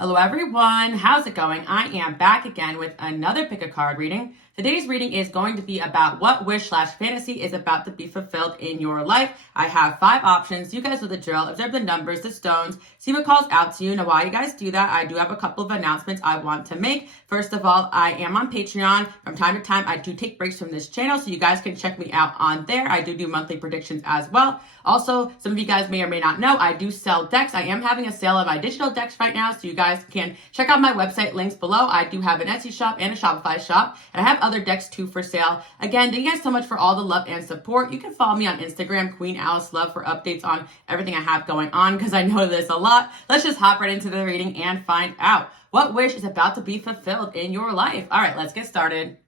Hello everyone, how's it going? I am back again with another pick a card reading. Today's reading is going to be about what wish/fantasy is about to be fulfilled in your life. I have 5 options. You guys know the drill. Observe the numbers, the stones, see what calls out to you. Now, while you guys do that, I do have a couple of announcements I want to make. First of all, I am on Patreon. From time to time, I do take breaks from this channel, so you guys can check me out on there. I do monthly predictions as well. Also, some of you guys may or may not know, I do sell decks. I am having a sale of my digital decks right now, so you guys can check out my website, links below. I do have an Etsy shop and a Shopify shop, and I have other decks too for sale. Again, thank you guys so much for all the love and support. You can follow me on Instagram, QueenAliceLove, for updates on everything I have going on, because I know there's a lot. Let's just hop right into the reading and find out what wish is about to be fulfilled in your life. All right, let's get started.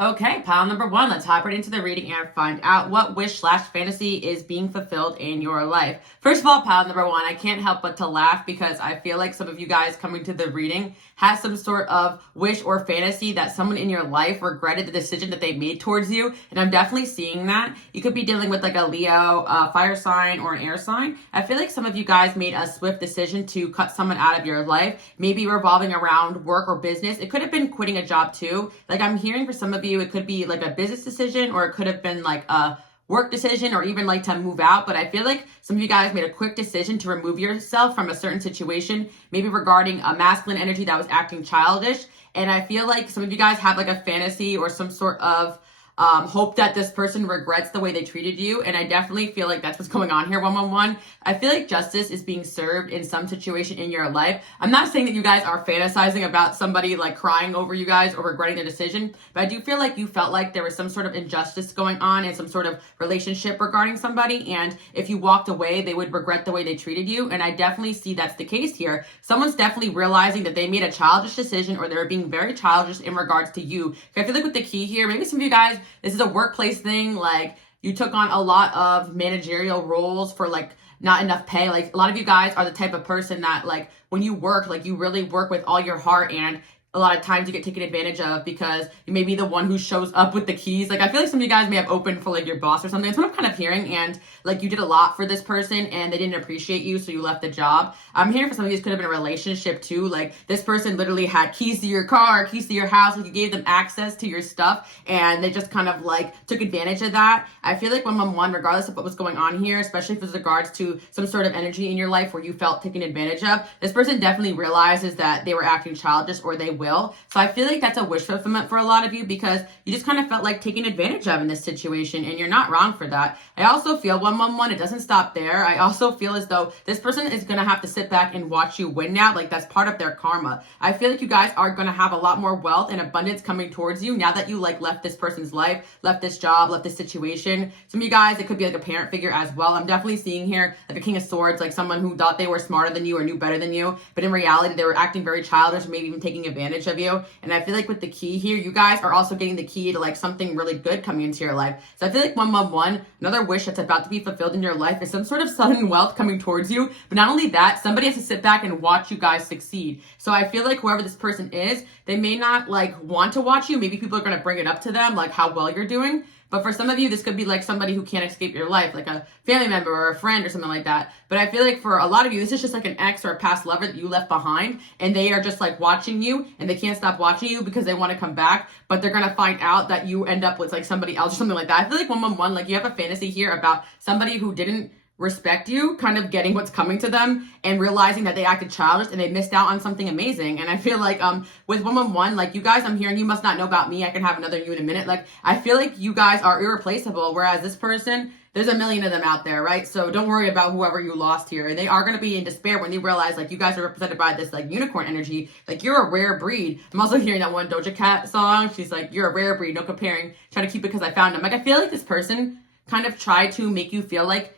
Okay, pile number 1, let's hop right into the reading and find out what wish/fantasy is being fulfilled in your life. First of all, pile number 1, I can't help but to laugh because I feel like some of you guys coming to the reading has some sort of wish or fantasy that someone in your life regretted the decision that they made towards you, and I'm definitely seeing that. You could be dealing with like a Leo, fire sign, or an air sign. I feel like some of you guys made a swift decision to cut someone out of your life, maybe revolving around work or business. It could have been quitting a job too. Like I'm hearing for some of you, it could be like a business decision, or it could have been like a work decision, or even like to move out. But I feel like some of you guys made a quick decision to remove yourself from a certain situation, maybe regarding a masculine energy that was acting childish. And I feel like some of you guys have like a fantasy or some sort of hope that this person regrets the way they treated you. And I definitely feel like that's what's going on here, 111. I feel like justice is being served in some situation in your life. I'm not saying that you guys are fantasizing about somebody like crying over you guys or regretting their decision, but I do feel like you felt like there was some sort of injustice going on in some sort of relationship regarding somebody. And if you walked away, they would regret the way they treated you. And I definitely see that's the case here. Someone's definitely realizing that they made a childish decision, or they're being very childish in regards to you. I feel like with the key here, maybe some of you guys, this is a workplace thing, like you took on a lot of managerial roles for like not enough pay. Like a lot of you guys are the type of person that like when you work, like you really work with all your heart, and a lot of times you get taken advantage of because you may be the one who shows up with the keys. Like I feel like some of you guys may have opened for like your boss or something. That's what I'm kind of hearing. And like you did a lot for this person and they didn't appreciate you, so you left the job. I'm hearing for some of you, this could have been a relationship too. Like this person literally had keys to your car, keys to your house. Like you gave them access to your stuff, and they just kind of like took advantage of that. I feel like 111, regardless of what was going on here, especially with regards to some sort of energy in your life where you felt taken advantage of, this person definitely realizes that they were acting childish, or they will. So I feel like that's a wish fulfillment for a lot of you, because you just kind of felt like taken advantage of in this situation, and you're not wrong for that. I also feel 111, it doesn't stop there. I also feel as though this person is going to have to sit back and watch you win now. Like that's part of their karma. I feel like you guys are going to have a lot more wealth and abundance coming towards you now that you like left this person's life, left this job, left this situation. Some of you guys, it could be like a parent figure as well. I'm definitely seeing here like a King of Swords, like someone who thought they were smarter than you or knew better than you, but in reality they were acting very childish, maybe even taking advantage of you. And I feel like with the key here, you guys are also getting the key to like something really good coming into your life. So I feel like 111, another wish that's about to be fulfilled in your life is some sort of sudden wealth coming towards you. But not only that, somebody has to sit back and watch you guys succeed. So I feel like whoever this person is, they may not like want to watch you. Maybe people are going to bring it up to them, like how well you're doing. But for some of you, this could be like somebody who can't escape your life, like a family member or a friend or something like that. But I feel like for a lot of you, this is just like an ex or a past lover that you left behind, and they are just like watching you, and they can't stop watching you because they want to come back, but they're going to find out that you end up with like somebody else or something like that. I feel like 111, like you have a fantasy here about somebody who didn't respect you, kind of getting what's coming to them and realizing that they acted childish and they missed out on something amazing. And I feel like with 111, like you guys, I'm hearing you must not know about me. I can have another you in a minute. Like I feel like you guys are irreplaceable, whereas this person, there's a million of them out there, right? So don't worry about whoever you lost here. And they are going to be in despair when they realize like you guys are represented by this like unicorn energy. Like you're a rare breed. I'm also hearing that one Doja Cat song. She's like, you're a rare breed, no comparing. Trying to keep it because I found him. Like I feel like this person kind of tried to make you feel like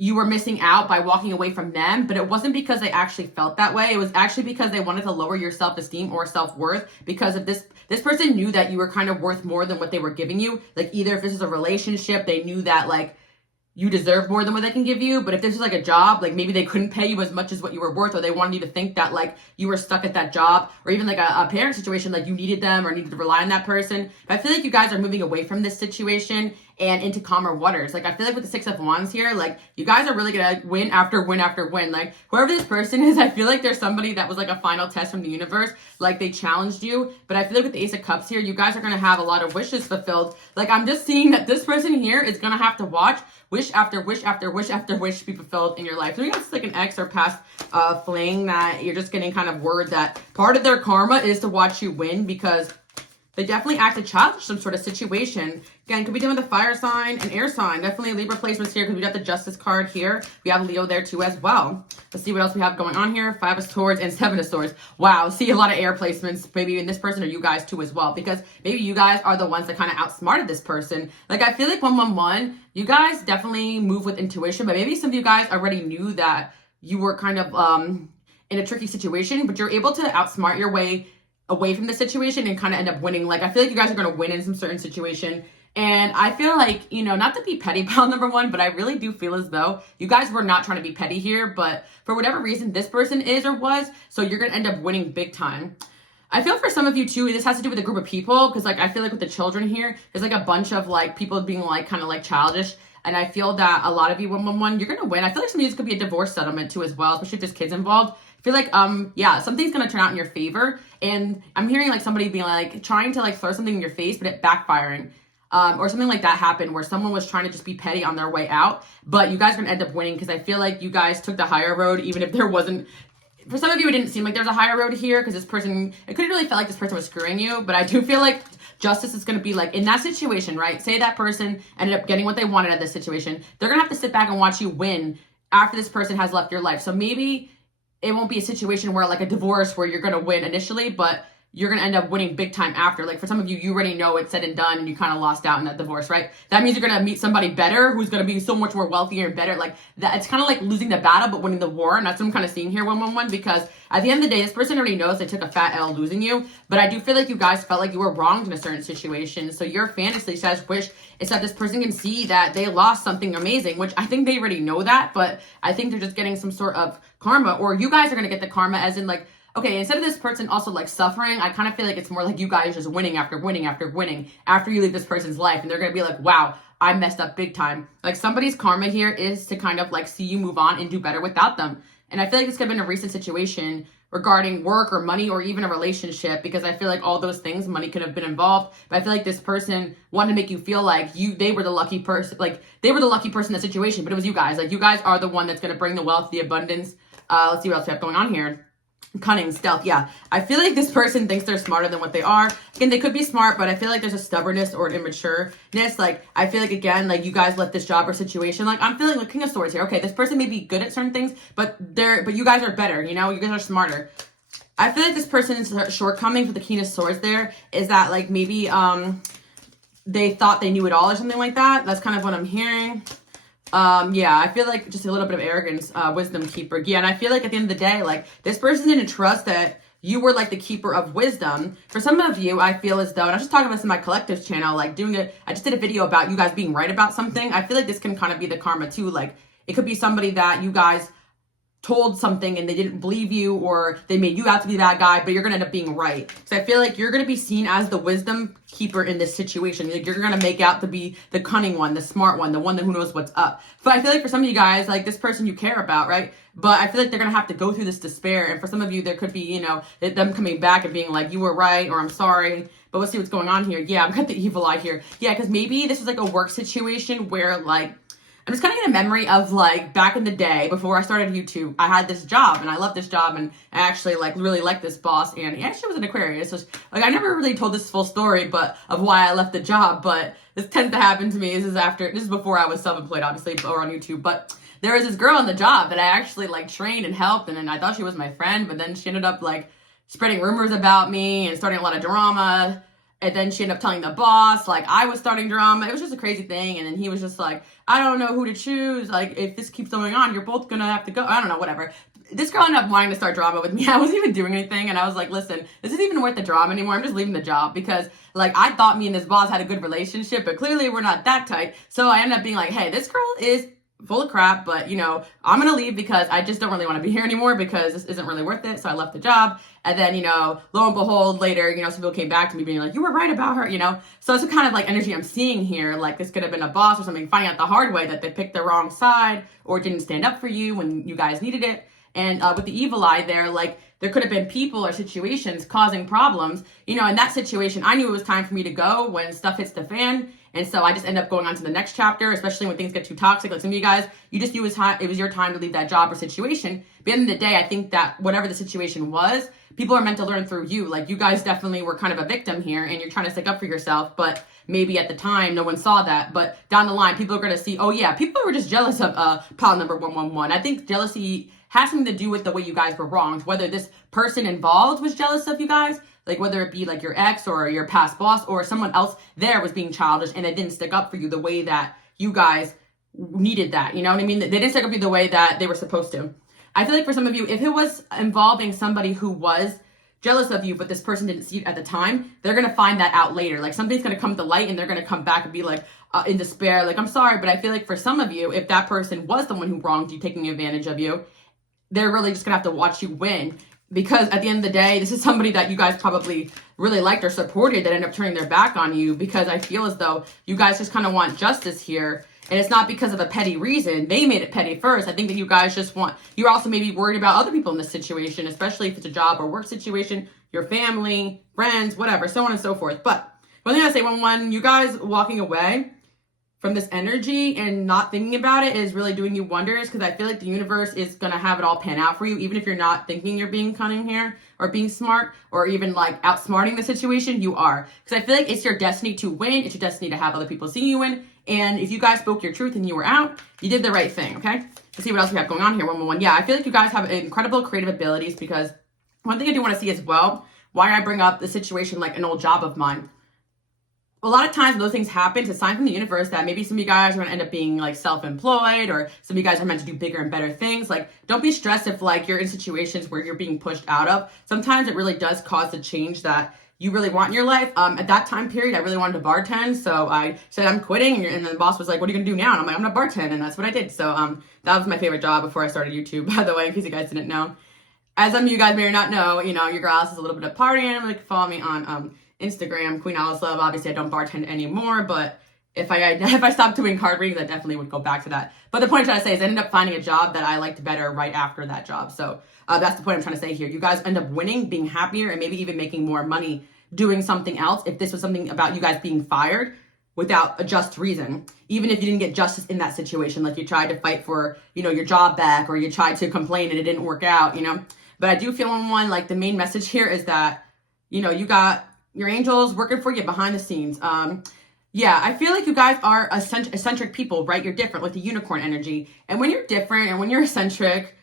you were missing out by walking away from them, but it wasn't because they actually felt that way. It was actually because they wanted to lower your self-esteem or self-worth, because of this person knew that you were kind of worth more than what they were giving you. Like either if this is a relationship, they knew that like you deserve more than what they can give you. But if this is like a job, like maybe they couldn't pay you as much as what you were worth, or they wanted you to think that like you were stuck at that job, or even like a parent situation, like you needed them or needed to rely on that person. But I feel like you guys are moving away from this situation, and into calmer waters. Like, I feel like with the Six of Wands here, like, you guys are really gonna win after win after win. Like, whoever this person is, I feel like there's somebody that was like a final test from the universe. Like, they challenged you. But I feel like with the Ace of Cups here, you guys are gonna have a lot of wishes fulfilled. Like, I'm just seeing that this person here is gonna have to watch wish after wish after wish after wish be fulfilled in your life. So you got like an ex or past fling that you're just getting kind of word that part of their karma is to watch you win, because they definitely acted childish some sort of situation. Again, could be doing the fire sign and air sign. Definitely Libra placements here because we got the Justice card here. We have Leo there too as well. Let's see what else we have going on here. Five of Swords and Seven of Swords. Wow, see a lot of air placements maybe in this person or you guys too as well, because maybe you guys are the ones that kind of outsmarted this person. Like, I feel like 111, you guys definitely move with intuition, but maybe some of you guys already knew that you were kind of in a tricky situation, but you're able to outsmart your way away from the situation and kind of end up winning. Like, I feel like you guys are going to win in some certain situation. And I feel like, you know, not to be petty pal number one, but I really do feel as though you guys were not trying to be petty here, but for whatever reason, this person is or was, so you're going to end up winning big time. I feel for some of you too, this has to do with a group of people, because like, I feel like with the children here, there's like a bunch of like people being like kind of like childish. And I feel that a lot of you, 111, you're going to win. I feel like some of you, this could be a divorce settlement too as well, especially if there's kids involved. I feel like, yeah, something's going to turn out in your favor. And I'm hearing like somebody being like, trying to like throw something in your face, but it backfiring. Or something like that happened where someone was trying to just be petty on their way out. But you guys are going to end up winning, because I feel like you guys took the higher road, even if there wasn't. For some of you, it didn't seem like there's a higher road here, because this person, it couldn't really feel like this person was screwing you. But I do feel like justice is going to be like in that situation, right? Say that person ended up getting what they wanted out of this situation. They're going to have to sit back and watch you win after this person has left your life. So maybe it won't be a situation where like a divorce where you're going to win initially, but you're going to end up winning big time after. Like for some of you, you already know it's said and done and you kind of lost out in that divorce, right? That means you're going to meet somebody better who's going to be so much more wealthier and better. Like that, it's kind of like losing the battle but winning the war. And that's what I'm kind of seeing here, 111, because at the end of the day, this person already knows they took a fat L losing you. But I do feel like you guys felt like you were wronged in a certain situation. So your fantasy says wish is that this person can see that they lost something amazing, which I think they already know that, but I think they're just getting some sort of karma, or you guys are going to get the karma as in like, okay, instead of this person also like suffering, I kind of feel like it's more like you guys just winning after winning after winning after you leave this person's life. And they're going to be like, wow, I messed up big time. Like somebody's karma here is to kind of like see you move on and do better without them. And I feel like this could have been a recent situation regarding work or money or even a relationship, because I feel like all those things, money could have been involved. But I feel like this person wanted to make you feel like they were the lucky person, like they were the lucky person in the situation, but it was you guys. Like you guys are the one that's going to bring the wealth, the abundance. Let's see what else we have going on here. Cunning, stealth, yeah. I feel like this person thinks they're smarter than what they are. Again, they could be smart, but I feel like there's a stubbornness or an immatureness. Like, I feel like, again, like you guys left this job or situation. Like, I'm feeling like King of Swords here. Okay, this person may be good at certain things, but you guys are better, you know? You guys are smarter. I feel like this person's shortcoming for the King of Swords there is that, like, maybe they thought they knew it all or something like that. That's kind of what I'm hearing. Yeah, I feel like just a little bit of arrogance, wisdom keeper. Yeah, and I feel like at the end of the day, like this person didn't trust that you were like the keeper of wisdom. For some of you, I feel as though, and I was just talking about this in my collectives channel, like I just did a video about you guys being right about something. I feel like this can kind of be the karma too. Like it could be somebody that you guys told something and they didn't believe you, or they made you out to be that guy, but you're gonna end up being right. So I feel like you're gonna be seen as the wisdom keeper in this situation. Like you're gonna make out to be the cunning one, the smart one, the one that who knows what's up. But I feel like for some of you guys, like this person you care about, right? But I feel like they're gonna have to go through this despair. And for some of you, there could be, you know, them coming back and being like, you were right, or I'm sorry. But let's see what's going on here. Yeah, I've got the evil eye here. Yeah, because maybe this was like a work situation where like, I'm just kind of getting a memory of like back in the day before I started YouTube, I had this job and I loved this job and I actually like really liked this boss, and he actually was an Aquarius. So like I never really told this full story but of why I left the job, but this tends to happen to me. This is before I was self-employed obviously or on YouTube, but there was this girl on the job that I actually like trained and helped, and then I thought she was my friend, but then she ended up like spreading rumors about me and starting a lot of drama. And then she ended up telling the boss, like, I was starting drama. It was just a crazy thing. And then he was just like, I don't know who to choose. Like, if this keeps going on, you're both going to have to go. I don't know, whatever. This girl ended up wanting to start drama with me. I wasn't even doing anything. And I was like, listen, this isn't even worth the drama anymore. I'm just leaving the job because, like, I thought me and this boss had a good relationship, but clearly we're not that tight. So I ended up being like, hey, this girl is full of crap, but, you know, I'm going to leave because I just don't really want to be here anymore because this isn't really worth it. So I left the job. And then, you know, lo and behold, later, you know, some people came back to me being like, you were right about her, you know? So it's the kind of like energy I'm seeing here. Like this could have been a boss or something, finding out the hard way that they picked the wrong side or didn't stand up for you when you guys needed it. And with the evil eye there, like there could have been people or situations causing problems, you know, in that situation, I knew it was time for me to go when stuff hits the fan. And so I just end up going on to the next chapter, especially when things get too toxic. Like some of you guys, you just knew it was your time to leave that job or situation. But at the end of the day, I think that whatever the situation was, people are meant to learn through you. Like you guys definitely were kind of a victim here and you're trying to stick up for yourself. But maybe at the time, no one saw that. But down the line, people are going to see, oh yeah, people were just jealous of pile number 111. I think jealousy has something to do with the way you guys were wronged. Whether this person involved was jealous of you guys, like whether it be like your ex or your past boss or someone else there was being childish and they didn't stick up for you the way that you guys needed that. You know what I mean? They didn't stick up for you the way that they were supposed to. I feel like for some of you, if it was involving somebody who was jealous of you, but this person didn't see it at the time, they're going to find that out later. Like something's going to come to light and they're going to come back and be like in despair. Like, I'm sorry, but I feel like for some of you, if that person was the one who wronged you, taking advantage of you, they're really just going to have to watch you win. Because at the end of the day, this is somebody that you guys probably really liked or supported that ended up turning their back on you, because I feel as though you guys just kind of want justice here. And it's not because of a petty reason. They made it petty first. I think that you guys just you're also maybe worried about other people in this situation, especially if it's a job or work situation, your family, friends, whatever, so on and so forth. But one thing I say, when you guys walking away from this energy and not thinking about it is really doing you wonders, because I feel like the universe is going to have it all pan out for you, even if you're not thinking you're being cunning here or being smart or even like outsmarting the situation, you are. Because I feel like it's your destiny to win. It's your destiny to have other people see you win. And if you guys spoke your truth and you were out, you did the right thing, okay? Let's see what else we have going on here. 111. Yeah, I feel like you guys have incredible creative abilities, because one thing I do want to see as well, why I bring up the situation like an old job of mine. A lot of times when those things happen, it's a sign from the universe that maybe some of you guys are going to end up being like self-employed, or some of you guys are meant to do bigger and better things. Like, don't be stressed if like you're in situations where you're being pushed out of. Sometimes it really does cause the change that you really want in your life. At that time period, I really wanted to bartend. So I said, I'm quitting. And then the boss was like, what are you going to do now? And I'm like, I'm going to bartend. And that's what I did. So that was my favorite job before I started YouTube, by the way, in case you guys didn't know. As some of you guys may or not know, you know, your girl is a little bit of partying. Like, follow me on Instagram, QUEENALICELOVE. Obviously, I don't bartend anymore, but if I stopped doing card readings, I definitely would go back to that. But the point I'm trying to say is I ended up finding a job that I liked better right after that job. So that's the point I'm trying to say here. You guys end up winning, being happier, and maybe even making more money doing something else. If this was something about you guys being fired without a just reason, even if you didn't get justice in that situation, like you tried to fight for, you know, your job back, or you tried to complain and it didn't work out, you know. But I do feel like the main message here is that, you know, you got your angels working for you behind the scenes. Yeah, I feel like you guys are eccentric people, right? You're different, like the unicorn energy. And when you're different and when you're eccentric,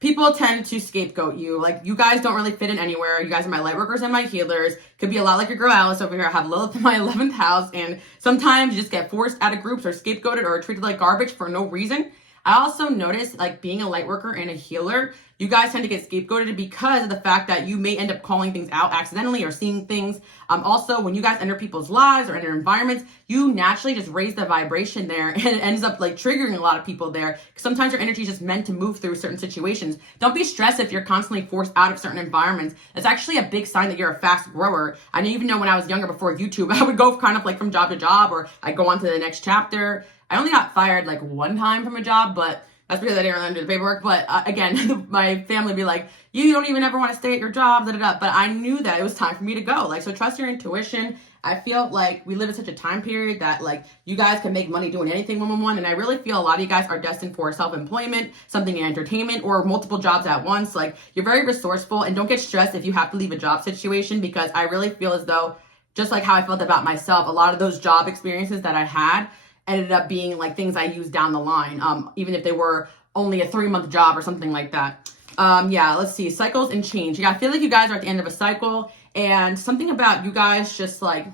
people tend to scapegoat you. Like, you guys don't really fit in anywhere. You guys are my light workers and my healers. Could be a lot like your girl Alice over here. I have Lilith in my 11th house. And sometimes you just get forced out of groups or scapegoated or treated like garbage for no reason. I also noticed, like, being a light worker and a healer, you guys tend to get scapegoated because of the fact that you may end up calling things out accidentally or seeing things. Also, when you guys enter people's lives or enter environments, you naturally just raise the vibration there, and it ends up like triggering a lot of people there. Sometimes your energy is just meant to move through certain situations. Don't be stressed if you're constantly forced out of certain environments. It's actually a big sign that you're a fast grower. I even know when I was younger, before YouTube, I would go kind of like from job to job, or I'd go on to the next chapter. I only got fired like one time from a job, but that's because I didn't really do the paperwork. But again, my family would be like, you don't even ever want to stay at your job, da, da, da. But I knew that it was time for me to go. Like, so trust your intuition. I feel like we live in such a time period that like you guys can make money doing anything 111. And I really feel a lot of you guys are destined for self-employment, something in entertainment, or multiple jobs at once. Like, you're very resourceful, and don't get stressed if you have to leave a job situation, because I really feel as though, just like how I felt about myself, a lot of those job experiences that I had ended up being like things I used down the line, even if they were only a 3-month job or something like that. Yeah, let's see. Cycles and change. Yeah, I feel like you guys are at the end of a cycle, and something about you guys just like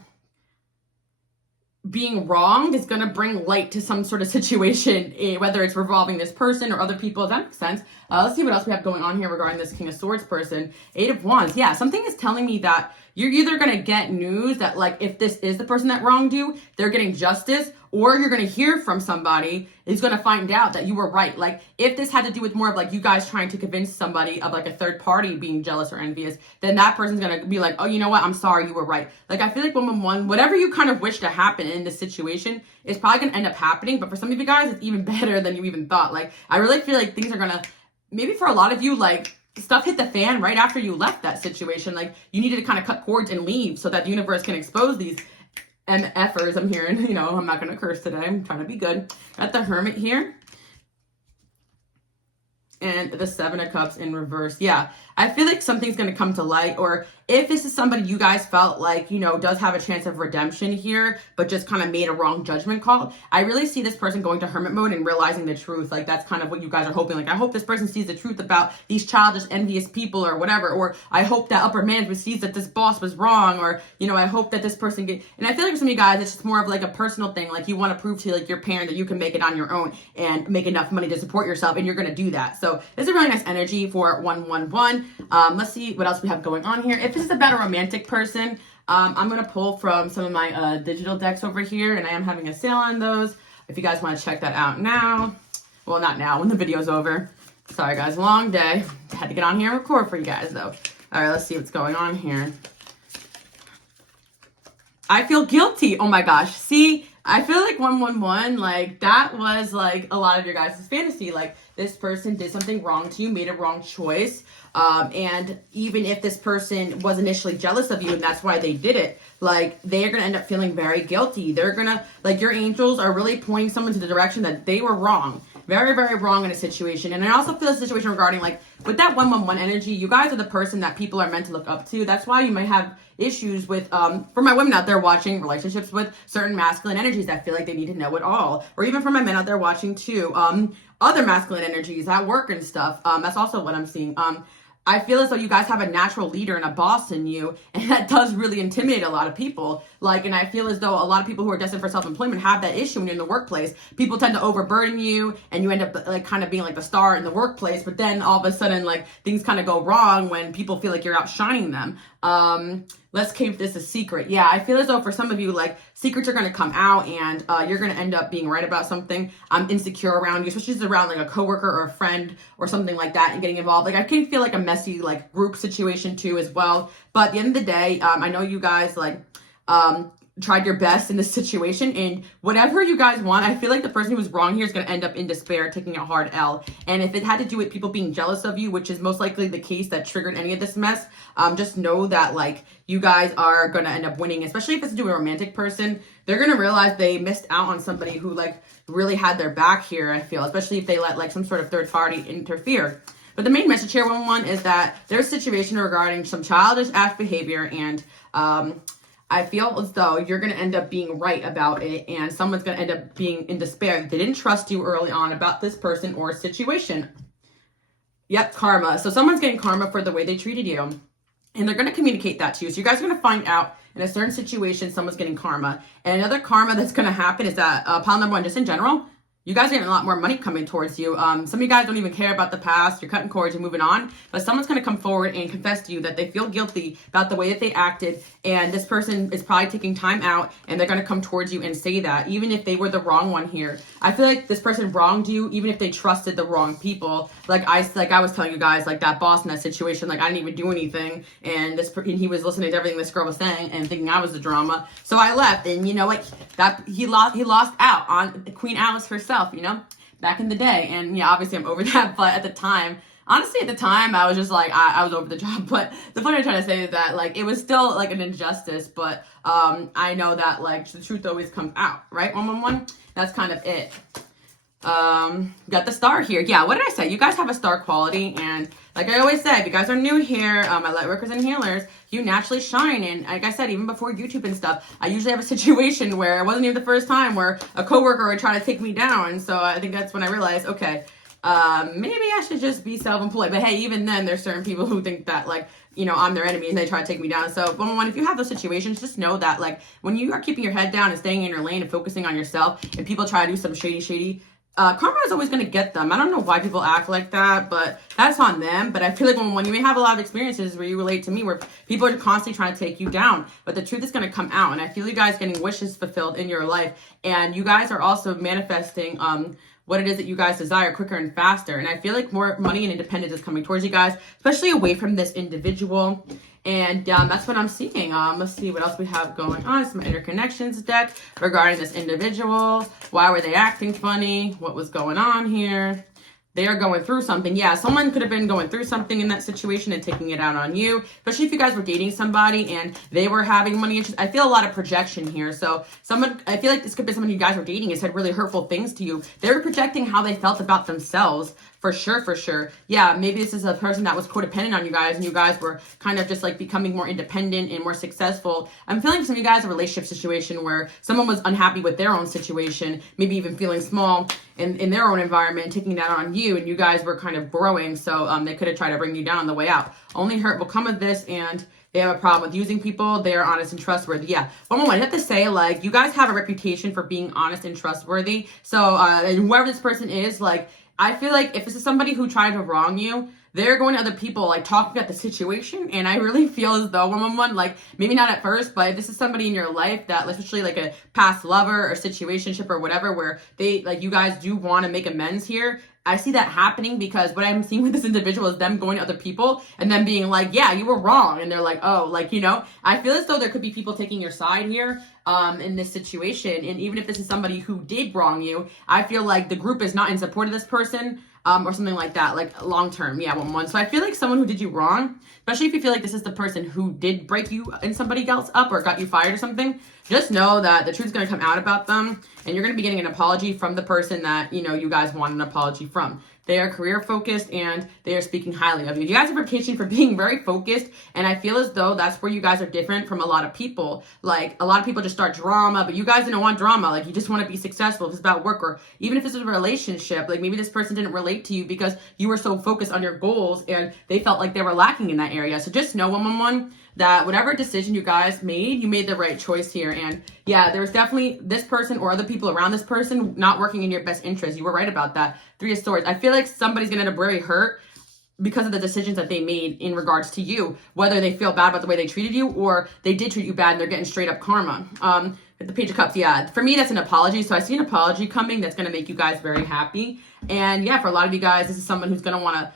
being wronged is going to bring light to some sort of situation, whether it's revolving this person or other people. Does that make sense? Let's see what else we have going on here regarding this King of Swords person. 8 of Wands. Yeah, something is telling me that you're either going to get news that, like, if this is the person that wronged you, they're getting justice, or you're going to hear from somebody who's going to find out that you were right. Like, if this had to do with more of like you guys trying to convince somebody of like a third party being jealous or envious, then that person's going to be like, oh, you know what? I'm sorry, you were right. Like, I feel like 111, whatever you kind of wish to happen in this situation is probably going to end up happening. But for some of you guys, it's even better than you even thought. Like, I really feel like things are going to, maybe for a lot of you, like, stuff hit the fan right after you left that situation. Like, you needed to kind of cut cords and leave so that the universe can expose these MFers. I'm hearing, you know, I'm not going to curse today. I'm trying to be good. Got the Hermit here. And the Seven of Cups in reverse. Yeah, I feel like something's going to come to light. Or if this is somebody you guys felt like, you know, does have a chance of redemption here, but just kind of made a wrong judgment call, I really see this person going to hermit mode and realizing the truth. Like, that's kind of what you guys are hoping. Like, I hope this person sees the truth about these childish, envious people or whatever. Or I hope that upper management sees that this boss was wrong. Or, you know, I hope that this person and I feel like for some of you guys, it's just more of like a personal thing. Like, you want to prove to like your parent that you can make it on your own and make enough money to support yourself, and you're going to do that. So this is a really nice energy for 111. Let's see what else we have going on here. If this is about a romantic person, I'm going to pull from some of my digital decks over here, and I am having a sale on those. If you guys want to check that out now. Well, not now, when the video's over. Sorry, guys, long day. Had to get on here and record for you guys, though. All right, let's see what's going on here. I feel guilty. Oh, my gosh. See, I feel like 111, like, that was, like, a lot of your guys' fantasy. Like, this person did something wrong to you, made a wrong choice. And even if this person was initially jealous of you and that's why they did it, like, they are going to end up feeling very guilty. They're going to, like, your angels are really pointing someone to the direction that they were wrong. Very, very wrong in a situation. And I also feel a situation regarding, like, with that 111 energy, you guys are the person that people are meant to look up to. That's why you might have issues with, for my women out there watching, relationships with certain masculine energies that feel like they need to know it all. Or even for my men out there watching too, other masculine energies at work and stuff. That's also what I'm seeing. I feel as though you guys have a natural leader and a boss in you, and that does really intimidate a lot of people. Like, and I feel as though a lot of people who are destined for self-employment have that issue when you're in the workplace. People tend to overburden you, and you end up like kind of being like the star in the workplace, but then all of a sudden, like, things kind of go wrong when people feel like you're outshining them. Let's keep this a secret. Yeah, I feel as though for some of you, like, secrets are going to come out and you're going to end up being right about something. I'm insecure around you, especially if it's around like a coworker or a friend or something like that and getting involved. Like, I can feel like a messy like group situation too as well. But at the end of the day, I know you guys like tried your best in this situation, and whatever you guys want, I feel like the person who was wrong here is going to end up in despair, taking a hard L. And if it had to do with people being jealous of you, which is most likely the case that triggered any of this mess, just know that like you guys are going to end up winning, especially if it's to do with a romantic person. They're going to realize they missed out on somebody who like really had their back here, I feel, especially if they let like some sort of third party interfere. But the main message here, 111, is that there's a situation regarding some childish ass behavior, and I feel as though you're going to end up being right about it, and someone's going to end up being in despair. They didn't trust you early on about this person or situation. Yep, karma. So someone's getting karma for the way they treated you, and they're going to communicate that to you. So you guys are going to find out in a certain situation someone's getting karma. And another karma that's going to happen is that pile number one, just in general, you guys are getting a lot more money coming towards you. Some of you guys don't even care about the past. You're cutting cords and moving on. But someone's going to come forward and confess to you that they feel guilty about the way that they acted. And this person is probably taking time out, and they're going to come towards you and say that, even if they were the wrong one here. I feel like this person wronged you, even if they trusted the wrong people. Like I was telling you guys, like that boss in that situation, like I didn't even do anything. And he was listening to everything this girl was saying and thinking I was the drama. So I left, and you know what? That he lost out on Queen Alice herself, you know, back in the day. And yeah, obviously I'm over that, but at the time, honestly, at the time, I was just like, I was over the job. But the point I'm trying to say is that, like, it was still, like, an injustice. But I know that, like, the truth always comes out, right? 111? That's kind of it. Got the star here. Yeah, what did I say? You guys have a star quality. And like I always say, if you guys are new here, my light workers and healers, you naturally shine. And like I said, even before YouTube and stuff, I usually have a situation where it wasn't even the first time where a coworker would try to take me down. And so I think that's when I realized, okay, maybe I should just be self-employed. But hey, even then, there's certain people who think that, like, you know, I'm their enemy and they try to take me down. So, if you have those situations, just know that, like, when you are keeping your head down and staying in your lane and focusing on yourself, and people try to do some shady karma is always going to get them. I don't know why people act like that, but that's on them. But I feel like when you may have a lot of experiences where you relate to me, where people are constantly trying to take you down, but the truth is going to come out. And I feel you guys getting wishes fulfilled in your life. And you guys are also manifesting what it is that you guys desire quicker and faster. And I feel like more money and independence is coming towards you guys, especially away from this individual. And that's what I'm seeing. Let's see what else we have going on. Some interconnections deck regarding this individual. Why were they acting funny? What was going on here? They are going through something. Yeah, someone could have been going through something in that situation and taking it out on you, especially if you guys were dating somebody and they were having money issues. I feel a lot of projection here. So I feel like this could be someone you guys were dating and said really hurtful things to you. They were projecting how they felt about themselves. For sure. Yeah, maybe this is a person that was codependent on you guys and you guys were kind of just like becoming more independent and more successful. I'm feeling some of you guys a relationship situation where someone was unhappy with their own situation, maybe even feeling small in their own environment, taking that on you, and you guys were kind of growing. So they could have tried to bring you down on the way out. Only hurt will come of this, and they have a problem with using people. They are honest and trustworthy. Yeah. One more. I have to say, like, you guys have a reputation for being honest and trustworthy. So and whoever this person is, like, I feel like if this is somebody who tried to wrong you, they're going to other people, like, talking about the situation. And I really feel as though like, maybe not at first, but if this is somebody in your life that, especially like a past lover or situationship or whatever, where they, like, you guys do want to make amends here, I see that happening because what I'm seeing with this individual is them going to other people and them being like, yeah, you were wrong. And they're like, oh, like, you know, I feel as though there could be people taking your side here in this situation. And even if this is somebody who did wrong you, I feel like the group is not in support of this person or something like that, like long term. Yeah, one. So I feel like someone who did you wrong, especially if you feel like this is the person who did break you and somebody else up or got you fired or something, just know that the truth is going to come out about them and you're going to be getting an apology from the person that, you know, you guys want an apology from. They are career focused and they are speaking highly of you. You guys have a reputation for being very focused, and I feel as though that's where you guys are different from a lot of people. Like, a lot of people just start drama, but you guys don't want drama. Like, you just want to be successful. If it's about work, or even if it's a relationship, like maybe this person didn't relate to you because you were so focused on your goals and they felt like they were lacking in that area. So just know, one, that whatever decision you guys made, you made the right choice here. And yeah, there's definitely this person or other people around this person not working in your best interest. You were right about that. 3 of Swords. I feel like somebody's going to end up very hurt because of the decisions that they made in regards to you, whether they feel bad about the way they treated you or they did treat you bad and they're getting straight up karma. The Page of Cups, yeah. For me, that's an apology. So I see an apology coming that's going to make you guys very happy. And yeah, for a lot of you guys, this is someone who's going to want to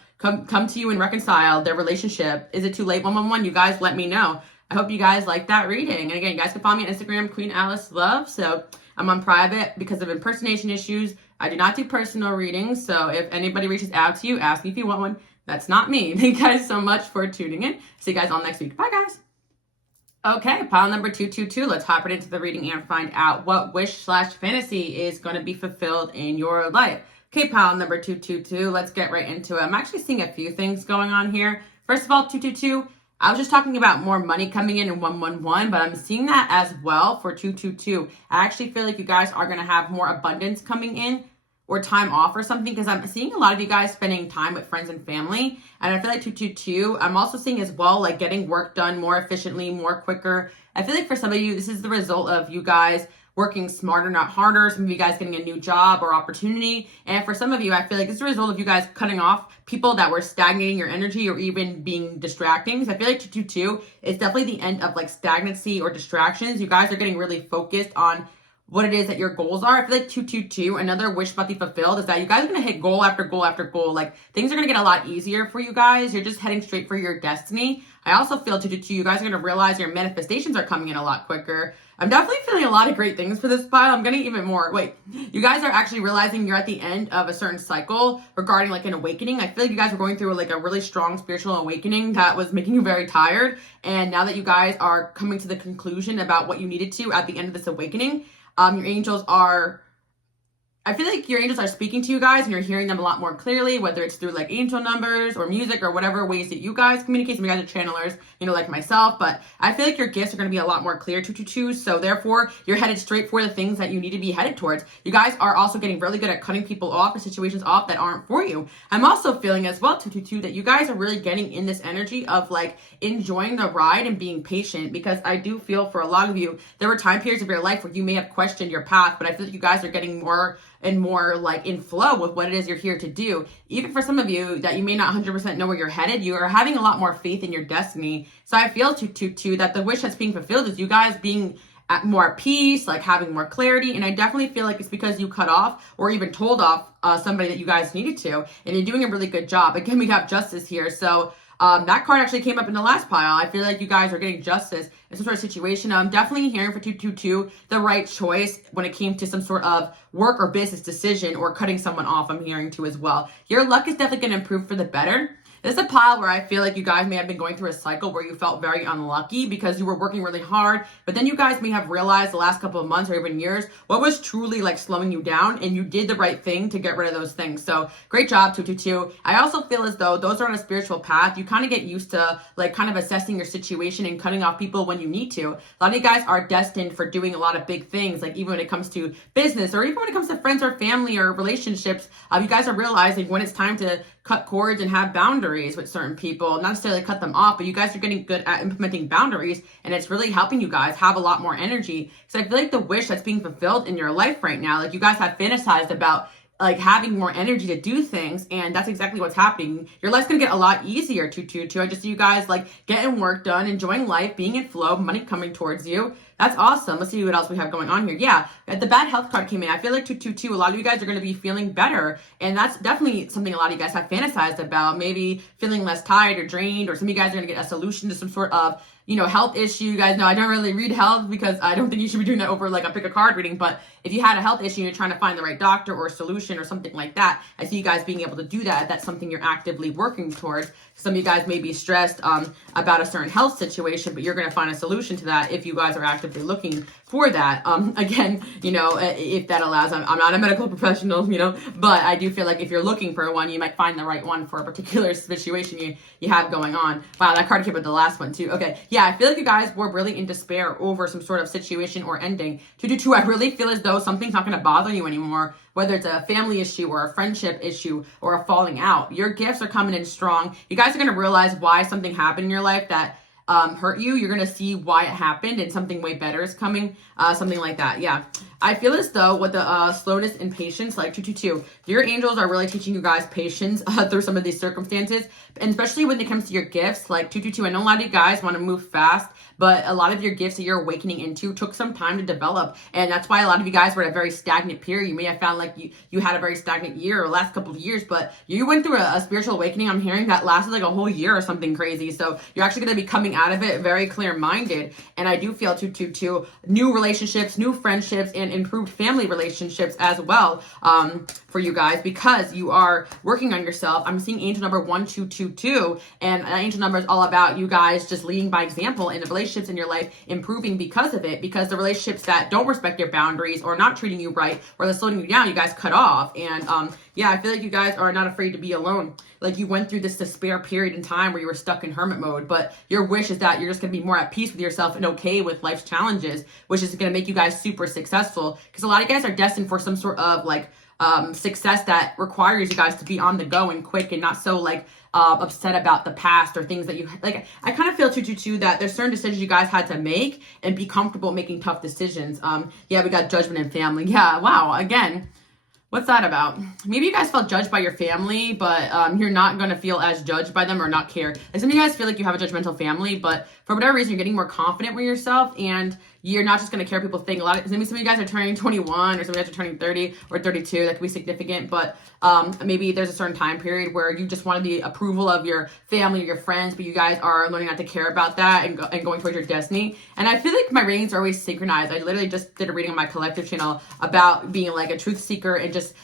come to you and reconcile their relationship. Is it too late? 111. You guys let me know. I hope you guys like that reading. And again, you guys can follow me on Instagram, QueenAliceLove. So I'm on private because of impersonation issues. I do not do personal readings. So if anybody reaches out to you, ask me if you want one. That's not me. Thank you guys so much for tuning in. See you guys all next week. Bye, guys. Okay, pile number 222. Let's hop right into the reading and find out what wish/fantasy is going to be fulfilled in your life. Okay, pile number 222. Let's get right into it. I'm actually seeing a few things going on here. First of all, 222. I was just talking about more money coming in 111, but I'm seeing that as well for 222. I actually feel like you guys are going to have more abundance coming in or time off or something, because I'm seeing a lot of you guys spending time with friends and family. And I feel like 222, I'm also seeing as well, like getting work done more efficiently, more quicker. I feel like for some of you, this is the result of you guys working smarter, not harder. Some of you guys getting a new job or opportunity. And for some of you, I feel like it's a result of you guys cutting off people that were stagnating your energy or even being distracting. So I feel like 222 is definitely the end of like stagnancy or distractions. You guys are getting really focused on what it is that your goals are. I feel like 222, another wish about to be fulfilled, is that you guys are going to hit goal after goal after goal. Like, things are going to get a lot easier for you guys. You're just heading straight for your destiny. I also feel 222, you guys are going to realize your manifestations are coming in a lot quicker. I'm definitely feeling a lot of great things for this file. I'm getting even more. Wait, you guys are actually realizing you're at the end of a certain cycle regarding like an awakening. I feel like you guys were going through like a really strong spiritual awakening that was making you very tired. And now that you guys are coming to the conclusion about what you needed to at the end of this awakening, your angels are, I feel like your angels are speaking to you guys and you're hearing them a lot more clearly, whether it's through like angel numbers or music or whatever ways that you guys communicate. Some of you guys are channelers, you know, like myself, but I feel like your gifts are going to be a lot more clear, 222. So therefore, you're headed straight for the things that you need to be headed towards. You guys are also getting really good at cutting people off or situations off that aren't for you. I'm also feeling as well, 222, that you guys are really getting in this energy of like enjoying the ride and being patient, because I do feel for a lot of you, there were time periods of your life where you may have questioned your path, but I feel like you guys are getting more and more like in flow with what it is you're here to do. Even for some of you that you may not 100% know where you're headed, you are having a lot more faith in your destiny. So I feel too that the wish that's being fulfilled is you guys being more at peace, like having more clarity. And I definitely feel like it's because you cut off or even told off somebody that you guys needed to, and you're doing a really good job. Again, we have justice here. So that card actually came up in the last pile. I feel like you guys are getting justice in some sort of situation. I'm definitely hearing for 222 the right choice when it came to some sort of work or business decision or cutting someone off. I'm hearing too as well. Your luck is definitely going to improve for the better. This is a pile where I feel like you guys may have been going through a cycle where you felt very unlucky because you were working really hard, but then you guys may have realized the last couple of months or even years what was truly like slowing you down, and you did the right thing to get rid of those things. So great job, 222. I also feel as though those are on a spiritual path. You kind of get used to like kind of assessing your situation and cutting off people when you need to. A lot of you guys are destined for doing a lot of big things, like even when it comes to business or even when it comes to friends or family or relationships. You guys are realizing when it's time to cut cords and have boundaries with certain people, not necessarily cut them off, but you guys are getting good at implementing boundaries, and it's really helping you guys have a lot more energy. So I feel like the wish that's being fulfilled in your life right now, like you guys have fantasized about like having more energy to do things, and that's exactly what's happening. Your life's gonna get a lot easier, 222. I just see you guys like getting work done, enjoying life, being in flow, money coming towards you. That's awesome. Let's see what else we have going on here. Yeah, the bad health card came in. I feel like 222, a lot of you guys are going to be feeling better, and that's definitely something a lot of you guys have fantasized about, maybe feeling less tired or drained, or some of you guys are going to get a solution to some sort of health issue. You guys know I don't really read health because I don't think you should be doing that over like a pick a card reading, but if you had a health issue and you're trying to find the right doctor or solution or something like that, I see you guys being able to do that. That's something you're actively working towards. Some of you guys may be stressed about a certain health situation, but you're going to find a solution to that if you guys are actively looking for that. Again, if that allows, I'm not a medical professional, but I do feel like if you're looking for one, you might find the right one for a particular situation you have going on. Wow, that card came with the last one too. Okay, yeah, I feel like you guys were really in despair over some sort of situation or ending. 222, I really feel as though something's not going to bother you anymore, whether it's a family issue or a friendship issue or a falling out. Your gifts are coming in strong. You guys are going to realize why something happened in your life that hurt you. You're going to see why it happened, and something way better is coming. Something like that. Yeah. I feel as though with the slowness and patience, like 222, your angels are really teaching you guys patience through some of these circumstances, and especially when it comes to your gifts, like 222. I know a lot of you guys want to move fast, but a lot of your gifts that you're awakening into took some time to develop, and that's why a lot of you guys were at a very stagnant period. You may have found like you had a very stagnant year or last couple of years, but you went through a spiritual awakening. I'm hearing that lasted like a whole year or something crazy. So you're actually going to be coming out of it very clear-minded, and I do feel 222 new relationships, new friendships, and improved family relationships as well for you guys, because you are working on yourself. I'm seeing angel number 1222, and angel number is all about you guys just leading by example, and the relationships in your life improving because of it, because the relationships that don't respect your boundaries or not treating you right or they're slowing you down, you guys cut off. And yeah, I feel like you guys are not afraid to be alone. Like you went through this despair period in time where you were stuck in hermit mode, but your wish is that you're just going to be more at peace with yourself and okay with life's challenges, which is going to make you guys super successful, because a lot of you guys are destined for some sort of like success that requires you guys to be on the go and quick and not so like upset about the past or things that you like. I kind of feel 222 that there's certain decisions you guys had to make and be comfortable making tough decisions. Yeah, we got judgment and family. Yeah, wow. Again, what's that about? Maybe you guys felt judged by your family, but you're not going to feel as judged by them or not care. Like some of you guys feel like you have a judgmental family, but for whatever reason, you're getting more confident with yourself, and you're not just going to care what people think. Maybe some of you guys are turning 21, or some of you guys are turning 30 or 32. That could be significant, but maybe there's a certain time period where you just wanted the approval of your family or your friends, but you guys are learning not to care about that and going towards your destiny. And I feel like my readings are always synchronized. I literally just did a reading on my collective channel about being like a truth seeker and just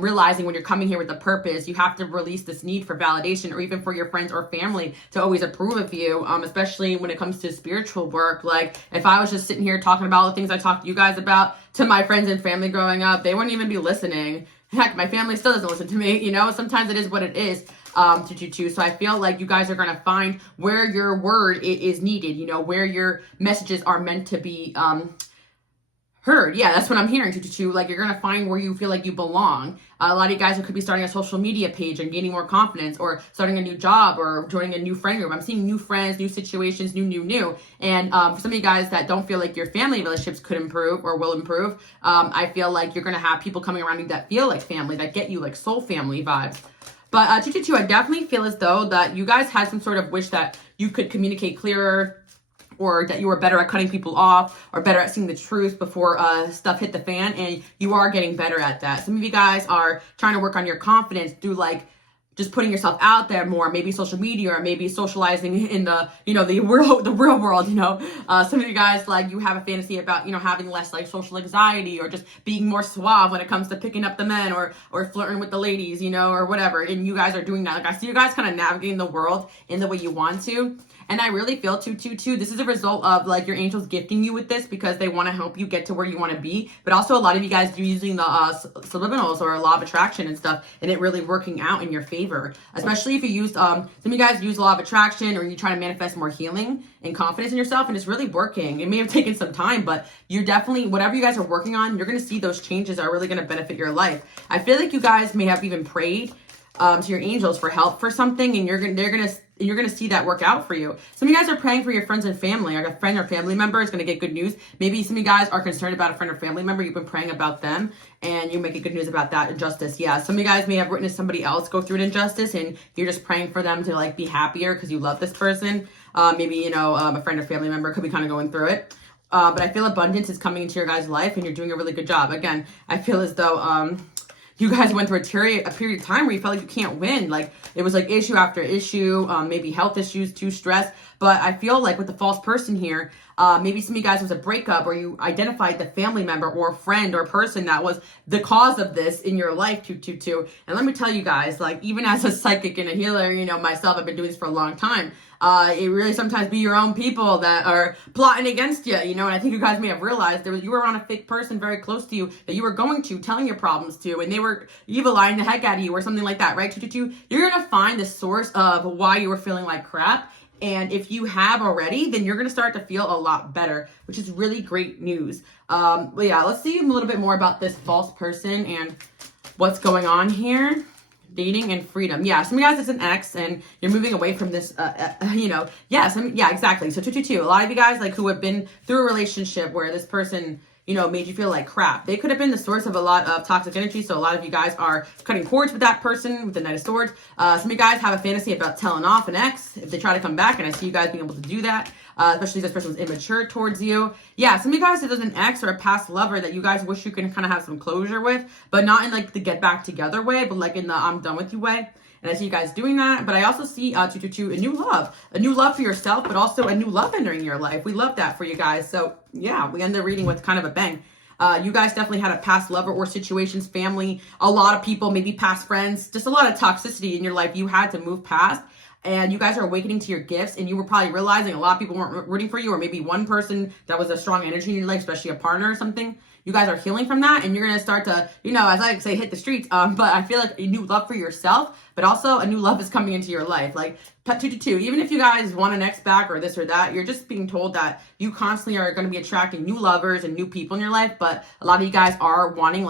realizing when you're coming here with a purpose, you have to release this need for validation, or even for your friends or family to always approve of you, especially when it comes to spiritual work. Like if I was just sitting here talking about all the things I talked to you guys about to my friends and family growing up, they wouldn't even be listening. Heck, my family still doesn't listen to me. Sometimes it is what it is. 222. So I feel like you guys are going to find where your word is needed, where your messages are meant to be heard. Yeah, that's what I'm hearing. Like, you're gonna find where you feel like you belong. A lot of you guys could be starting a social media page and gaining more confidence, or starting a new job, or joining a new friend group. I'm seeing new friends, new situations, new. And for some of you guys that don't feel like your family relationships could improve or will improve, I feel like you're gonna have people coming around you that feel like family, that get you like soul family vibes. But I definitely feel as though that you guys had some sort of wish that you could communicate clearer, or that you were better at cutting people off, or better at seeing the truth before stuff hit the fan, and you are getting better at that. Some of you guys are trying to work on your confidence through like just putting yourself out there more, maybe social media, or maybe socializing in the, the real world, Some of you guys, like, you have a fantasy about, having less like social anxiety, or just being more suave when it comes to picking up the men, or flirting with the ladies, or whatever. And you guys are doing that. Like, I see you guys kind of navigating the world in the way you want to. And I really feel too, this is a result of like your angels gifting you with this, because they want to help you get to where you want to be. But also a lot of you guys are using the subliminals or law of attraction and stuff, and it really working out in your favor. Especially if you used, some of you guys use law of attraction, or you try to manifest more healing and confidence in yourself, and it's really working. It may have taken some time, but you're definitely, whatever you guys are working on, you're going to see those changes are really going to benefit your life. I feel like you guys may have even prayed to your angels for help for something, and you're gonna see that work out for you. Some of you guys are praying for your friends and family. Like, a friend or family member is gonna get good news. Maybe some of you guys are concerned about a friend or family member. You've been praying about them, and you make good news about that injustice. Yeah, some of you guys may have witnessed somebody else go through an injustice, and you're just praying for them to like be happier because you love this person. Maybe a friend or family member could be kind of going through it. But I feel abundance is coming into your guys' life, and you're doing a really good job. Again, I feel as though you guys went through a period of time where you felt like you can't win. Like, it was like issue after issue, maybe health issues, too stress. But I feel like with the false person here, maybe some of you guys was a breakup, or you identified the family member or friend or person that was the cause of this in your life, too. And let me tell you guys, like, even as a psychic and a healer, myself, I've been doing this for a long time. It really sometimes be your own people that are plotting against you, and I think you guys may have realized you were around a fake person very close to you that you were going to, telling your problems to, and they were evil-eyeing the heck out of you or something like that, right? You're going to find the source of why you were feeling like crap. And if you have already, then you're going to start to feel a lot better, which is really great news. But yeah, let's see a little bit more about this false person and what's going on here. Dating and freedom. Yeah, some of you guys, it's an ex, and you're moving away from this, yeah, exactly. So 222, a lot of you guys, like, who have been through a relationship where this person, made you feel like crap. They could have been the source of a lot of toxic energy. So a lot of you guys are cutting cords with that person with the Knight of Swords. Some of you guys have a fantasy about telling off an ex if they try to come back, and I see you guys being able to do that. Especially if this person was immature towards you. Yeah, some of you guys, if there's an ex or a past lover that you guys wish you can kind of have some closure with, but not in like the get back together way, but like in the I'm done with you way. And I see you guys doing that. But I also see 222, a new love for yourself, but also a new love entering your life. We love that for you guys. So yeah, we end the reading with kind of a bang. You guys definitely had a past lover or situations, family, a lot of people, maybe past friends, just a lot of toxicity in your life you had to move past. And you guys are awakening to your gifts, and you were probably realizing a lot of people weren't rooting for you, or maybe one person that was a strong energy in your life, especially a partner or something. You guys are healing from that, and you're going to start to, as I like to say, hit the streets. But I feel like a new love for yourself, but also a new love is coming into your life. Like, 222, even if you guys want an ex back or this or that, you're just being told that you constantly are going to be attracting new lovers and new people in your life. But a lot of you guys are wanting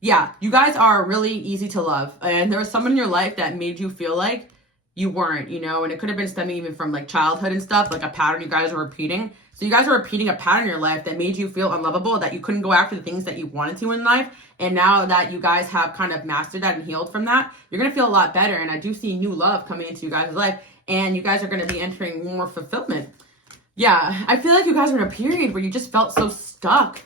you guys are really easy to love. And there was someone in your life that made you feel like you weren't, and it could have been stemming even from like childhood and stuff, like a pattern you guys are repeating. So you guys are repeating a pattern in your life that made you feel unlovable, that you couldn't go after the things that you wanted to in life. And now that you guys have kind of mastered that and healed from that, you're going to feel a lot better. And I do see new love coming into you guys' life, and you guys are going to be entering more fulfillment. Yeah, I feel like you guys are in a period where you just felt so stuck.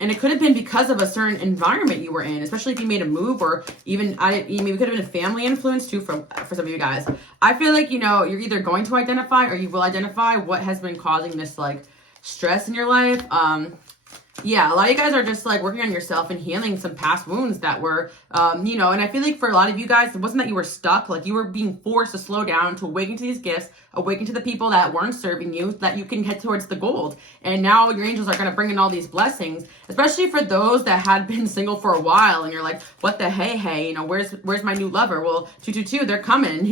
And it could have been because of a certain environment you were in, especially if you made a move, or even maybe it could have been a family influence too for some of you guys. I feel like, you're either going to identify, or you will identify what has been causing this like stress in your life. Yeah, a lot of you guys are just like working on yourself and healing some past wounds that were, and I feel like for a lot of you guys, it wasn't that you were stuck, like you were being forced to slow down, to awaken to these gifts, awaken to the people that weren't serving you, that you can head towards the gold. And now your angels are going to bring in all these blessings, especially for those that had been single for a while, and you're like, what the hey, where's my new lover? Well, 222, they're coming,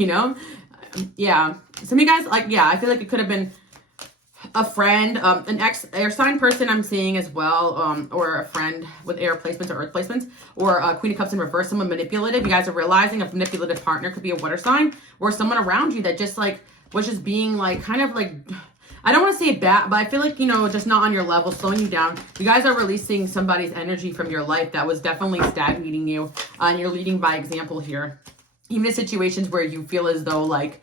Yeah. Some of you guys, I feel like it could have been a friend, an air sign person I'm seeing as well, or a friend with air placements or earth placements, or a Queen of Cups in reverse, someone manipulative. You guys are realizing a manipulative partner could be a water sign, or someone around you that just like was just being like kind of like, I don't want to say bad, but I feel like, you know, just not on your level, slowing you down. You guys are releasing somebody's energy from your life that was definitely stagnating you, and you're leading by example here. Even in situations where you feel as though like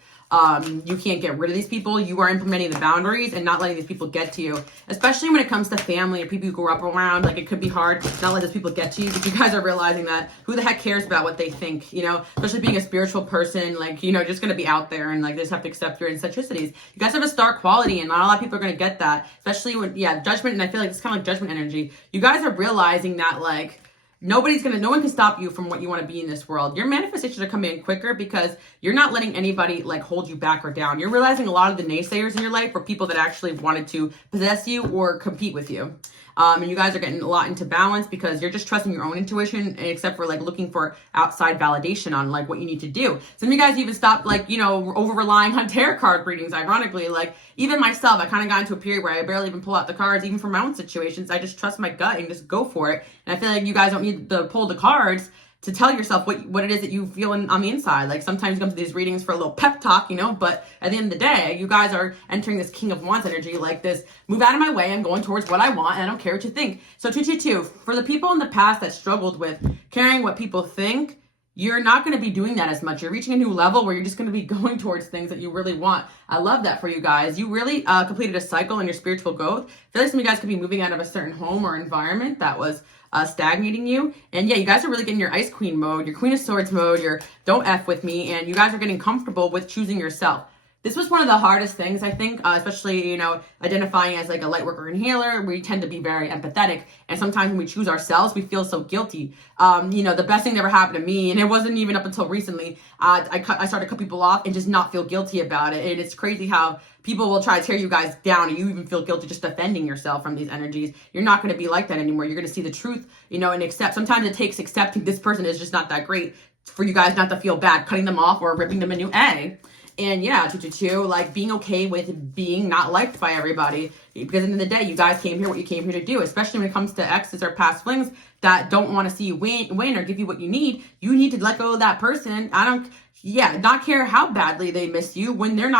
you can't get rid of these people, you are implementing the boundaries and not letting these people get to you, especially when it comes to family or people you grew up around. Like, it could be hard not let those people get to you, but you guys are realizing that who the heck cares about what they think, you know, especially being a spiritual person, like, you know, just going to be out there and like, they just have to accept your eccentricities. You guys have a star quality and not a lot of people are going to get that, especially when, judgment. And I feel like it's kind of like judgment energy. You guys are realizing that like, no one can stop you from what you want to be in this world. Your manifestations are coming in quicker because you're not letting anybody like hold you back or down. You're realizing a lot of the naysayers in your life were people that actually wanted to possess you or compete with you. And you guys are getting a lot into balance because you're just trusting your own intuition, except for like looking for outside validation on like what you need to do. Some of you guys even stopped like, you know, over relying on tarot card readings. Ironically, like even myself, I kind of got into a period where I barely even pull out the cards, even for my own situations. I just trust my gut and just go for it. And I feel like you guys don't need to pull the cards to tell yourself what it is that you feel on the inside. Like sometimes you come to these readings for a little pep talk, you know, but at the end of the day, you guys are entering this King of Wands energy, like this, move out of my way, I'm going towards what I want, and I don't care what you think. So 222, for the people in the past that struggled with caring what people think, you're not going to be doing that as much. You're reaching a new level where you're just going to be going towards things that you really want. I love that for you guys. You really completed a cycle in your spiritual growth. I feel like some of you guys could be moving out of a certain home or environment that was stagnating you. And yeah, you guys are really getting your Ice Queen mode, your Queen of Swords mode, your don't F with me, and you guys are getting comfortable with choosing yourself. This was one of the hardest things, I think, especially, you know, identifying as like a light worker and healer. We tend to be very empathetic. And sometimes when we choose ourselves, we feel so guilty. You know, the best thing that ever happened to me, and it wasn't even up until recently, I started to cut people off and just not feel guilty about it. And it's crazy how people will try to tear you guys down and you even feel guilty just defending yourself from these energies. You're not going to be like that anymore. You're going to see the truth, you know, and accept. Sometimes it takes accepting this person is just not that great for you guys not to feel bad cutting them off or ripping them a new A. And yeah, 222, like being okay with being not liked by everybody. Because at the end of the day, you guys came here what you came here to do, especially when it comes to exes or past flings that don't want to see you win or give you what you need. You need to let go of that person. Not care how badly they miss you when they're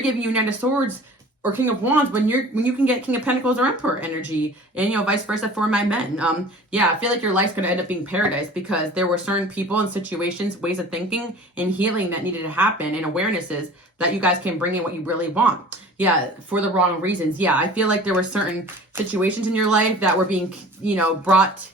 giving you Knight of Swords or King of Wands when you can get King of Pentacles or Emperor energy, and you know, vice versa for my men. I feel like your life's gonna end up being paradise because there were certain people and situations, ways of thinking and healing that needed to happen, and awarenesses that you guys can bring in what you really want. Yeah, for the wrong reasons. Yeah, I feel like there were certain situations in your life that were being, you know, brought.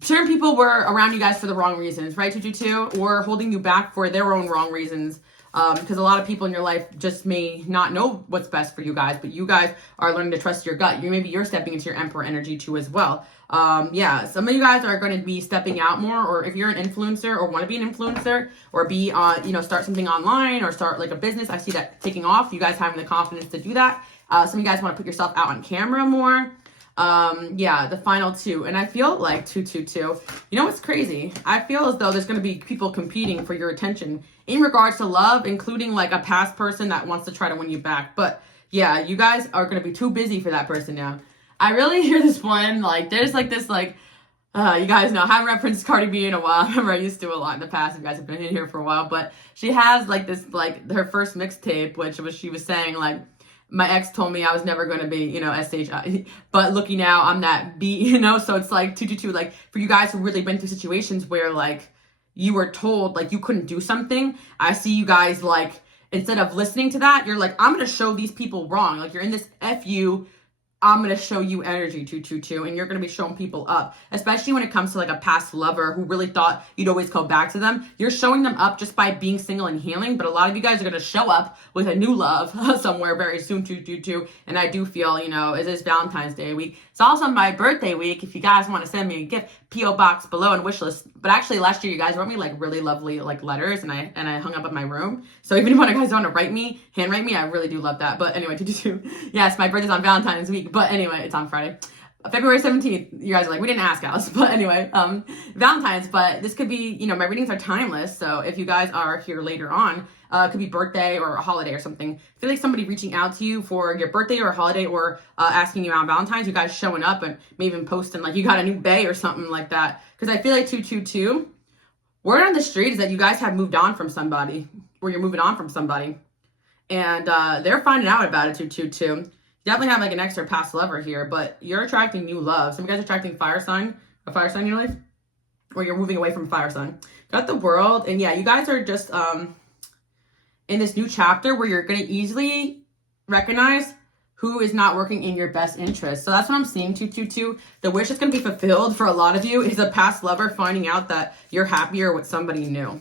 Certain people were around you guys for the wrong reasons, right, 222, or holding you back for their own wrong reasons. Because a lot of people in your life just may not know what's best for you guys, but you guys are learning to trust your gut. Maybe you're stepping into your Emperor energy too as well. Some of you guys are going to be stepping out more, or if you're an influencer or want to be an influencer or be start something online or start like a business, I see that taking off. You guys having the confidence to do that. Some of you guys want to put yourself out on camera more. The final two, and I feel like 222, you know what's crazy? I feel as though there's going to be people competing for your attention in regards to love, including like a past person that wants to try to win you back. But yeah, you guys are going to be too busy for that person now. I really hear this one, like there's like this, like, you guys know, I haven't read Princess Cardi B in a while. I remember I used to a lot in the past. You guys have been in here for a while, but she has like this, like her first mixtape, which was, she was saying like, my ex told me I was never going to be, you know, SHI, but looking now, I'm that B, you know? So it's like 222, like for you guys who really been through situations where like you were told like you couldn't do something. I see you guys like, instead of listening to that, you're like, I'm going to show these people wrong. Like you're in this FU, I'm going to show you energy 222, and you're going to be showing people up, especially when it comes to like a past lover who really thought you'd always go back to them. You're showing them up just by being single and healing, but a lot of you guys are going to show up with a new love somewhere very soon 222. And I do feel, you know, it is Valentine's Day week. It's also my birthday week. If you guys want to send me a gift, P.O. box below and wish list. But actually last year you guys wrote me like really lovely like letters, and I hung up in my room. So even if you guys want to handwrite me, I really do love that. But anyway, 222, yes, my birthday's on Valentine's week. But anyway, it's on Friday. February 17th, you guys are like, we didn't ask Alice, but anyway, Valentine's, but this could be, you know, my readings are timeless, so if you guys are here later on, it could be birthday or a holiday or something. I feel like somebody reaching out to you for your birthday or a holiday or asking you out on Valentine's, you guys showing up and maybe even posting like you got a new bae or something like that, because I feel like 222, word on the street is that you guys have moved on from somebody, or you're moving on from somebody, and they're finding out about it, 222. Definitely have like an extra past lover here, but you're attracting new love. Some of you guys are attracting a fire sign in your life, or you're moving away from a fire sign. Got the World, and yeah, you guys are just in this new chapter where you're going to easily recognize who is not working in your best interest. So that's what I'm seeing, 222. The wish that's going to be fulfilled for a lot of you is a past lover finding out that you're happier with somebody new.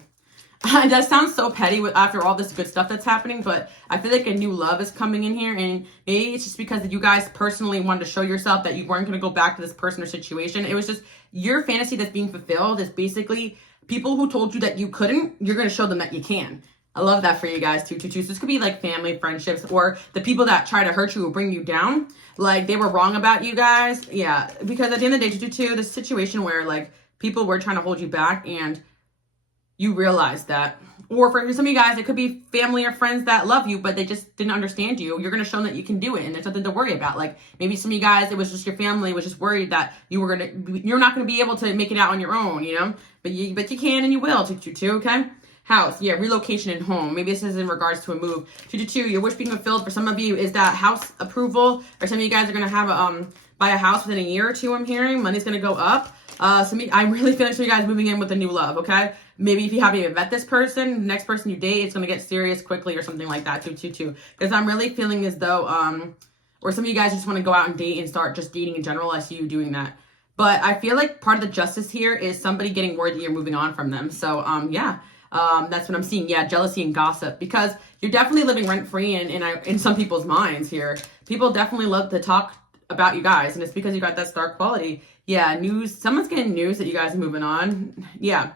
That sounds so petty after all this good stuff that's happening, but I feel like a new love is coming in here, and maybe it's just because you guys personally wanted to show yourself that you weren't going to go back to this person or situation. It was just your fantasy that's being fulfilled is basically people who told you that you couldn't, you're going to show them that you can. I love that for you guys, 222. So this could be like family, friendships, or the people that try to hurt you or bring you down. Like they were wrong about you guys. Yeah, because at the end of the day, 222, this situation where like people were trying to hold you back and you realize that. Or for some of you guys, it could be family or friends that love you, but they just didn't understand you. You're going to show them that you can do it, and there's nothing to worry about. Like maybe some of you guys, it was just your family was just worried that you're not going to be able to make it out on your own, you know? But you can and you will, 222, okay? House, yeah, relocation and home. Maybe this is in regards to a move. 222, your wish being fulfilled for some of you is that house approval, or some of you guys are going to have buy a house within a year or two, I'm hearing. Money's going to go up. I really feel like some of you guys moving in with a new love, okay? Maybe if you haven't even met this person, the next person you date, it's going to get serious quickly or something like that, 222. Because I'm really feeling as though, or some of you guys just want to go out and date and start just dating in general. I see you doing that. But I feel like part of the justice here is somebody getting word that you're moving on from them. So, yeah, that's what I'm seeing. Yeah, jealousy and gossip. Because you're definitely living rent-free in some people's minds here. People definitely love to talk about you guys, and it's because you got that star quality. Yeah, news. Someone's getting news that you guys are moving on. Yeah.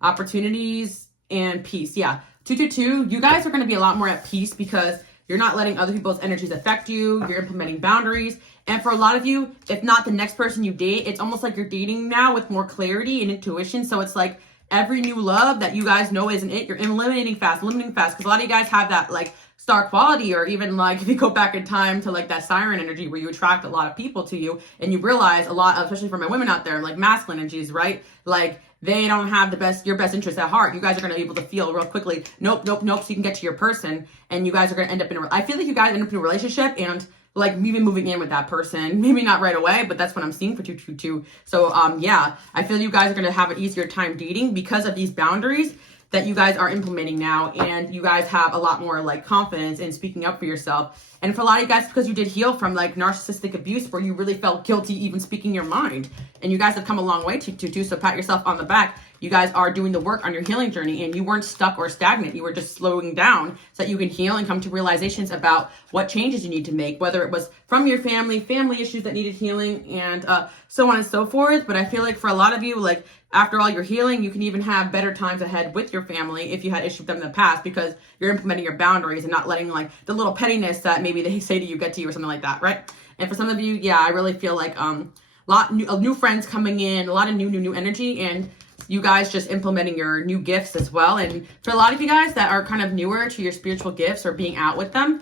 Opportunities and peace. Yeah. 222, you guys are going to be a lot more at peace because you're not letting other people's energies affect you. You're implementing boundaries. And for a lot of you, if not the next person you date, it's almost like you're dating now with more clarity and intuition. So it's like every new love that you guys know isn't it, you're eliminating fast. Because a lot of you guys have that like star quality, or even like if you go back in time to like that siren energy where you attract a lot of people to you and you realize a lot, especially for my women out there, like masculine energies, right? Like they don't have your best interest at heart. You guys are going to be able to feel real quickly, nope, so you can get to your person, and you guys are going to end up I feel like you guys end up in a relationship and like even moving in with that person, maybe not right away, but that's what I'm seeing for 222. So yeah, I feel you guys are going to have an easier time dating because of these boundaries that you guys are implementing now, and you guys have a lot more like confidence in speaking up for yourself. And for a lot of you guys, because you did heal from like narcissistic abuse where you really felt guilty even speaking your mind, and you guys have come a long way to so pat yourself on the back. You guys are doing the work on your healing journey, and you weren't stuck or stagnant. You were just slowing down so that you can heal and come to realizations about what changes you need to make, whether it was from your family issues that needed healing, and so on and so forth. But I feel like for a lot of you, like after all your healing, you can even have better times ahead with your family if you had issues with them in the past, because you're implementing your boundaries and not letting like the little pettiness that maybe they say to you get to you or something like that, right? And for some of you, yeah, I really feel like a lot of new friends coming in, a lot of new energy, and you guys just implementing your new gifts as well. And for a lot of you guys that are kind of newer to your spiritual gifts or being out with them,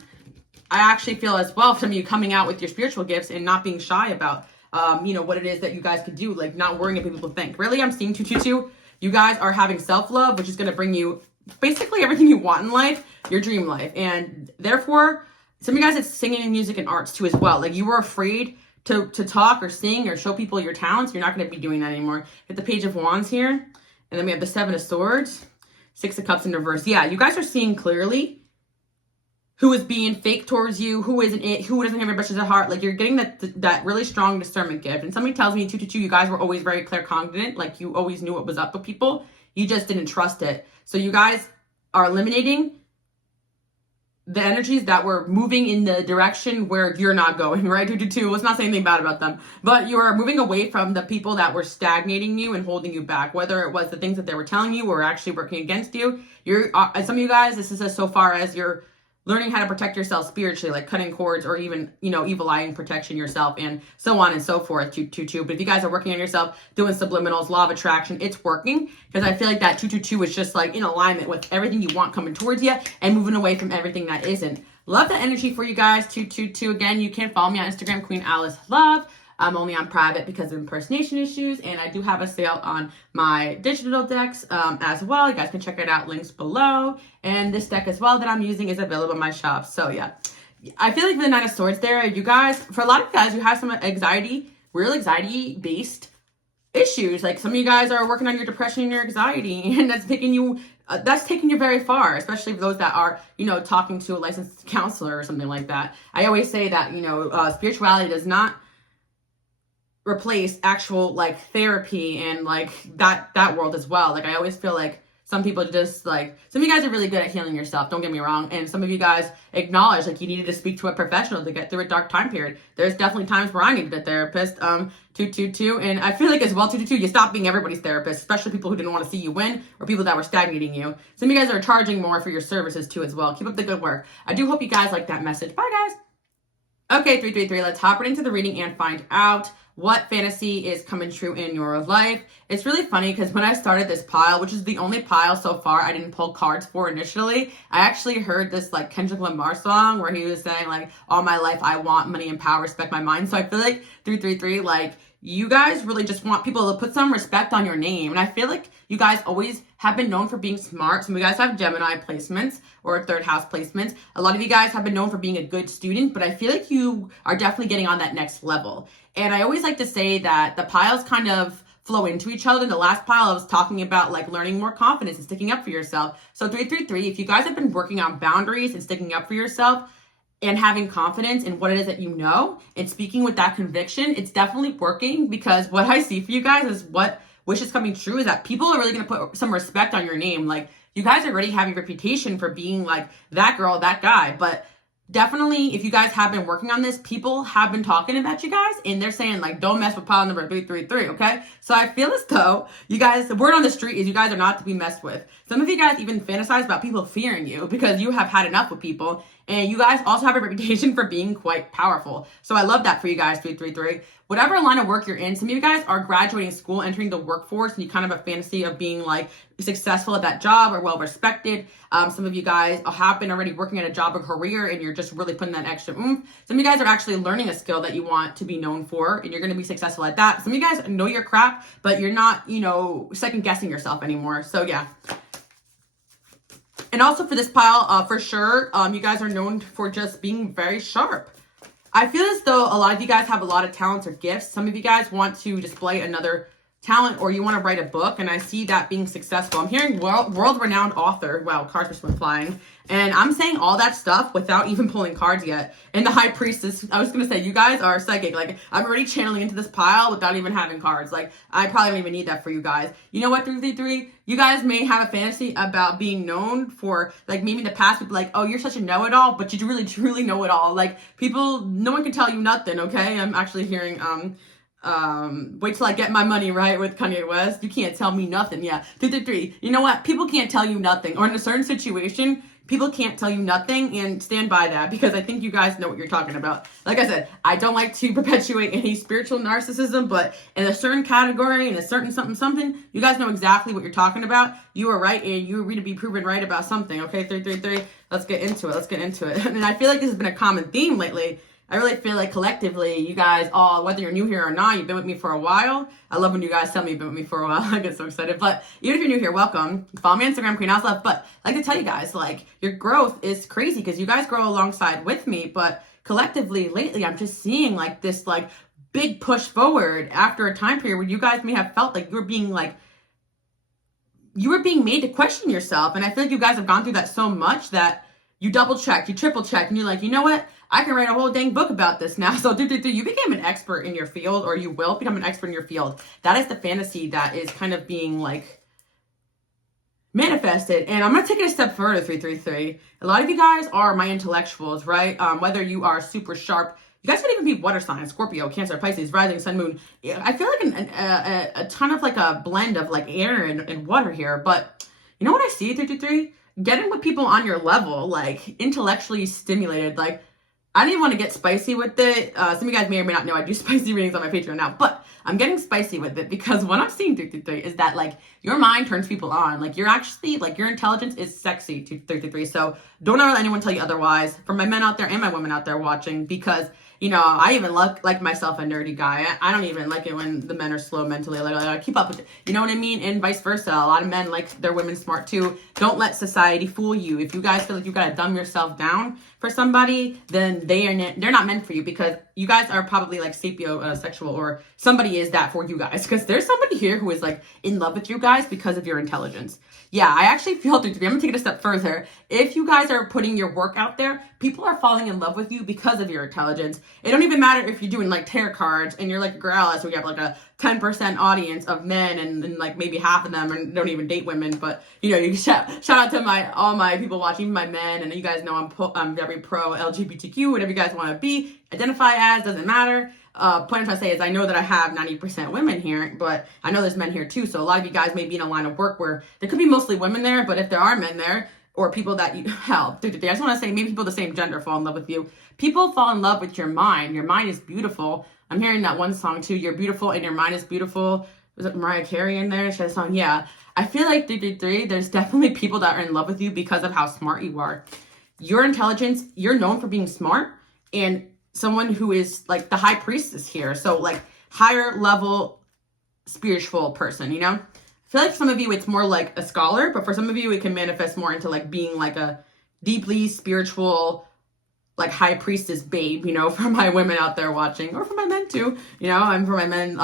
I actually feel as well, some of you coming out with your spiritual gifts and not being shy about what it is that you guys could do, like not worrying about what people think. Really, I'm seeing 222. You guys are having self-love, which is going to bring you basically everything you want in life, your dream life. And therefore, some of you guys, it's singing and music and arts too as well. Like you were afraid to talk or sing or show people your talents. You're not going to be doing that anymore. Get the Page of Wands here. And then we have the Seven of Swords, Six of Cups in reverse. Yeah, you guys are seeing clearly who is being fake towards you, who isn't it, who doesn't have your best at heart. Like you're getting that really strong discernment gift. And somebody tells me 222, you guys were always very claircognizant. Like you always knew what was up with people. You just didn't trust it. So you guys are eliminating the energies that were moving in the direction where you're not going, right? 222, let's not say anything bad about them, but you are moving away from the people that were stagnating you and holding you back, whether it was the things that they were telling you or actually working against you. Some of you guys, this is so far as you're learning how to protect yourself spiritually, like cutting cords or even, evil eyeing protection yourself and so on and so forth, 222. But if you guys are working on yourself, doing subliminals, law of attraction, it's working, because I feel like that 222 is just like in alignment with everything you want coming towards you and moving away from everything that isn't. Love the energy for you guys, 222. Again, you can follow me on Instagram, QueenAliceLove. I'm only on private because of impersonation issues, and I do have a sale on my digital decks as well. You guys can check it out, links below. And this deck as well that I'm using is available in my shop. So yeah, I feel like with the Nine of Swords there, you guys, for a lot of you guys, you have some anxiety, real anxiety-based issues. Like some of you guys are working on your depression and your anxiety, and that's taking you very far, especially for those that are, talking to a licensed counselor or something like that. I always say that, spirituality does not replace actual like therapy and like that world as well. Like I always feel like some people just like, some of you guys are really good at healing yourself, don't get me wrong, and some of you guys acknowledge like you needed to speak to a professional to get through a dark time period. There's definitely times where I needed a therapist, 222, and I feel like as well, 222, you stop being everybody's therapist, especially people who didn't want to see you win or people that were stagnating you. Some of you guys are charging more for your services too as well. Keep up the good work. I do hope you guys like that message. Bye guys. Okay, 333, let's hop right into the reading and find out what fantasy is coming true in your life. It's really funny because when I started this pile, which is the only pile so far I didn't pull cards for initially, I actually heard this like Kendrick Lamar song where he was saying like, all my life I want money and power, respect my mind. So I feel like 333, like you guys really just want people to put some respect on your name. And I feel like you guys always have been known for being smart. Some of you guys have Gemini placements or third house placements. A lot of you guys have been known for being a good student, but I feel like you are definitely getting on that next level. And I always like to say that the piles kind of flow into each other. In the last pile, I was talking about like learning more confidence and sticking up for yourself. So 333, if you guys have been working on boundaries and sticking up for yourself and having confidence in what it is that you know and speaking with that conviction, it's definitely working, because what I see for you guys is what wish is coming true is that people are really going to put some respect on your name. Like you guys already have your reputation for being like that girl, that guy, but definitely, if you guys have been working on this, people have been talking about you guys, and they're saying, like, don't mess with pile number 333, okay? So I feel as though you guys, the word on the street is you guys are not to be messed with. Some of you guys even fantasize about people fearing you because you have had enough with people, and you guys also have a reputation for being quite powerful. So I love that for you guys, 333. Whatever line of work you're in, some of you guys are graduating school, entering the workforce, and you kind of have a fantasy of being like successful at that job or well respected. Some of you guys have been already working at a job or career, and you're just really putting that extra oomph. Some of you guys are actually learning a skill that you want to be known for, and you're going to be successful at that. Some of you guys know your crap, but you're not, second guessing yourself anymore. So yeah. And also for this pile, for sure, you guys are known for just being very sharp. I feel as though a lot of you guys have a lot of talents or gifts. Some of you guys want to display another talent, or you want to write a book, and I see that being successful. I'm hearing world-renowned author. Wow, cards just went flying. And I'm saying all that stuff without even pulling cards yet. And the High Priestess, I was going to say, you guys are psychic. Like, I'm already channeling into this pile without even having cards. Like, I probably don't even need that for you guys. You know what, 333? You guys may have a fantasy about being known for, like, maybe in the past, people like, oh, you're such a know-it-all, but you really, truly know it all. Like, people, no one can tell you nothing, okay? I'm actually hearing, wait till I get my money right with Kanye West. You can't tell me nothing. Yeah. 333. You know what? People can't tell you nothing. Or in a certain situation, people can't tell you nothing, and stand by that, because I think you guys know what you're talking about. Like I said, I don't like to perpetuate any spiritual narcissism, but in a certain category, in a certain something, you guys know exactly what you're talking about. You are right, and you are going to be proven right about something. Okay, 333. Let's get into it. Let's get into it. And I feel like this has been a common theme lately. I really feel like collectively, you guys all, whether you're new here or not, you've been with me for a while. I love when you guys tell me you've been with me for a while. I get so excited. But even if you're new here, welcome. Follow me on Instagram, QueenAliceLove. But I like to tell you guys, like, your growth is crazy because you guys grow alongside with me. But collectively, lately, I'm just seeing like this like big push forward after a time period where you guys may have felt like you were being made to question yourself. And I feel like you guys have gone through that so much that you double checked, you triple checked, and you're like, you know what? I can write a whole dang book about this now. So you became an expert in your field, or you will become an expert in your field. That is the fantasy that is kind of being like manifested. And I'm going to take it a step further, 333. A lot of you guys are my intellectuals, right? Whether you are super sharp, you guys could even be water signs, Scorpio, Cancer, Pisces, rising, sun, moon. I feel like a ton of like a blend of like air and water here. But you know what I see, 333? getting with people on your level, like intellectually stimulated. Like, I didn't even want to get spicy with it. Some of you guys may or may not know I do spicy readings on my Patreon now, but I'm getting spicy with it because what I'm seeing 333 is that like your mind turns people on. Like you're actually, like your intelligence is sexy to 333. So don't ever let anyone tell you otherwise. For my men out there and my women out there watching, because you know, I even like myself a nerdy guy. I don't even like it when the men are slow mentally. Like, I keep up with it. You know what I mean? And vice versa. A lot of men like their women smart too. Don't let society fool you. If you guys feel like you gotta dumb yourself down for somebody, then they're not meant for you, because you guys are probably like sapiosexual, or somebody is that for you guys. Because there's somebody here who is like in love with you guys because of your intelligence. Yeah, I actually feel through. I'm gonna take it a step further. If you guys are putting your work out there, people are falling in love with you because of your intelligence. It don't even matter if you're doing like tarot cards and you're like Gralis, where you have like a 10% audience of men and like maybe half of them don't even date women. But you know, you shout out to all my people watching, my men, and you guys know I'm very pro LGBTQ, whatever you guys want to be, identify as, doesn't matter. Point I'm trying to say is I know that I have 90% women here, but I know there's men here too. So a lot of you guys may be in a line of work where there could be mostly women there, but if there are men there, or people that you, hell, I just want to say maybe people of the same gender fall in love with you. People fall in love with your mind. Your mind is beautiful. I'm hearing that one song too. You're beautiful and your mind is beautiful. Was it Mariah Carey in there? She had a song. Yeah. I feel like 333, there's definitely people that are in love with you because of how smart you are. Your intelligence, you're known for being smart, and someone who is like the high priestess here. So like higher level spiritual person, you know? I feel like some of you, it's more like a scholar, but for some of you, it can manifest more into like being like a deeply spiritual, like high priestess babe, you know, for my women out there watching, or for my men too, you know, and for my men,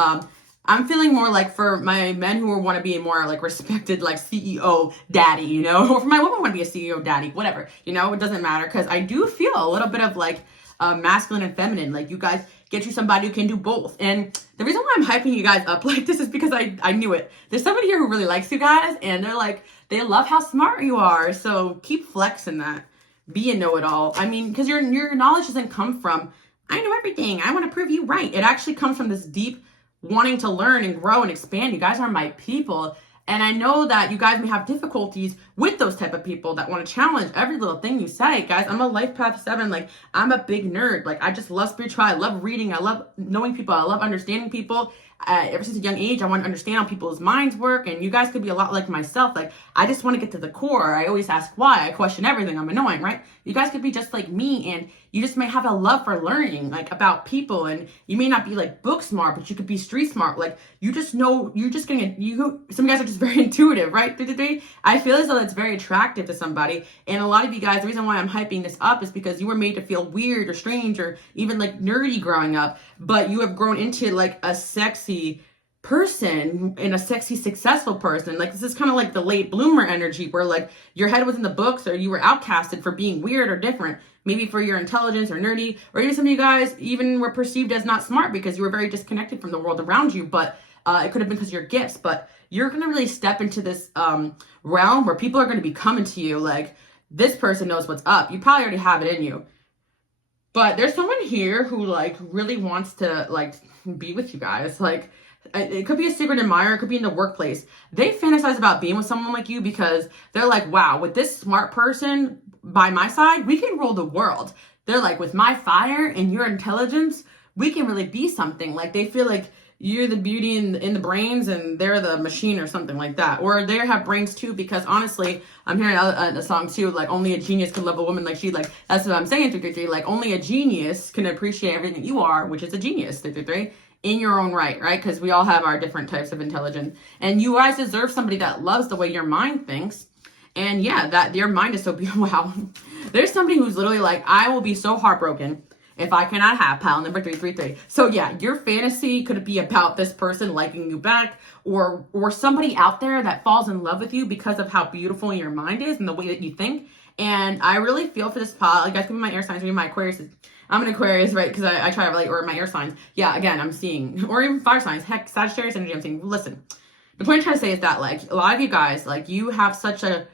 I'm feeling more like for my men who want to be more like respected, like CEO daddy, you know, or for my women who want to be a CEO daddy, whatever, you know, it doesn't matter. Cause I do feel a little bit of like masculine and feminine. Like you guys get you somebody who can do both. And the reason why I'm hyping you guys up like this is because I knew it. There's somebody here who really likes you guys, and they're like, they love how smart you are. So keep flexing that. Be a know-it-all. I mean, because your knowledge doesn't come from, I know everything, I want to prove you right. It actually comes from this deep wanting to learn and grow and expand. You guys are my people. And I know that you guys may have difficulties with those type of people that want to challenge every little thing you say. Guys, I'm a life path 7. Like, I'm a big nerd. Like, I just love spirituality. I love reading. I love knowing people. I love understanding people. Ever since a young age, I want to understand how people's minds work. And you guys could be a lot like myself. Like, I just want to get to the core. I always ask why. I question everything. I'm annoying, right? You guys could be just like me, and you just may have a love for learning, like, about people. And you may not be like book smart, but you could be street smart. Like, you just know, you're just gonna, some guys are just very intuitive, right? I feel as though it's very attractive to somebody. And a lot of you guys, the reason why I'm hyping this up is because you were made to feel weird or strange or even like nerdy growing up, but you have grown into like a sexy person and a sexy successful person. Like, this is kind of like the late bloomer energy where like your head was in the books, or you were outcasted for being weird or different, maybe for your intelligence or nerdy, or even some of you guys even were perceived as not smart because you were very disconnected from the world around you. But it could have been because of your gifts. But you're going to really step into this realm where people are going to be coming to you like, this person knows what's up. You probably already have it in you. But there's someone here who like really wants to like be with you guys. Like, it could be a secret admirer. It could be in the workplace. They fantasize about being with someone like you because they're like, wow, with this smart person by my side, we can rule the world. They're like, with my fire and your intelligence, we can really be something. Like, they feel like you're the beauty in the brains and they're the machine or something like that. Or they have brains too, because honestly, I'm hearing a song too, like, only a genius can love a woman like she. Like, that's what I'm saying, 333. Like, only a genius can appreciate everything you are, which is a genius, 333. In your own right? Because we all have our different types of intelligence. And you guys deserve somebody that loves the way your mind thinks. And yeah, that your mind is so beautiful. Wow. There's somebody who's literally like, I will be so heartbroken if I cannot have pile number 333. So yeah, your fantasy could be about this person liking you back, or somebody out there that falls in love with you because of how beautiful your mind is and the way that you think. And I really feel for this pile. Like, guys, give me my air signs, my Aquarius. I'm an Aquarius, right? Because I try to relate, or my air signs. Yeah, again, I'm seeing, or even fire signs. Heck, Sagittarius energy, I'm seeing. Listen, the point I'm trying to say is that, like, a lot of you guys, like, you have such a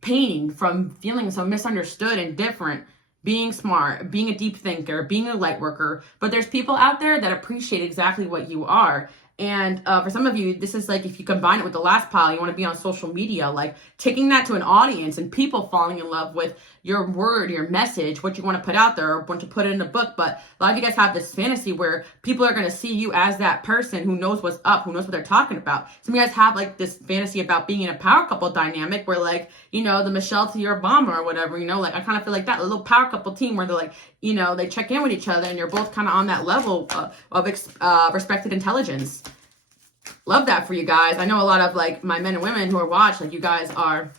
pain from feeling so misunderstood and different, being smart, being a deep thinker, being a light worker. But there's people out there that appreciate exactly what you are. And for some of you, this is like, if you combine it with the last pile, you want to be on social media, like taking that to an audience and people falling in love with your word, your message, what you want to put out there, or want to put it in a book. But a lot of you guys have this fantasy where people are going to see you as that person who knows what's up, who knows what they're talking about. Some of you guys have like this fantasy about being in a power couple dynamic where, like, you know, the Michelle to your Obama or whatever, you know, like I kind of feel like that, a little power couple team where they're like, you know, they check in with each other and you're both kind of on that level of respected intelligence. Love that for you guys. I know a lot of like my men and women who are watched, like you guys are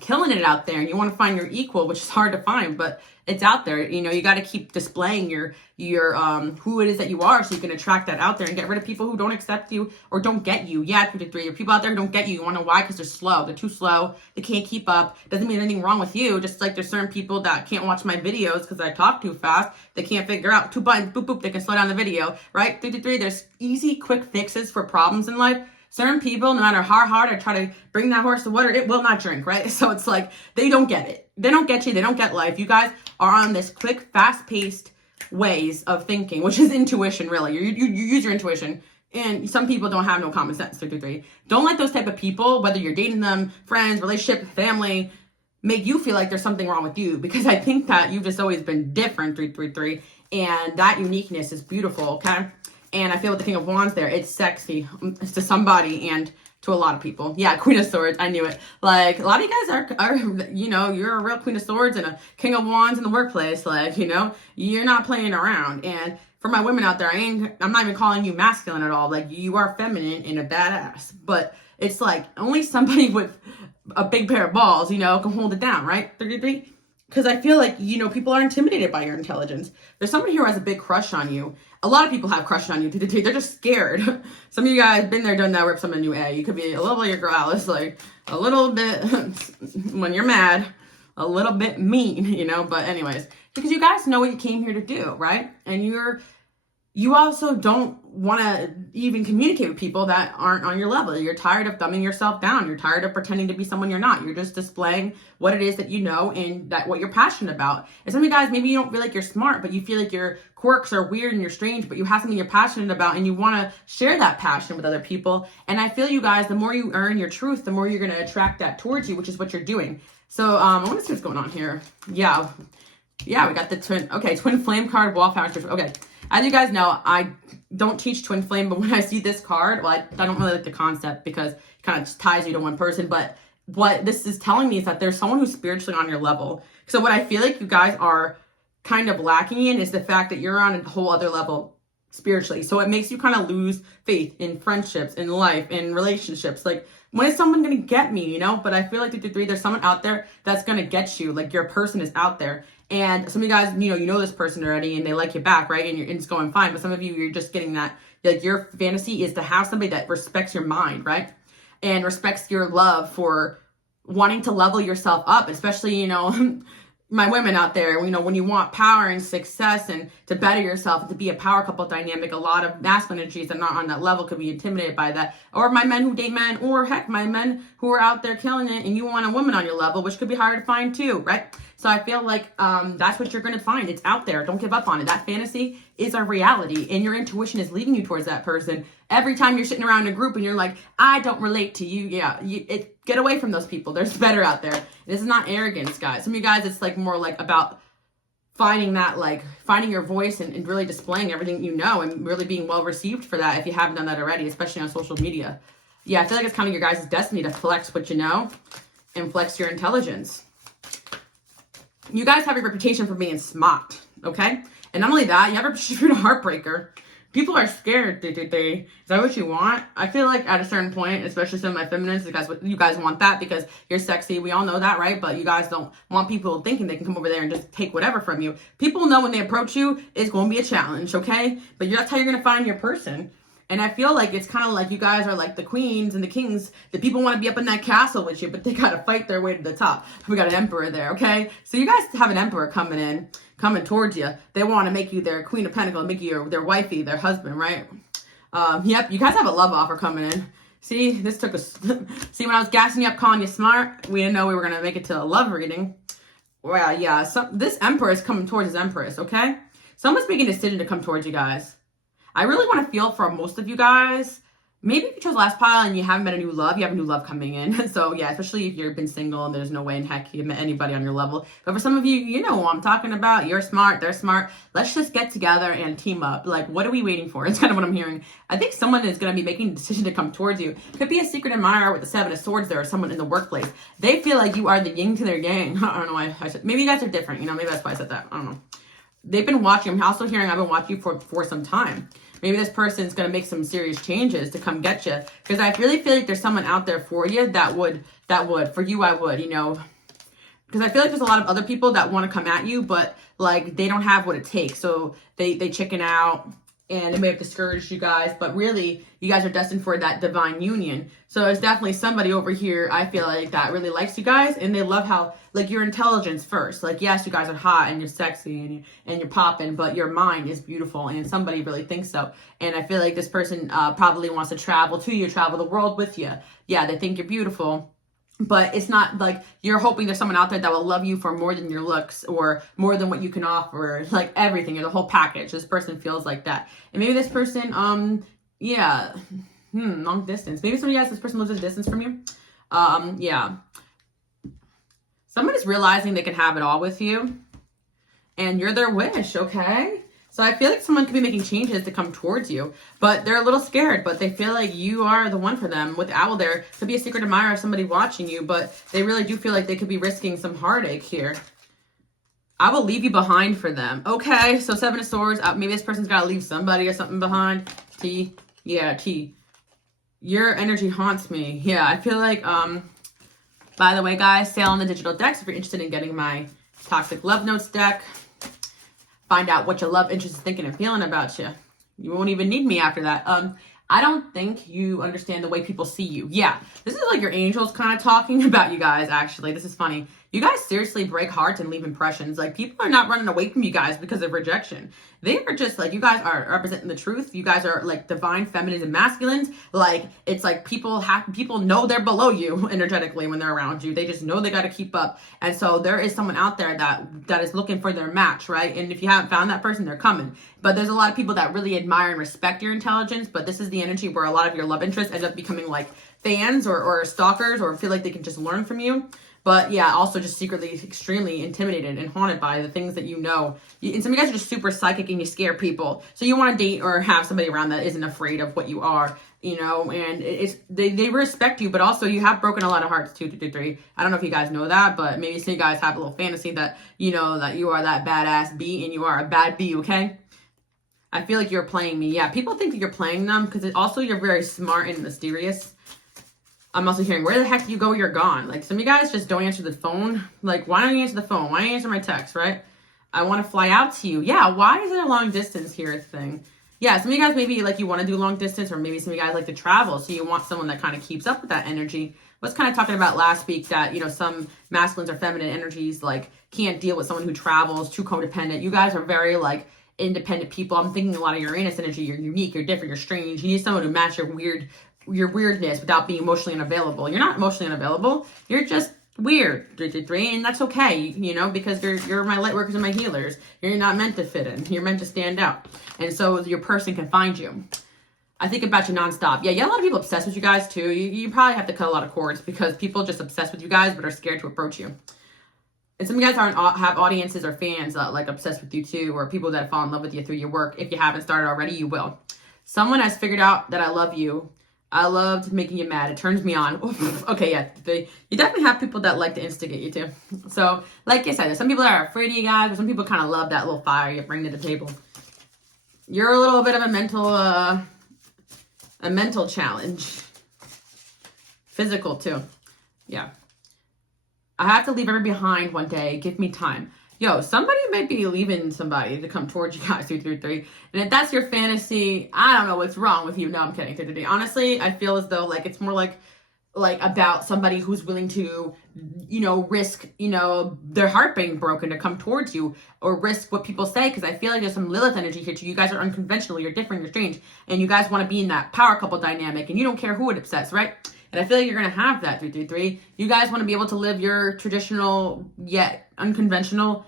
killing it out there and you want to find your equal, which is hard to find, but it's out there. You know, you got to keep displaying your who it is that you are, so you can attract that out there and get rid of people who don't accept you or don't get you. Yeah, 2 to 3. Or people out there who don't get you. You want to know why? Because they're slow. They're too slow. They can't keep up. Doesn't mean anything wrong with you. Just like there's certain people that can't watch my videos because I talk too fast. They can't figure out 2 buttons, boop, boop. They can slow down the video, right? 3 to 3. There's easy, quick fixes for problems in life. Certain people, no matter how hard I try to bring that horse to water, it will not drink, right? So it's like, they don't get it. They don't get you. They don't get life. You guys are on this quick, fast-paced ways of thinking, which is intuition, really. You use your intuition. And some people don't have no common sense, 3 to 3. Don't let those type of people, whether you're dating them, friends, relationship, family, make you feel like there's something wrong with you. Because I think that you've just always been different, 3 to 3. And that uniqueness is beautiful, okay? And I feel with the King of Wands there, it's sexy to somebody and to a lot of people. Yeah, Queen of Swords, I knew it. Like, a lot of you guys are, you know, you're a real Queen of Swords and a King of Wands in the workplace. Like, you know, you're not playing around. And for my women out there, I'm not even calling you masculine at all. Like, you are feminine and a badass. But it's like, only somebody with a big pair of balls, you know, can hold it down, right? 33? Because I feel like, you know, people are intimidated by your intelligence. There's somebody here who has a big crush on you. A lot of people have crush on you. They're just scared. Some of you guys been there, done that, rip someone new A. You could be a little bit your girl. It's like a little bit, when you're mad, a little bit mean, you know? But anyways, because you guys know what you came here to do, right? And you also don't want to even communicate with people that aren't on your level. You're tired of dumbing yourself down. You're tired of pretending to be someone you're not. You're just displaying what it is that you know and that what you're passionate about. And some of you guys, maybe you don't feel like you're smart, but you feel like your quirks are weird and you're strange, but you have something you're passionate about and you want to share that passion with other people. And I feel you guys, the more you earn your truth, the more you're going to attract that towards you, which is what you're doing. So I want to see what's going on here. Yeah, we got the twin flame card, wallflower. Okay. As you guys know, I don't teach twin flame, but when I see this card, well, I don't really like the concept because it kind of just ties you to one person. But what this is telling me is that there's someone who's spiritually on your level. So what I feel like you guys are kind of lacking in is the fact that you're on a whole other level spiritually. So it makes you kind of lose faith in friendships, in life, in relationships. Like, when is someone going to get me, you know? But I feel like 3 to 3, there's someone out there that's going to get you. Like, your person is out there. And some of you guys, you know this person already and they like you back, right? And it's going fine. But some of you, you're just getting that, like, your fantasy is to have somebody that respects your mind, right? And respects your love for wanting to level yourself up, especially, you know, my women out there, you know, when you want power and success and to better yourself and to be a power couple dynamic, a lot of masculine energies that are not on that level could be intimidated by that. Or my men who date men, or heck, my men who are out there killing it and you want a woman on your level, which could be hard to find too, right? So I feel like that's what you're going to find. It's out there. Don't give up on it. That fantasy is a reality and your intuition is leading you towards that person. Every time you're sitting around in a group and you're like, I don't relate to you. Yeah, get away from those people. There's better out there. This is not arrogance, guys. Some of you guys, it's like more like about finding that, like finding your voice and really displaying everything you know and really being well received for that if you haven't done that already, especially on social media. Yeah, I feel like it's kind of your guys' destiny to flex what you know and flex your intelligence. You guys have a reputation for being smart, okay? And not only that, you have a reputation for being a heartbreaker. People are scared. Is that what you want? I feel like at a certain point, especially some of my feminists, you guys want that because you're sexy. We all know that, right? But you guys don't want people thinking they can come over there and just take whatever from you. People know when they approach you, it's going to be a challenge, okay? But that's how you're going to find your person. And I feel like it's kind of like you guys are like the queens and the kings. The people want to be up in that castle with you, but they got to fight their way to the top. We got an emperor there, okay? So you guys have an emperor coming towards you. They want to make you their queen of pentacles, make you their wifey, their husband, right? Yep, you guys have a love offer coming in. See, this took us. See, when I was gassing you up, calling you smart, we didn't know we were going to make it to a love reading. Well, yeah, so this emperor is coming towards his empress, okay? Someone's making a decision to come towards you guys. I really want to feel for most of you guys maybe if you chose last pile and you haven't met a new love, you have a new love coming in. So yeah, especially if you've been single and there's no way in heck you've met anybody on your level. But for some of you, you know what I'm talking about. You're smart, they're smart. Let's just get together and team up. Like, what are we waiting for? It's kind of what I'm hearing. I think someone is going to be making a decision to come towards you. Could be a secret admirer with the 7 of Swords there, or someone in the workplace. They feel like you are the yin to their yang. I don't know why I said, maybe you guys are different. You know, maybe that's why I said that. I don't know. They've been watching. I'm also hearing I've been watching you for some time. Maybe this person's going to make some serious changes to come get you. Because I really feel like there's someone out there for you that would, for you, I would, you know. Because I feel like there's a lot of other people that want to come at you, but like they don't have what it takes. So they chicken out and it may have discouraged you guys. But really, you guys are destined for that divine union. So it's definitely somebody over here, I feel like, that really likes you guys. And they love how, like, your intelligence first. Like, yes, you guys are hot and you're sexy and you're popping, but your mind is beautiful. And somebody really thinks so. And I feel like this person probably wants to travel the world with you. Yeah, they think you're beautiful. But it's not like you're hoping there's someone out there that will love you for more than your looks or more than what you can offer, like everything, or the whole package. This person feels like that. And maybe this person, yeah, long distance. Maybe some of you guys, this person lives a distance from you. Yeah. Someone is realizing they can have it all with you and you're their wish, okay? So I feel like someone could be making changes to come towards you, but they're a little scared, but they feel like you are the one for them. With Owl there, could be a secret admirer of somebody watching you, but they really do feel like they could be risking some heartache here. I will leave you behind for them. Okay, so 7 of Swords. Maybe this person's got to leave somebody or something behind. T. Yeah, T. Your energy haunts me. Yeah, I feel like, by the way, guys, sale on the digital decks if you're interested in getting my Toxic Love Notes deck. Find out what your love interest is thinking and feeling about you. You won't even need me after that. I don't think you understand the way people see you. Yeah, this is like your angels kind of talking about you guys, actually. This is funny. You guys seriously break hearts and leave impressions. Like, people are not running away from you guys because of rejection. They are just like, you guys are representing the truth. You guys are like divine feminines and masculines. Like, it's like people know they're below you energetically when they're around you. They just know they got to keep up. And so there is someone out there that is looking for their match, right? And if you haven't found that person, they're coming. But there's a lot of people that really admire and respect your intelligence. But this is the energy where a lot of your love interests end up becoming like fans or stalkers, or feel like they can just learn from you. But yeah, also just secretly extremely intimidated and haunted by the things that you know. And some of you guys are just super psychic and you scare people. So you want to date or have somebody around that isn't afraid of what you are, you know, and they respect you, but also you have broken a lot of hearts, 2, 2, 3. I don't know if you guys know that, but maybe some of you guys have a little fantasy that, you know, that you are that badass bee and you are a bad bee, okay? I feel like you're playing me. Yeah, people think that you're playing them because also you're very smart and mysterious. I'm also hearing, where the heck do you go? You're gone. Like, some of you guys just don't answer the phone. Like, why don't you answer the phone? Why don't you answer my text, right? I want to fly out to you. Yeah, why is it a long distance here thing? Yeah, some of you guys maybe, like, you want to do long distance, or maybe some of you guys like to travel, so you want someone that kind of keeps up with that energy. I was kind of talking about last week that, you know, some masculines or feminine energies, like, can't deal with someone who travels, too codependent. You guys are very, like, independent people. I'm thinking a lot of Uranus energy. You're unique, you're different, you're strange. You need someone to match your weirdness without being emotionally unavailable. You're not emotionally unavailable. You're just weird, and that's okay, you know, because you're my light workers and my healers. You're not meant to fit in. You're meant to stand out. And so your person can find you. I think about you nonstop. Yeah, you have a lot of people obsessed with you guys too. You probably have to cut a lot of cords because people just obsessed with you guys but are scared to approach you. And some of you guys have audiences or fans that like obsessed with you too, or people that fall in love with you through your work. If you haven't started already, you will. Someone has figured out that I love you. I loved making you mad. It turns me on. Okay, yeah. You definitely have people that like to instigate you too. So, like I said, there's some people that are afraid of you guys, but some people kind of love that little fire you bring to the table. You're a little bit of a mental challenge. Physical too. Yeah. I have to leave everyone behind one day. Give me time. Yo, somebody might be leaving somebody to come towards you guys, 2, 3, 3. And if that's your fantasy, I don't know what's wrong with you. No, I'm kidding. 2, 3, 3. Honestly, I feel as though like it's more like about somebody who's willing to, you know, risk, you know, their heart being broken to come towards you, or risk what people say. Because I feel like there's some Lilith energy here too. You guys are unconventional. You're different. You're strange. And you guys want to be in that power couple dynamic. And you don't care who it upsets, right? And I feel like you're going to have that, 3, 3, 3. You guys want to be able to live your traditional yet unconventional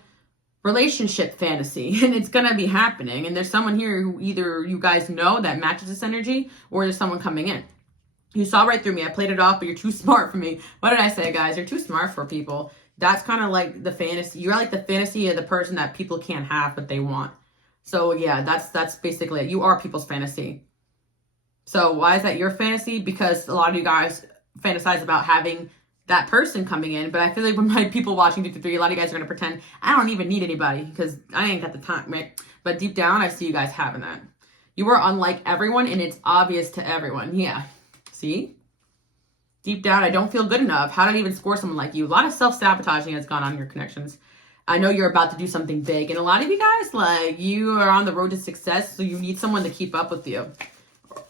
relationship fantasy, and it's gonna be happening. And there's someone here who either you guys know that matches this energy, or there's someone coming in. You saw right through me. I played it off, but you're too smart for me. What did I say, guys? You're too smart for people. That's kind of like the fantasy. You're like the fantasy of the person that people can't have, but they want. So yeah, that's basically it. You are people's fantasy. So why is that your fantasy? Because a lot of you guys fantasize about having that person coming in. But I feel like when my people watching 223, a lot of you guys are going to pretend I don't even need anybody because I ain't got the time, right? But deep down, I see you guys having that. You are unlike everyone, and it's obvious to everyone. Yeah. See? Deep down, I don't feel good enough. How did I even score someone like you? A lot of self-sabotaging has gone on in your connections. I know you're about to do something big. And a lot of you guys, like, you are on the road to success, so you need someone to keep up with you.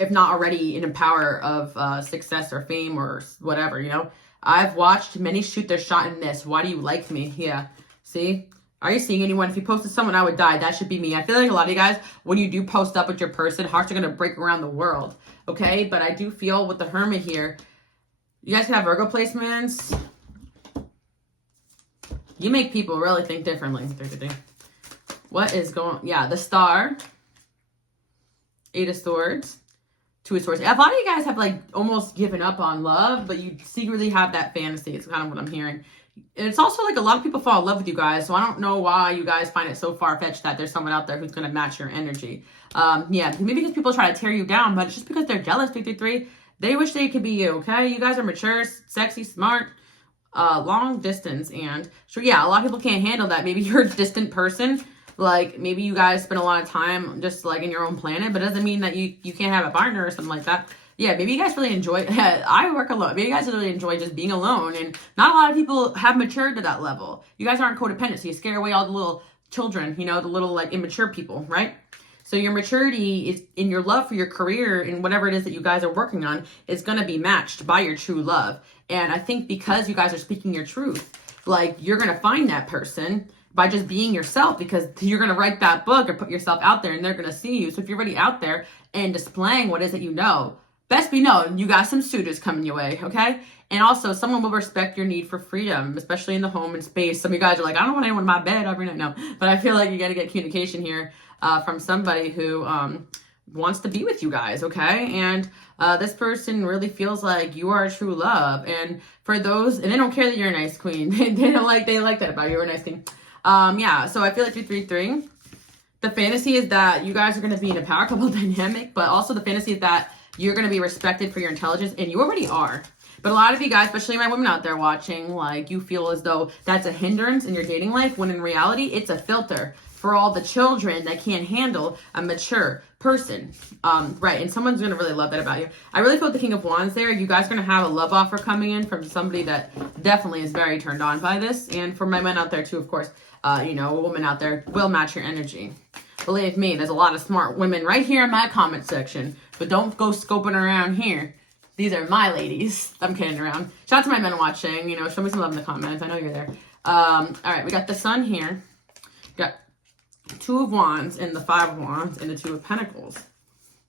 If not already in a power of success or fame or whatever, you know? I've watched many shoot their shot in this. Why do you like me? Yeah. See? Are you seeing anyone? If you posted someone, I would die. That should be me. I feel like a lot of you guys, when you do post up with your person, hearts are going to break around the world. Okay? But I do feel with the Hermit here, you guys can have Virgo placements. You make people really think differently. What is going on? Yeah, the Star. 8 of Swords. 2 of Swords. A lot of you guys have like almost given up on love, but you secretly have that fantasy. It's kind of what I'm hearing. And it's also like a lot of people fall in love with you guys. So I don't know why you guys find it so far-fetched that there's someone out there who's going to match your energy. Yeah, maybe because people try to tear you down, but it's just because they're jealous, 333. They wish they could be you, okay? You guys are mature, sexy, smart, long distance. And so, yeah, a lot of people can't handle that. Maybe you're a distant person. Like, maybe you guys spend a lot of time just, like, in your own planet. But it doesn't mean that you can't have a partner or something like that. Yeah, maybe you guys really enjoy... I work alone. Maybe you guys really enjoy just being alone. And not a lot of people have matured to that level. You guys aren't codependent, so you scare away all the little children, you know, the little, like, immature people, right? So your maturity is in your love for your career and whatever it is that you guys are working on is going to be matched by your true love. And I think because you guys are speaking your truth, like you're going to find that person by just being yourself because you're going to write that book or put yourself out there and they're going to see you. So if you're already out there and displaying what is it you know, best be known, you got some suitors coming your way, okay? And also someone will respect your need for freedom, especially in the home and space. Some of you guys are like, I don't want anyone in my bed every night. No, but I feel like you got to get communication here. From somebody who wants to be with you guys, okay? And this person really feels like you are a true love. And for those, and they don't care that you're a nice queen. they like that about you. You're a nice queen. Yeah, so I feel like 333. The fantasy is that you guys are going to be in a power couple dynamic, but also the fantasy is that you're going to be respected for your intelligence, and you already are. But a lot of you guys, especially my women out there watching, like you feel as though that's a hindrance in your dating life, when in reality, it's a filter for all the children that can't handle a mature person. Right, and someone's going to really love that about you. I really feel with the King of Wands there, you guys are going to have a love offer coming in from somebody that definitely is very turned on by this. And for my men out there too, of course, you know, a woman out there will match your energy. Believe me, there's a lot of smart women right here in my comment section, but don't go scoping around here. These are my ladies. I'm kidding around. Shout out to my men watching, you know, show me some love in the comments. I know you're there. All right, we got the Sun here. Got 2 of Wands and the 5 of Wands and the 2 of Pentacles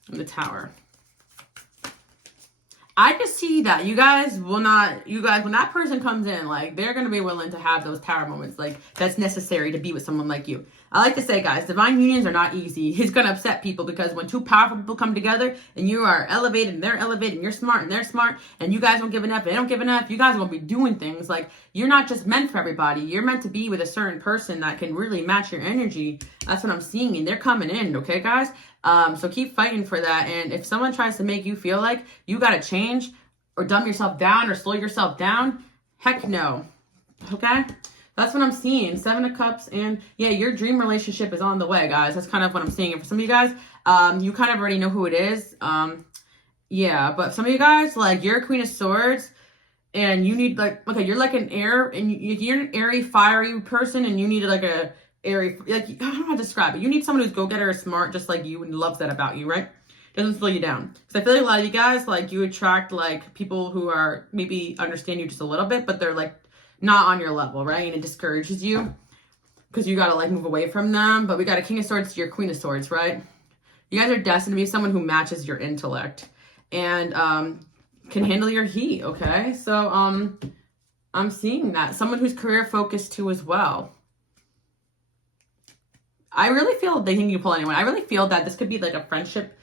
and the Tower. I just see that you guys, when that person comes in, like, they're going to be willing to have those power moments, like, that's necessary to be with someone like you. I like to say, guys, divine unions are not easy. It's going to upset people because when 2 powerful people come together and you are elevated and they're elevated and you're smart and they're smart and you guys don't give enough, they don't give enough, you guys will be doing things. Like, you're not just meant for everybody. You're meant to be with a certain person that can really match your energy. That's what I'm seeing, and they're coming in, okay, guys? So keep fighting for that. And if someone tries to make you feel like you got to change or dumb yourself down or slow yourself down, heck no, okay? That's what I'm seeing. 7 of Cups, and yeah, your dream relationship is on the way, guys. That's kind of what I'm seeing. And for some of you guys, you kind of already know who it is. Yeah, but some of you guys, like, you're a Queen of Swords, and you need, like, okay, you're like an air, and you're an airy, fiery person, and you need, like, a airy, like, I don't know how to describe it. You need someone who's go-getter, smart, just like you, and loves that about you, right? Doesn't slow you down. Because I feel like a lot of you guys, like, you attract, like, people who are maybe understand you just a little bit, but they're, like, not on your level, right? And it discourages you because you got to, like, move away from them. But we got a King of Swords to your Queen of Swords, right? You guys are destined to be someone who matches your intellect and can handle your heat, okay? So I'm seeing that. Someone who's career focused too as well. I really feel they think you pull anyone. I really feel that this could be like a friendship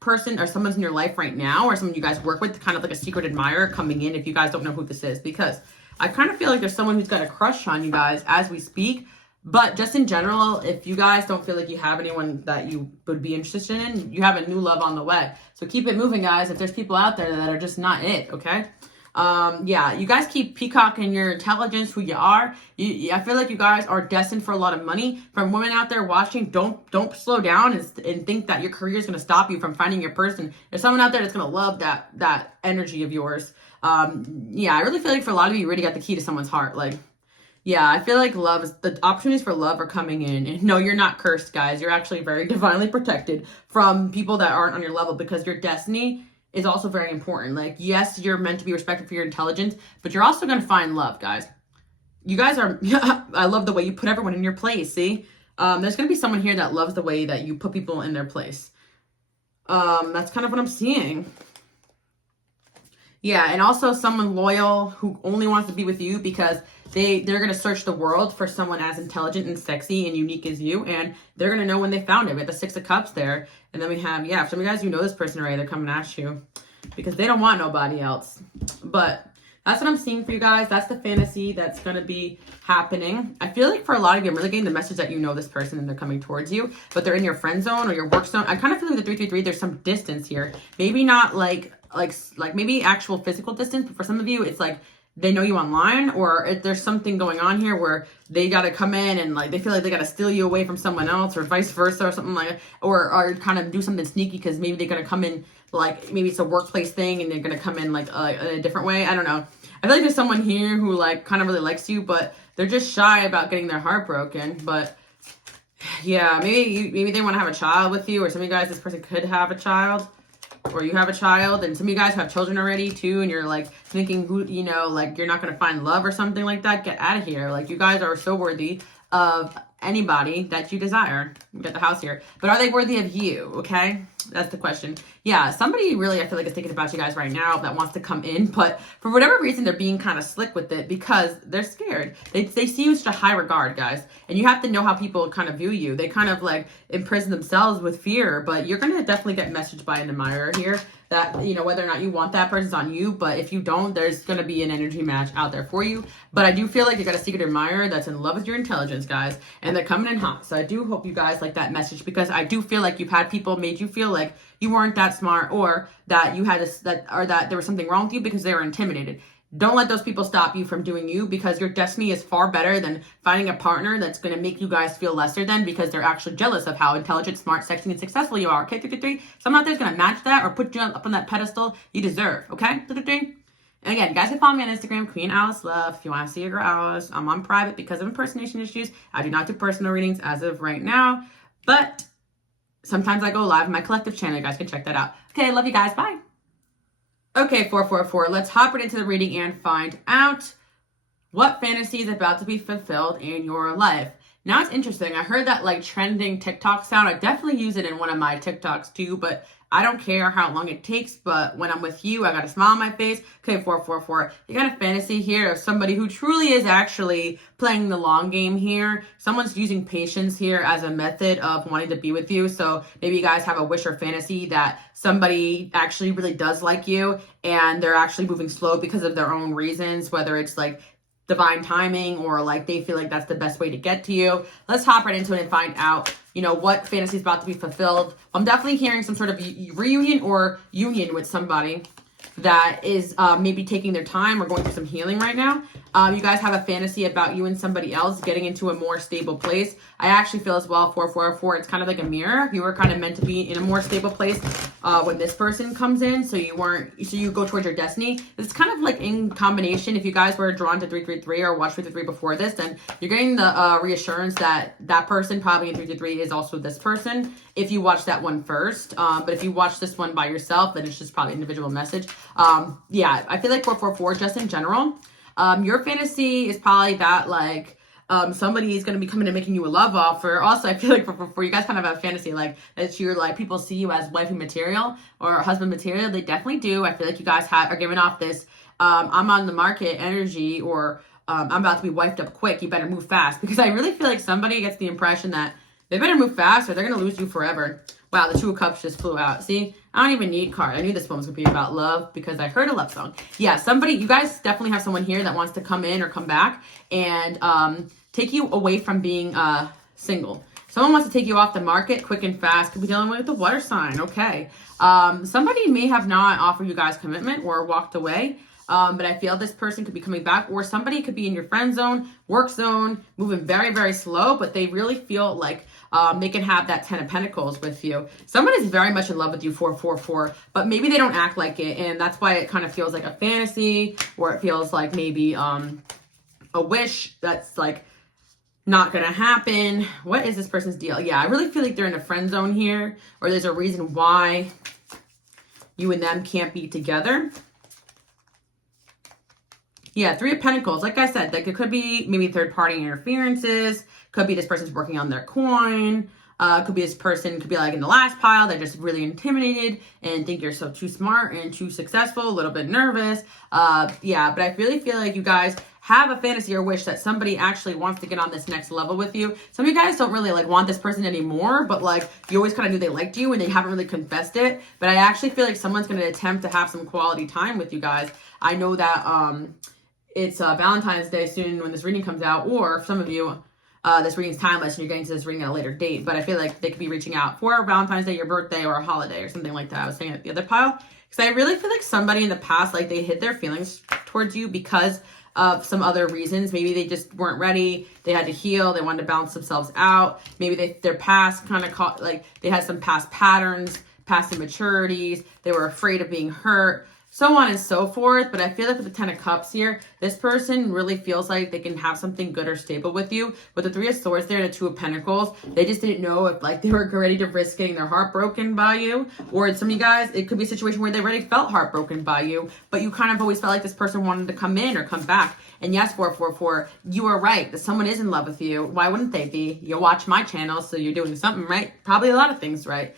person or someone's in your life right now, or someone you guys work with, kind of like a secret admirer coming in if you guys don't know who this is, because I kind of feel like there's someone who's got a crush on you guys as we speak. But just in general, if you guys don't feel like you have anyone that you would be interested in, you have a new love on the way. So keep it moving, guys. If there's people out there that are just not it, okay? Yeah, you guys keep peacocking your intelligence, who you are. I feel like you guys are destined for a lot of money. From women out there watching, don't slow down and think that your career is going to stop you from finding your person. There's someone out there that's going to love that energy of yours. Yeah, I really feel like for a lot of you already got the key to someone's heart. Like, yeah, I feel like the opportunities for love are coming in. And no, you're not cursed, guys. You're actually very divinely protected from people that aren't on your level, because your destiny is also very important. Like, yes, you're meant to be respected for your intelligence, but you're also going to find love, guys. You guys are, I love the way you put everyone in your place, see? There's going to be someone here that loves the way that you put people in their place. That's kind of what I'm seeing. Yeah, and also someone loyal who only wants to be with you because they're going to search the world for someone as intelligent and sexy and unique as you, and they're going to know when they found it. We have the Six of Cups there, and then we have, yeah, for some of you guys who know this person already, they're coming at you because they don't want nobody else. But that's what I'm seeing for you guys. That's the fantasy that's going to be happening. I feel like for a lot of you, I'm really getting the message that you know this person and they're coming towards you, but they're in your friend zone or your work zone. I kind of feel like the 333, there's some distance here. Maybe not like maybe actual physical distance, but for some of you, it's like they know you online, or if there's something going on here where they got to come in and like they feel like they got to steal you away from someone else, or vice versa, or something like that, or kind of do something sneaky because maybe they're going to come in, like maybe it's a workplace thing and they're going to come in like in a different way. I don't know. I feel like there's someone here who like kind of really likes you, but they're just shy about getting their heart broken. But yeah, maybe they want to have a child with you, or some of you guys, this person could have a child. Or you have a child, and some of you guys have children already too, and you're like thinking, who, you know, like you're not going to find love or something like that. Get out of here. Like, you guys are so worthy of anybody that you desire. You got the house here, but are they worthy of you? Okay, that's the question. Yeah, somebody really, I feel like, is thinking about you guys right now that wants to come in, but for whatever reason they're being kind of slick with it because they're scared. They see you in such a high regard, guys, and you have to know how people kind of view you. They kind of like imprison themselves with fear, but you're going to definitely get messaged by an admirer here that, you know, whether or not you want that person's on you, but if you don't, there's going to be an energy match out there for you. But I do feel like you got a secret admirer that's in love with your intelligence, guys, and they're coming in hot. So I do hope you guys like that message, because I do feel like you've had people made you feel like you weren't that smart, or that you had that there was something wrong with you because they were intimidated. Don't let those people stop you from doing you, because your destiny is far better than finding a partner that's going to make you guys feel lesser than, because they're actually jealous of how intelligent, smart, sexy, and successful you are. Okay, 333. Someone out there is going to match that or put you up on that pedestal you deserve. Okay, 333. And again, you guys can follow me on Instagram, Queen Alice Love. If you want to see your girl Alice, I'm on private because of impersonation issues. I do not do personal readings as of right now, but sometimes I go live on my collective channel. You guys can check that out. Okay, love you guys. Bye. Okay, 444, let's hop right into the reading and find out what fantasy is about to be fulfilled in your life. Now, it's interesting. I heard that like trending TikTok sound. I definitely use it in one of my TikToks too, but I don't care how long it takes. But when I'm with you, I got a smile on my face. Okay, 444, you got a fantasy here of somebody who truly is actually playing the long game here. Someone's using patience here as a method of wanting to be with you. So maybe you guys have a wish or fantasy that somebody actually really does like you, and they're actually moving slow because of their own reasons, whether it's like divine timing or like they feel like that's the best way to get to you. Let's hop right into it and find out, you know, what fantasy is about to be fulfilled. I'm definitely hearing some sort of reunion or union with somebody that is maybe taking their time or going through some healing right now. You guys have a fantasy about you and somebody else getting into a more stable place. I actually feel as well, 444, it's kind of like a mirror. You were kind of meant to be in a more stable place when this person comes in, so you go towards your destiny. It's kind of like in combination. If you guys were drawn to 333 or watched 333 before this, then you're getting the reassurance that that person probably in 333 is also this person if you watch that one first. But if you watch this one by yourself, then it's just probably an individual message. Yeah, I feel like 444, just in general, your fantasy is probably that like somebody is going to be coming and making you a love offer. Also, I feel like for you guys kind of have a fantasy like that you're like, people see you as wifey material or husband material. They definitely do. I feel like you guys are giving off this I'm on the market energy, or I'm about to be wifed up quick. You better move fast, because I really feel like somebody gets the impression that They better move fast or they're going to lose you forever. Wow, the Two of Cups just flew out. See, I don't even need card. I knew this one was going to be about love because I heard a love song. Yeah, somebody, you guys definitely have someone here that wants to come in or come back and take you away from being single. Someone wants to take you off the market quick and fast. Could be dealing with the water sign. Okay. Somebody may have not offered you guys commitment or walked away. But I feel this person could be coming back, or somebody could be in your friend zone, work zone, moving very, very slow, but they really feel like they can have that 10 of Pentacles with you. Someone is very much in love with you, 444, but maybe they don't act like it, and that's why it kind of feels like a fantasy, or it feels like maybe a wish that's like not gonna happen. What is this person's deal? Yeah, I really feel like they're in a friend zone here, or there's a reason why you and them can't be together. Yeah, Three of Pentacles. Like I said, like it could be maybe third-party interferences. Could be this person's working on their coin. Could be this person, could be like in the last pile. They're just really intimidated and think you're so too smart and too successful, a little bit nervous. Yeah, but I really feel like you guys have a fantasy or wish that somebody actually wants to get on this next level with you. Some of you guys don't really like want this person anymore, but like you always kind of knew they liked you and they haven't really confessed it. But I actually feel like someone's going to attempt to have some quality time with you guys. I know that it's Valentine's Day soon when this reading comes out, or for some of you, this reading's timeless and you're getting to this reading at a later date. But I feel like they could be reaching out for Valentine's Day, your birthday, or a holiday or something like that. I was saying at the other pile. Because I really feel like somebody in the past, like they hid their feelings towards you because of some other reasons. Maybe they just weren't ready. They had to heal. They wanted to balance themselves out. Maybe their past kind of caught, like they had some past patterns, past immaturities. They were afraid of being hurt, so on and so forth. But I feel like with the 10 of Cups here, this person really feels like they can have something good or stable with you. With the 3 of Swords there and the 2 of Pentacles, they just didn't know if like they were ready to risk getting their heart broken by you. Or some of you guys, it could be a situation where they already felt heartbroken by you, but you kind of always felt like this person wanted to come in or come back. And yes, 444, you are right that someone is in love with you. Why wouldn't they be? You watch my channel, so you're doing something right. Probably a lot of things right.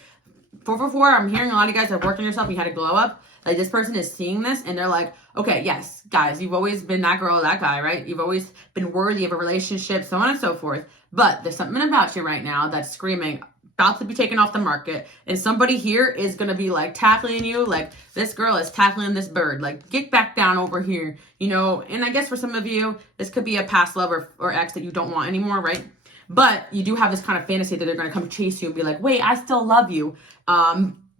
444, I'm hearing a lot of you guys have worked on yourself and you had a glow up. Like this person is seeing this and they're like, okay, yes, guys, you've always been that girl or that guy, right? You've always been worthy of a relationship, so on and so forth. But there's something about you right now that's screaming, about to be taken off the market. And somebody here is going to be like tackling you. Like this girl is tackling this bird. Like get back down over here, you know? And I guess for some of you, this could be a past love or ex that you don't want anymore, right? But you do have this kind of fantasy that they're going to come chase you and be like, wait, I still love you.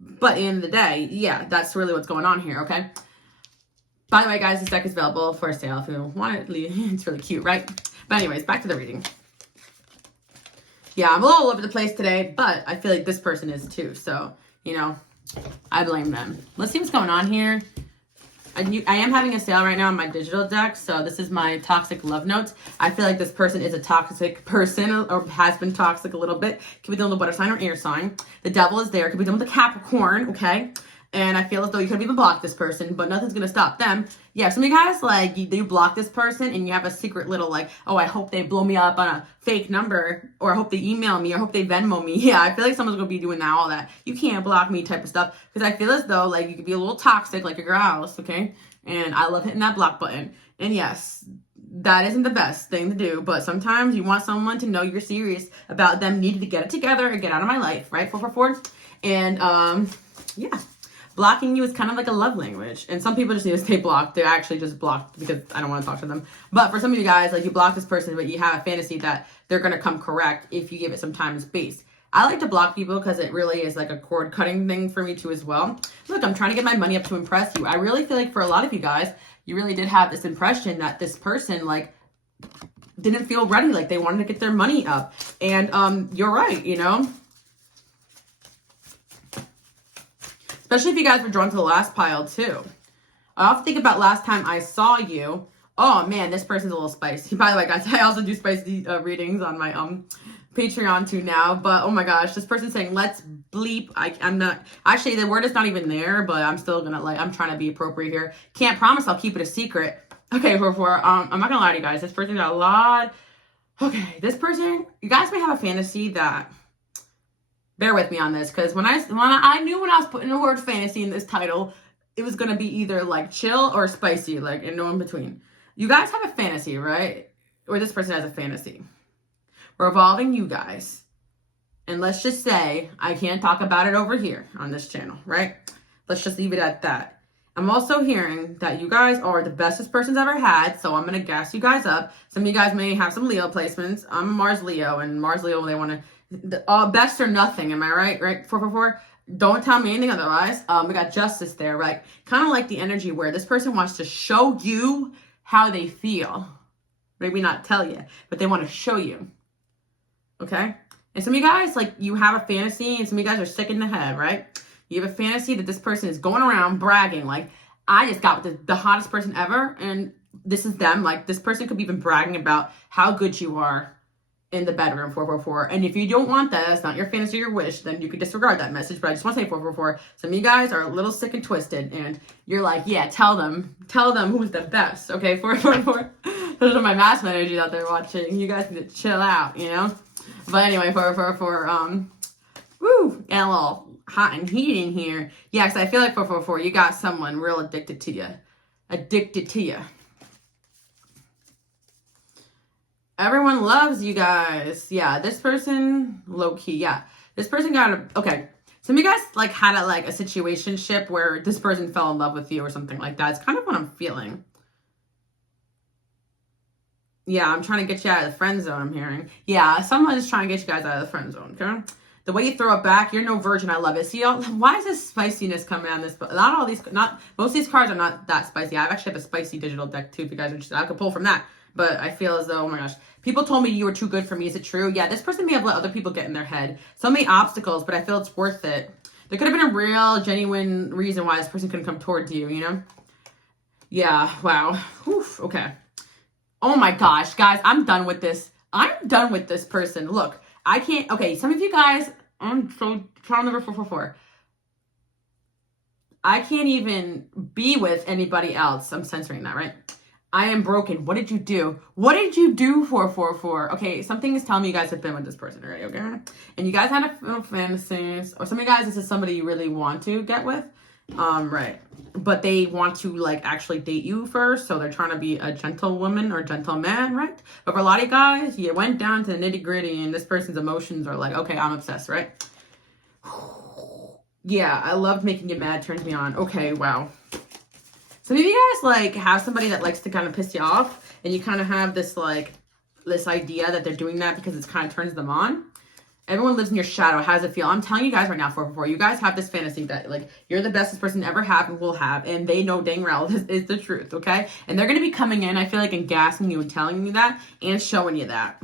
But at the end of the day, yeah, that's really what's going on here, okay? By the way, guys, this deck is available for sale if you want it. It's really cute, right? But anyways, back to the reading. Yeah, I'm a little all over the place today, but I feel like this person is too. So, you know, I blame them. Let's see what's going on here. I am having a sale right now on my digital deck, so this is my toxic love notes. I feel like this person is a toxic person or has been toxic a little bit. Could be dealing with a water sign or air sign. The devil is there. Could be dealing with a Capricorn, okay? And I feel as though you could have even blocked this person, but nothing's going to stop them. Yeah, some of you guys, like, you block this person and you have a secret little, like, oh, I hope they blow me up on a fake number, or I hope they email me, or I hope they Venmo me. Yeah, I feel like someone's going to be doing that, all that. You can't block me type of stuff, because I feel as though, like, you could be a little toxic, like your girl Alice, okay? And I love hitting that block button. And yes, that isn't the best thing to do, but sometimes you want someone to know you're serious about them needing to get it together and get out of my life, right? 444. And, yeah. Blocking you is kind of like a love language. And some people just need to stay blocked. They're actually just blocked because I don't want to talk to them. But for some of you guys, like you block this person, but you have a fantasy that they're going to come correct if you give it some time and space. I like to block people because it really is like a cord cutting thing for me too as well. Look, I'm trying to get my money up to impress you. I really feel like for a lot of you guys, you really did have this impression that this person like didn't feel ready. Like they wanted to get their money up. And you're right, you know. Especially if you guys were drawn to the last pile too. I often think about last time I saw you. Oh man, this person's a little spicy. By the way, guys, I also do spicy readings on my Patreon too now. But oh my gosh, this person's saying let's bleep. I'm not actually, the word is not even there, but I'm still gonna I'm trying to be appropriate here. Can't promise I'll keep it a secret. Okay, I'm not gonna lie to you guys. This person got a lot. Okay, this person, you guys may have a fantasy that. Bear with me on this, because when I knew when I was putting the word fantasy in this title, it was going to be either like chill or spicy, like and no in between. You guys have a fantasy, right? Or this person has a fantasy revolving you guys And let's just say I can't talk about it over here on this channel, right? Let's just leave it at that. I'm also hearing that you guys are the bestest persons ever had, so I'm going to gas you guys up. Some of you guys may have some Leo placements. I'm a Mars Leo, and Mars Leo, they want to, best or nothing, am I right? Right, 444? Don't tell me anything otherwise. We got justice there, right? Kind of like the energy where this person wants to show you how they feel. Maybe not tell you, but they want to show you, okay? And some of you guys, like, you have a fantasy, and some of you guys are sick in the head, right? You have a fantasy that this person is going around bragging, like, I just got with the hottest person ever, and this is them. Like, this person could be even bragging about how good you are in the bedroom, 444. And if you don't want that, that's not your fantasy or your wish, then you could disregard that message. But I just want to say, 444, some of you guys are a little sick and twisted, and you're like, yeah, tell them who's the best, okay, 444. Those are my masculine energies out there watching. You guys need to chill out, you know? But anyway, 444, woo, and a little hot and heat in here. Yeah, because I feel like 444, you got someone real addicted to you. Addicted to you. Everyone loves you guys. Yeah, this person, low-key, yeah. This person got a, okay. Some of you guys, like, had a situationship where this person fell in love with you or something like that. It's kind of what I'm feeling. Yeah, I'm trying to get you out of the friend zone, I'm hearing. Yeah, someone is trying to get you guys out of the friend zone, okay? The way you throw it back, you're no virgin. I love it. See, why is this spiciness coming on this? Most of these cards are not that spicy. I actually have a spicy digital deck too, if you guys are interested. I could pull from that. But I feel as though, oh my gosh, people told me you were too good for me. Is it true? Yeah, this person may have let other people get in their head. So many obstacles, but I feel it's worth it. There could have been a real, genuine reason why this person couldn't come towards you, you know? Yeah, wow. Oof, okay. Oh my gosh, guys, I'm done with this. I'm done with this person. Look, I can't, okay, some of you guys, I'm so, trial number 444. I can't even be with anybody else. I'm censoring that, right? I am broken. What did you do? What did you do, 444? Okay, something is telling me you guys have been with this person already, okay? And you guys had a fantasies, or some of you guys, this is somebody you really want to get with. Right. But they want to, like, actually date you first, so they're trying to be a gentlewoman or gentleman, right? But for a lot of you guys, you went down to the nitty-gritty, and this person's emotions are like, okay, I'm obsessed, right? Yeah, I love making you mad, turns me on. Okay, wow. So maybe you guys, like, have somebody that likes to kind of piss you off, and you kind of have this, like, this idea that they're doing that because it kind of turns them on. Everyone lives in your shadow. How does it feel? I'm telling you guys right now, 444, you guys have this fantasy that, like, you're the bestest person ever have and will have, and they know dang well this is the truth, okay? And they're going to be coming in, I feel like, and gassing you and telling you that and showing you that.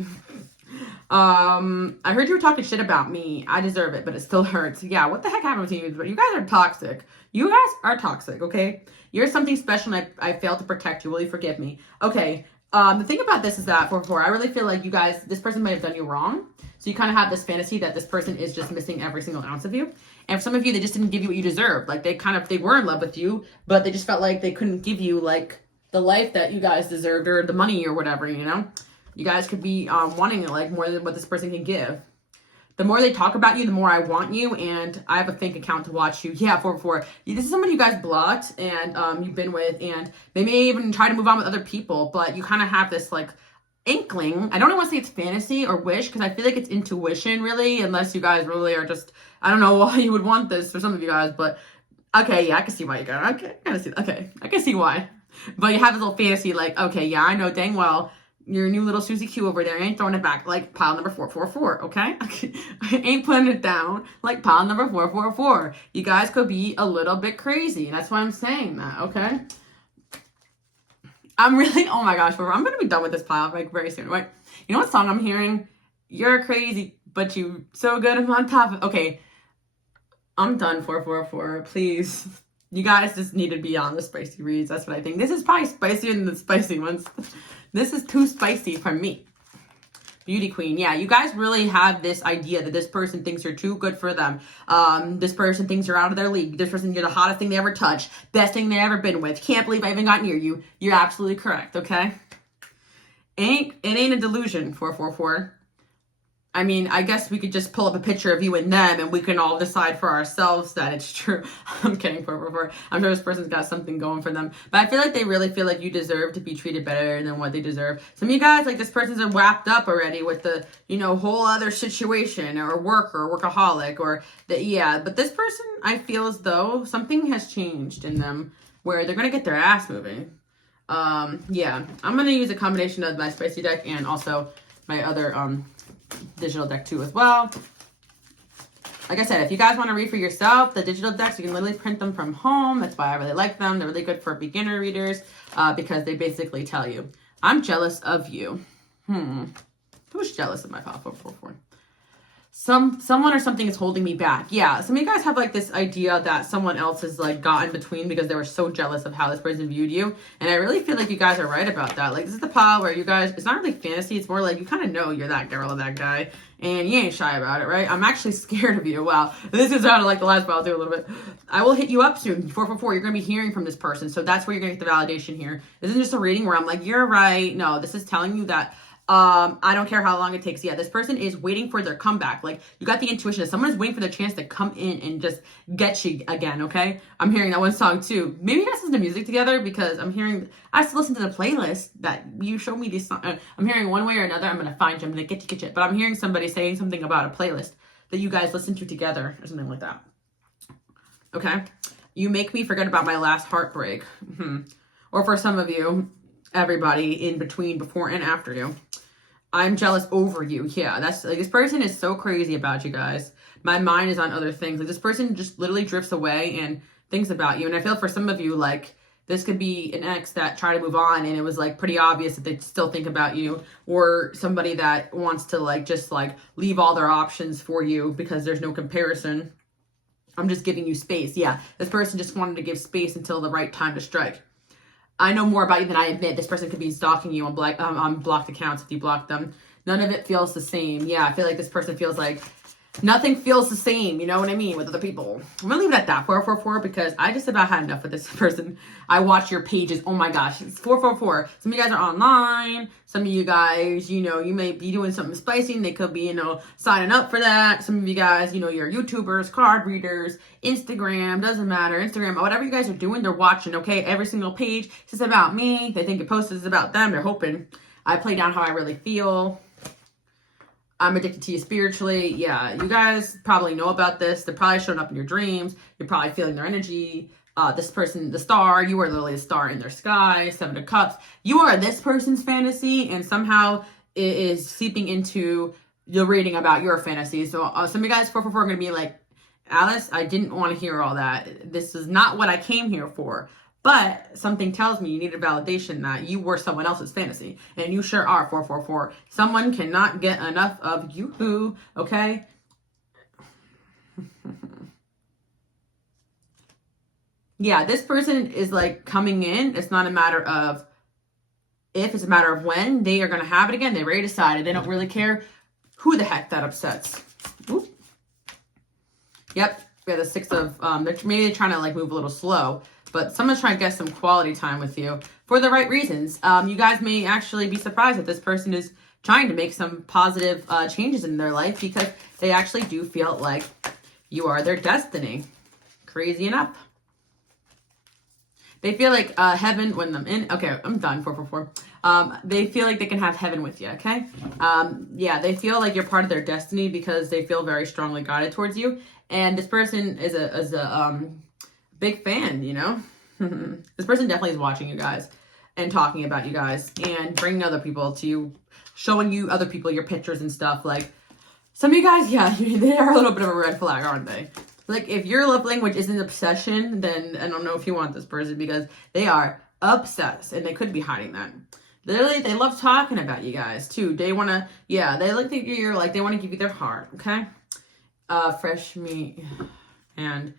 I heard you were talking shit about me. I deserve it, but it still hurts. Yeah, what the heck happened to you? But you guys are toxic. You guys are toxic, okay? You're something special, and I failed to protect you. Will you forgive me? Okay, the thing about this is that, 444, I really feel like you guys, this person might have done you wrong. So you kind of have this fantasy that this person is just missing every single ounce of you. And for some of you, they just didn't give you what you deserved. Like, they were in love with you, but they just felt like they couldn't give you, like, the life that you guys deserved or the money or whatever, you know? You guys could be wanting, like, more than what this person can give. The more they talk about you, the more I want you, and I have a fake account to watch you. Yeah, 444. This is somebody you guys blocked and you've been with, and they may even try to move on with other people, but you kind of have this, like, inkling. I don't want to say it's fantasy or wish, because I feel like it's intuition, really, unless you guys really are just, I don't know why you would want this for some of you guys, but okay, yeah, I can see why you got it. Okay, I can see why. But you have this little fantasy, like, okay, yeah, I know dang well your new little Susie Q over there ain't throwing it back like pile number 444, okay? I ain't putting it down like pile number 444. You guys could be a little bit crazy. That's why I'm saying that, okay? I'm really, oh my gosh, I'm going to be done with this pile, like, very soon, right? You know what song I'm hearing? You're crazy, but you so good, I'm on top of, okay. I'm done, 444, please. You guys just need to be on the spicy reads. That's what I think. This is probably spicier than the spicy ones. This is too spicy for me. Beauty queen. Yeah, you guys really have this idea that this person thinks you're too good for them. This person thinks you're out of their league. This person, you're the hottest thing they ever touched. Best thing they ever been with. Can't believe I even got near you. You're absolutely correct, okay? It ain't a delusion, 444. I mean, I guess we could just pull up a picture of you and them and we can all decide for ourselves that it's true. I'm kidding, 444. I'm sure this person's got something going for them. But I feel like they really feel like you deserve to be treated better than what they deserve. Some of you guys, like this person's wrapped up already with the, you know, whole other situation or work or workaholic or the, yeah. But this person, I feel as though something has changed in them where they're going to get their ass moving. Yeah, I'm going to use a combination of my spicy deck and also my other, digital deck too as well. Like I said, if you guys want to read for yourself, the digital decks, you can literally print them from home. That's why I really like them. They're really good for beginner readers because they basically tell you, I'm jealous of you. Who's jealous of my pop 444? Someone or something is holding me back. Yeah, some of you guys have like this idea that someone else has like got in between because they were so jealous of how this person viewed you. And I really feel like you guys are right about that. Like this is the pile where you guys, it's not really fantasy. It's more like you kind of know you're that girl or that guy and you ain't shy about it, right? I'm actually scared of you. Wow. This is out of like the last pile too a little bit. I will hit you up soon. 444, you're going to be hearing from this person. So that's where you're going to get the validation here. This isn't just a reading where I'm like, you're right. No, this is telling you that I don't care how long it takes. Yeah, this person is waiting for their comeback. Like, you got the intuition that someone is waiting for their chance to come in and just get you again, okay? I'm hearing that one song, too. Maybe you guys listen to music together because I'm hearing... I have to listen to the playlist that you showed me this song. I'm hearing one way or another. I'm going to find you. I'm going to get you. But I'm hearing somebody saying something about a playlist that you guys listen to together or something like that. Okay? You make me forget about my last heartbreak. Or for some of you, everybody in between, before and after you. I'm jealous over you. Yeah, that's like this person is so crazy about you guys. My mind is on other things. Like this person just literally drifts away and thinks about you. And I feel for some of you, like this could be an ex that tried to move on and it was like pretty obvious that they still think about you, or somebody that wants to like just like leave all their options for you because there's no comparison. I'm just giving you space. Yeah, this person just wanted to give space until the right time to strike. I know more about you than I admit. This person could be stalking you on blocked accounts if you block them. None of it feels the same. Yeah, I feel like this person feels like nothing feels the same. You know what I mean? With other people. I'm going to leave it at that, 444, because I just about had enough with this person. I watch your pages. Oh my gosh. It's 444. Some of you guys are online. Some of you guys, you know, you may be doing something spicy and they could be, you know, signing up for that. Some of you guys, you know, you're YouTubers, card readers, Instagram, doesn't matter. Instagram, whatever you guys are doing, they're watching, okay? Every single page is about me. They think it posted is about them. They're hoping I play down how I really feel. I'm addicted to you spiritually. Yeah, you guys probably know about this. They're probably showing up in your dreams. You're probably feeling their energy. This person, the star, you are literally a star in their sky. 7 of Cups. You are this person's fantasy, and somehow it is seeping into the reading about your fantasy. So some of you guys, 444, are going to be like, Alice, I didn't want to hear all that. This is not what I came here for. But something tells me you need a validation that you were someone else's fantasy. And you sure are, 444. Someone cannot get enough of you, okay? Yeah, this person is like coming in. It's not a matter of if, it's a matter of when. They are going to have it again. They already decided. They don't really care who the heck that upsets. Oop. Yep, we have the 6 of, maybe they're trying to like move a little slow. But someone's trying to get some quality time with you for the right reasons. You guys may actually be surprised that this person is trying to make some positive changes in their life because they actually do feel like you are their destiny. Crazy enough. They feel like heaven when I'm in. Okay, I'm done, 444. They feel like they can have heaven with you, okay? Yeah, they feel like you're part of their destiny because they feel very strongly guided towards you. And this person is a big fan, you know? This person definitely is watching you guys and talking about you guys and bringing other people to you, showing you other people your pictures and stuff. Like, some of you guys, yeah, they are a little bit of a red flag, aren't they? Like, if your love language isn't obsession, then I don't know if you want this person because they are obsessed and they could be hiding that. Literally, they love talking about you guys, too. They want to, yeah, they look at you like they want to give you their heart, okay? Fresh meat and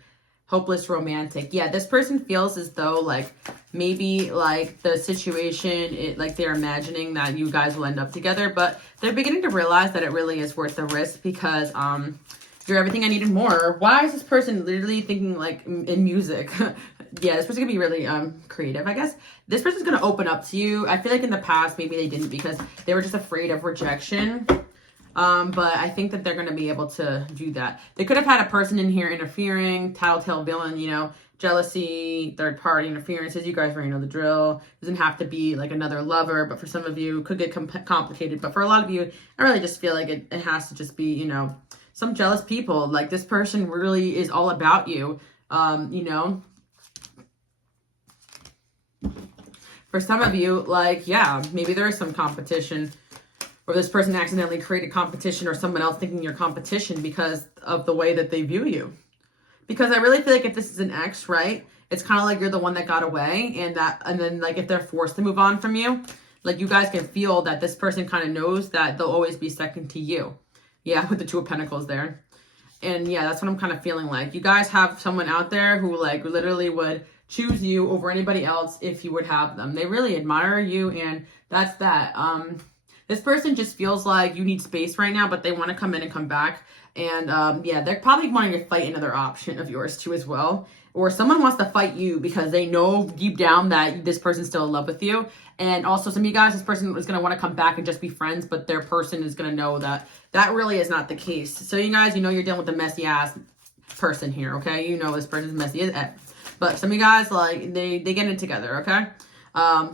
hopeless romantic. Yeah, this person feels as though like maybe like the situation, like they're imagining that you guys will end up together, but they're beginning to realize that it really is worth the risk because you're everything I needed more. Why is this person literally thinking like in music? Yeah, this person could be really creative, I guess. This person's going to open up to you. I feel like in the past, maybe they didn't because they were just afraid of rejection. But I think that they're going to be able to do that. They could have had a person in here interfering, tattletale villain, you know, jealousy, third party interferences. You guys already know the drill. Doesn't have to be like another lover, but for some of you, it could get complicated. But for a lot of you, I really just feel like it has to just be, you know, some jealous people. Like this person really is all about you, you know. For some of you, like, yeah, maybe there is some competition. Or this person accidentally created competition or someone else thinking you're competition because of the way that they view you. Because I really feel like if this is an ex, right, it's kind of like you're the one that got away and then like if they're forced to move on from you, like you guys can feel that this person kind of knows that they'll always be second to you. Yeah, with the Two of Pentacles there. And yeah, that's what I'm kind of feeling like. You guys have someone out there who like literally would choose you over anybody else if you would have them. They really admire you and that's that. This person just feels like you need space right now, but they want to come in and come back. And yeah, they're probably wanting to fight another option of yours too as well. Or someone wants to fight you because they know deep down that this person's still in love with you. And also some of you guys, this person is going to want to come back and just be friends, but their person is going to know that that really is not the case. So you guys, you know you're dealing with a messy ass person here, okay? You know this person's messy as F. But some of you guys, like, they get it together, okay?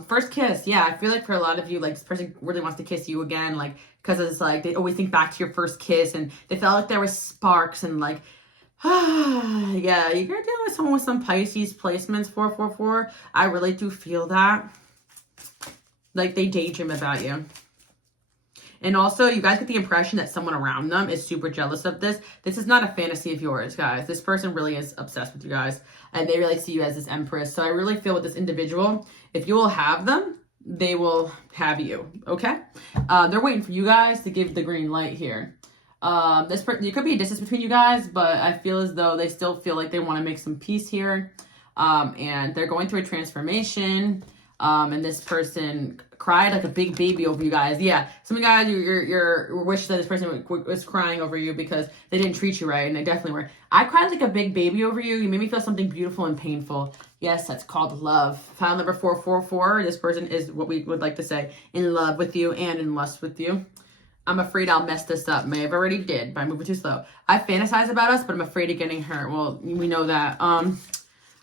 First kiss. Yeah, I feel like for a lot of you, like this person really wants to kiss you again, like, because it's like, they always think back to your first kiss and they felt like there was sparks and like, yeah, you're dealing with someone with some Pisces placements, 444. I really do feel that. Like they daydream about you. And also, you guys get the impression that someone around them is super jealous of this. This is not a fantasy of yours, guys. This person really is obsessed with you guys. And they really see you as this empress. So I really feel with this individual, if you will have them, they will have you, okay? They're waiting for you guys to give the green light here. There could be a distance between you guys, but I feel as though they still feel like they want to make some peace here. And they're going through a transformation. And this person cried like a big baby over you guys. Yeah, some of you guys, your wish that this person was crying over you because they didn't treat you right, and they definitely were. I cried like a big baby over you. You made me feel something beautiful and painful. Yes, that's called love. File number 444. This person is what we would like to say in love with you and in lust with you. I'm afraid I'll mess this up. May have already did by moving too slow. I fantasize about us, but I'm afraid of getting hurt. Well, we know that.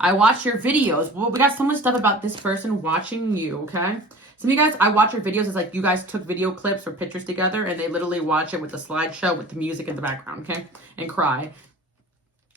I watch your videos. Well, we got so much stuff about this person watching you, okay? Some of you guys, I watch your videos. It's like you guys took video clips or pictures together and they literally watch it with the slideshow with the music in the background, okay? And cry.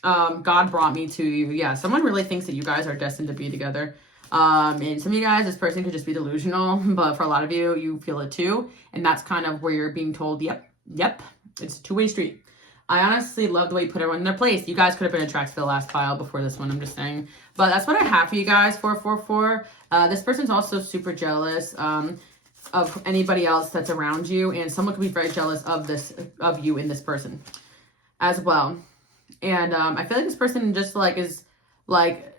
God brought me to you. Yeah, someone really thinks that you guys are destined to be together. And some of you guys, this person could just be delusional, but for a lot of you, you feel it too. And that's kind of where you're being told, yep, it's a two-way street. I honestly love the way you put everyone in their place. You guys could have been attracted to the last file before this one, I'm just saying. But that's what I have for you guys, 444. This person's also super jealous of anybody else that's around you. And someone could be very jealous of you in this person as well. And I feel like this person just like is like,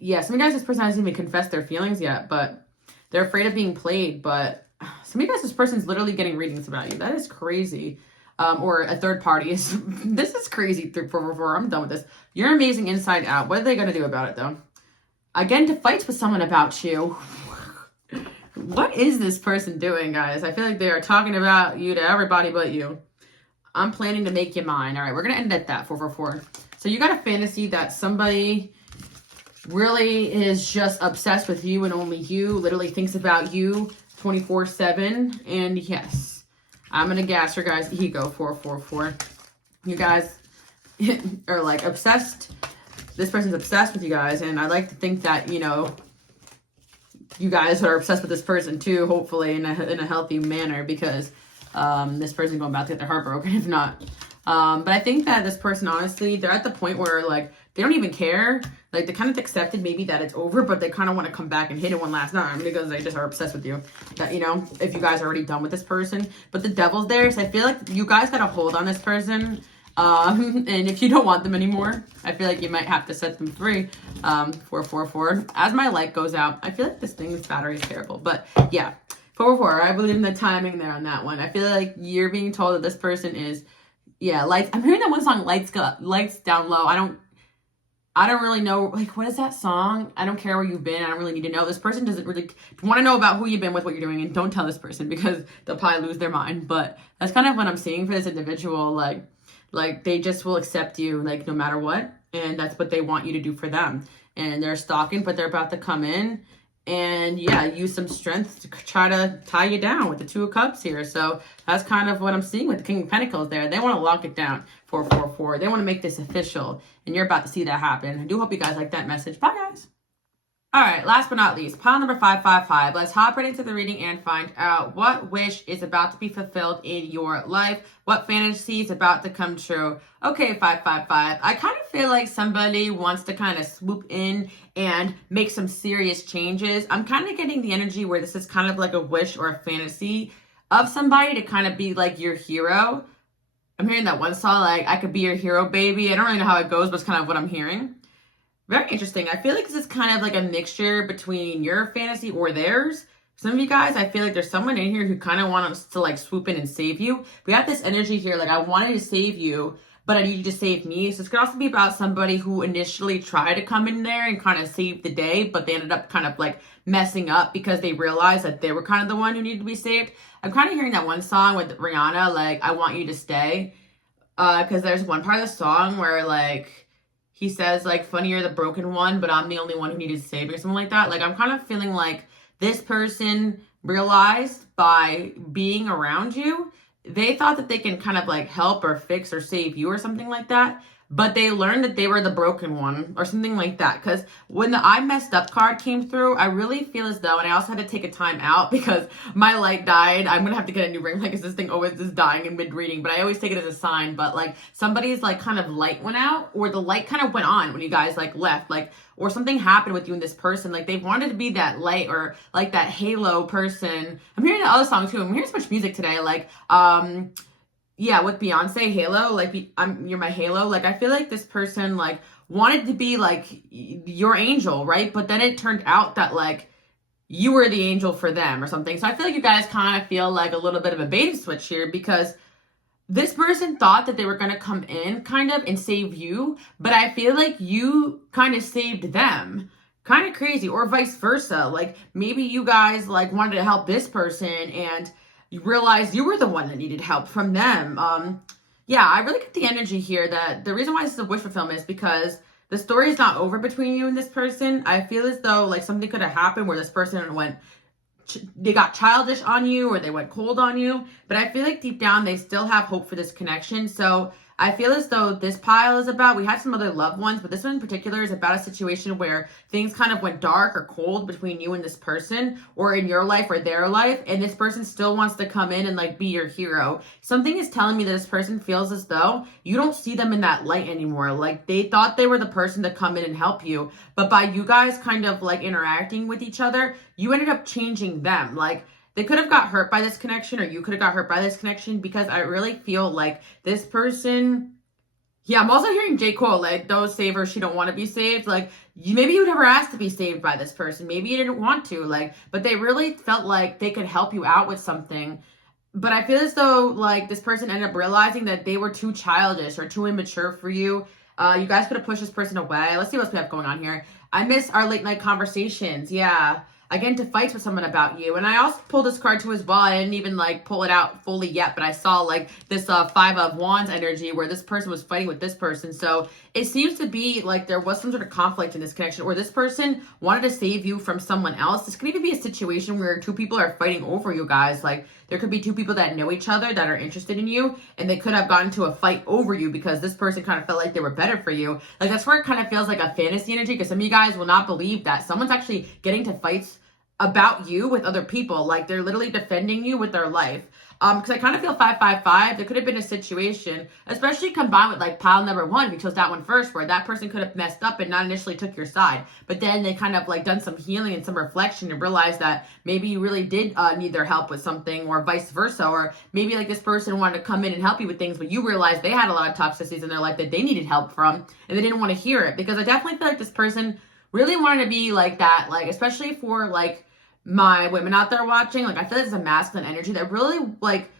yeah, some of you guys, this person hasn't even confessed their feelings yet, but they're afraid of being played. But some of you guys, this person's literally getting readings about you. That is crazy. Or a third party is, this is crazy, 444, I'm done with this. You're amazing inside out. What are they going to do about it, though? Again, to fight with someone about you. What is this person doing, guys? I feel like they are talking about you to everybody but you. I'm planning to make you mine. All right, we're going to end at that, 444. So you got a fantasy that somebody really is just obsessed with you and only you, literally thinks about you 24/7. And yes. I'm going to gas your guys' ego, 444. You guys are like obsessed. This person's obsessed with you guys. And I like to think that, you know, you guys are obsessed with this person too, hopefully in a healthy manner, because this person's going about to get their heart broken if not. But I think that this person, honestly, they're at the point where like they don't even care. Like they kind of accepted maybe that it's over, but they kind of want to come back and hit it one last time because they just are obsessed with you. That, you know, if you guys are already done with this person, but the devil's there. So I feel like you guys got to hold on this person. And if you don't want them anymore, I feel like you might have to set them free. 444. As my light goes out, I feel like this thing's battery is terrible, but yeah, 444. I believe in the timing there on that one. I feel like you're being told that this person is, yeah, lights. I'm hearing that one song, lights down low. I don't really know, like, what is that song? I don't care where you've been. I don't really need to know. This person doesn't really want to know about who you've been with, what you're doing, and don't tell this person because they'll probably lose their mind. But that's kind of what I'm seeing for this individual. Like they just will accept you, like, no matter what. And that's what they want you to do for them. And they're stalking, but they're about to come in and, yeah, use some strength to try to tie you down with the Two of Cups here. So that's kind of what I'm seeing with the King of Pentacles there. They want to lock it down. 444. They want to make this official, and you're about to see that happen. I do hope you guys like that message. Bye, guys. All right, last but not least, pile number 555. Let's hop right into the reading and find out what wish is about to be fulfilled in your life. What fantasy is about to come true. Okay, 555. I kind of feel like somebody wants to kind of swoop in and make some serious changes. I'm kind of getting the energy where this is kind of like a wish or a fantasy of somebody to kind of be like your hero. I'm hearing that one song, like, I could be your hero, baby. I don't really know how it goes, but it's kind of what I'm hearing. Very interesting. I feel like this is kind of like a mixture between your fantasy or theirs. Some of you guys, I feel like there's someone in here who kind of wants to, like, swoop in and save you. We have this energy here, like, I wanted to save you, but I need you to save me. So this could also be about somebody who initially tried to come in there and kind of save the day, but they ended up kind of, like, messing up because they realized that they were kind of the one who needed to be saved. I'm kind of hearing that one song with Rihanna, like, I Want You to Stay. Because there's one part of the song where, like, he says, like, funny you're the broken one, but I'm the only one who needed saving or something like that. Like, I'm kind of feeling like this person realized by being around you, they thought that they can kind of, like, help or fix or save you or something like that. But they learned that they were the broken one or something like that. Because when the I messed up card came through, I really feel as though, and I also had to take a time out because my light died. I'm going to have to get a new ring light because this thing always is dying in mid-reading. But I always take it as a sign. But, like, somebody's, like, kind of light went out, or the light kind of went on when you guys, like, left. Like, or something happened with you and this person. Like, they wanted to be that light or, like, that halo person. I'm hearing the other song, too. I'm hearing so much music today. Like, yeah, with Beyonce, Halo, like, you're my halo. Like, I feel like this person, like, wanted to be, like, your angel, right? But then it turned out that, like, you were the angel for them or something. So I feel like you guys kind of feel like a little bit of a bait and switch here because this person thought that they were going to come in kind of and save you. But I feel like you kind of saved them. Kind of crazy. Or vice versa. Like, maybe you guys, like, wanted to help this person and you realized you were the one that needed help from them. Yeah, I really get the energy here that the reason why this is a wish fulfillment is because the story is not over between you and this person. I feel as though, like, something could have happened where this person they got childish on you or they went cold on you. But I feel like deep down they still have hope for this connection. So I feel as though this pile is about, we had some other loved ones, but this one in particular is about a situation where things kind of went dark or cold between you and this person, or in your life or their life, and this person still wants to come in and, like, be your hero. Something is telling me that this person feels as though you don't see them in that light anymore. Like, they thought they were the person to come in and help you, but by you guys kind of, like, interacting with each other, you ended up changing them. Like, they could have got hurt by this connection, or you could have got hurt by this connection, because I really feel like this person, yeah, I'm also hearing J. Cole, like, those save her, she don't want to be saved. Like, maybe you never asked to be saved by this person. Maybe you didn't want to, like, but they really felt like they could help you out with something. But I feel as though, like, this person ended up realizing that they were too childish or too immature for you. You guys could have pushed this person away. Let's see what else we have going on here. I miss our late night conversations. Yeah. I get into fights with someone about you. And I also pulled this card too as well. I didn't even, like, pull it out fully yet, but I saw, like, this Five of Wands energy where this person was fighting with this person. So it seems to be like there was some sort of conflict in this connection, or this person wanted to save you from someone else. This could even be a situation where two people are fighting over you guys. Like, there could be two people that know each other that are interested in you, and they could have gotten into a fight over you because this person kind of felt like they were better for you. Like, that's where it kind of feels like a fantasy energy, because some of you guys will not believe that someone's actually getting to fights about you with other people. Like, they're literally defending you with their life. Because I kind of feel 555, there could have been a situation, especially combined with, like, pile number 1, we chose that one first, where that person could have messed up and not initially took your side. But then they kind of, like, done some healing and some reflection and realized that maybe you really did need their help with something, or vice versa. Or maybe, like, this person wanted to come in and help you with things, but you realized they had a lot of toxicities in their life that they needed help from, and they didn't want to hear it. Because I definitely feel like this person really wanted to be like that, like, especially for, like, my women out there watching. Like, I feel like it's a masculine energy that really, like,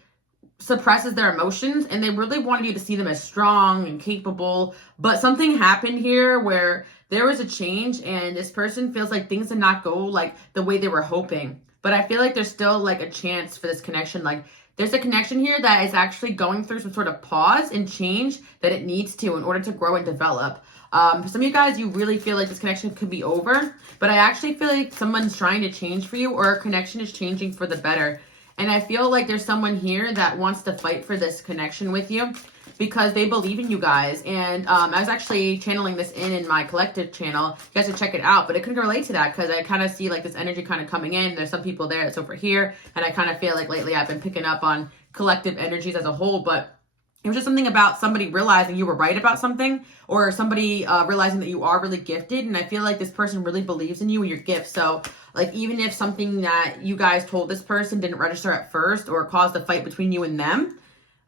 suppresses their emotions, and they really wanted you to see them as strong and capable. But something happened here where there was a change, and this person feels like things did not go like the way they were hoping. But I feel like there's still like a chance for this connection. Like there's a connection here that is actually going through some sort of pause and change that it needs to in order to grow and develop. For some of you guys, you really feel like this connection could be over, but I actually feel like someone's trying to change for you, or a connection is changing for the better. And I feel like there's someone here that wants to fight for this connection with you because they believe in you guys. And I was actually channeling this in my collective channel. You guys should check it out. But I couldn't relate to that because I kind of see like this energy kind of coming in. There's some people there that's over here. And I kind of feel like lately I've been picking up on collective energies as a whole. But it was just something about somebody realizing you were right about something, or somebody realizing that you are really gifted. And I feel like this person really believes in you and your gift. So like, even if something that you guys told this person didn't register at first, or caused a fight between you and them,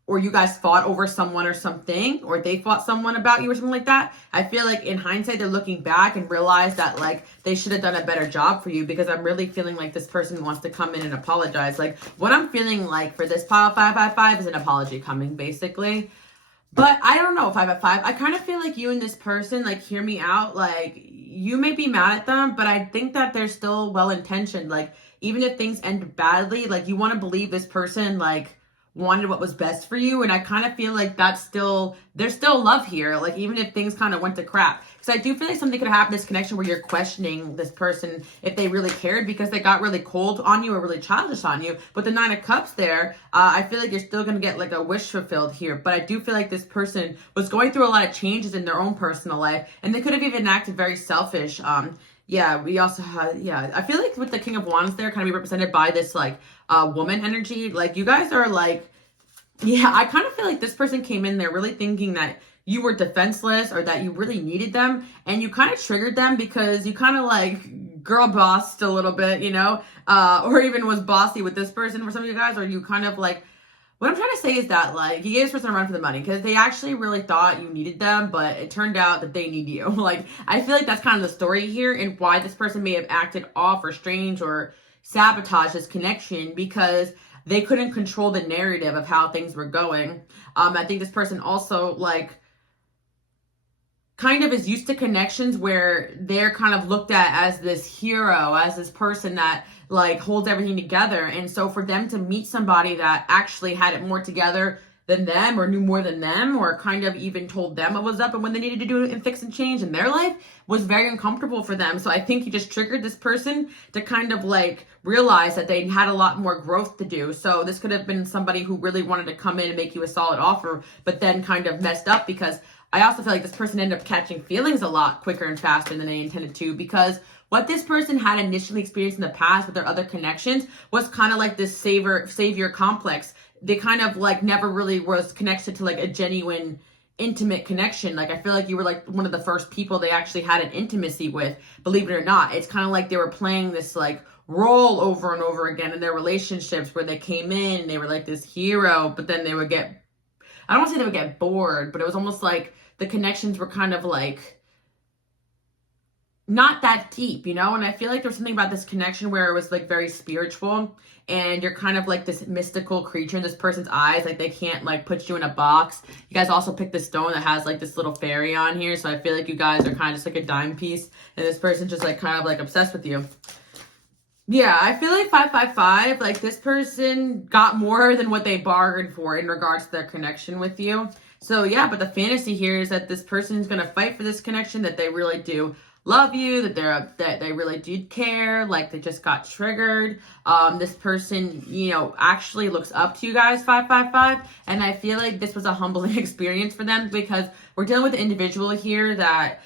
or you guys fought over someone or something, or they fought someone about you or something like that, I feel like in hindsight, they're looking back and realize that like they should have done a better job for you, because I'm really feeling like this person wants to come in and apologize. Like what I'm feeling like for this pile 555 is an apology coming basically. But I don't know, 555. I kind of feel like you and this person, like, hear me out. Like, you may be mad at them, but I think that they're still well-intentioned. Like, even if things end badly, like, you want to believe this person, like, wanted what was best for you. And I kind of feel like there's still love here. Like, even if things kind of went to crap. Because I do feel like something could happen in this connection where you're questioning this person if they really cared, because they got really cold on you or really childish on you. But the 9 of Cups there, I feel like you're still going to get like a wish fulfilled here. But I do feel like this person was going through a lot of changes in their own personal life, and they could have even acted very selfish. Yeah, we also had, I feel like with the King of Wands there, kind of be represented by this like woman energy. Like you guys are like, I kind of feel like this person came in there really thinking that you were defenseless, or that you really needed them, and you kind of triggered them because you kind of like girl bossed a little bit, you know, or even was bossy with this person for some of you guys, or you kind of like, what I'm trying to say is that like you gave this person a run for the money because they actually really thought you needed them, but it turned out that they need you. Like, I feel like that's kind of the story here, and why this person may have acted off or strange or sabotaged this connection, because they couldn't control the narrative of how things were going. I think this person also like kind of is used to connections where they're kind of looked at as this hero, as this person that like holds everything together. And so for them to meet somebody that actually had it more together than them, or knew more than them, or kind of even told them what was up and when they needed to do it and fix and change in their life, was very uncomfortable for them. So I think you just triggered this person to kind of like realize that they had a lot more growth to do. So this could have been somebody who really wanted to come in and make you a solid offer, but then kind of messed up, because I also feel like this person ended up catching feelings a lot quicker and faster than they intended to, because what this person had initially experienced in the past with their other connections was kind of like this savior complex. They kind of like never really was connected to like a genuine intimate connection. Like, I feel like you were like one of the first people they actually had an intimacy with, believe it or not. It's kind of like they were playing this like role over and over again in their relationships, where they came in and they were like this hero, but then they would get, I don't want to say they would get bored, but it was almost like the connections were kind of like not that deep, you know? And I feel like there was something about this connection where it was like very spiritual, and you're kind of like this mystical creature in this person's eyes. Like, they can't like put you in a box. You guys also picked this stone that has like this little fairy on here. So I feel like you guys are kind of just like a dime piece, and this person's just like kind of like obsessed with you. Yeah, I feel like 555, like this person got more than what they bargained for in regards to their connection with you. So yeah, but the fantasy here is that this person is going to fight for this connection, that they really do love you, that they really do care, like they just got triggered. This person, you know, actually looks up to you guys, 555, and I feel like this was a humbling experience for them, because we're dealing with an individual here that,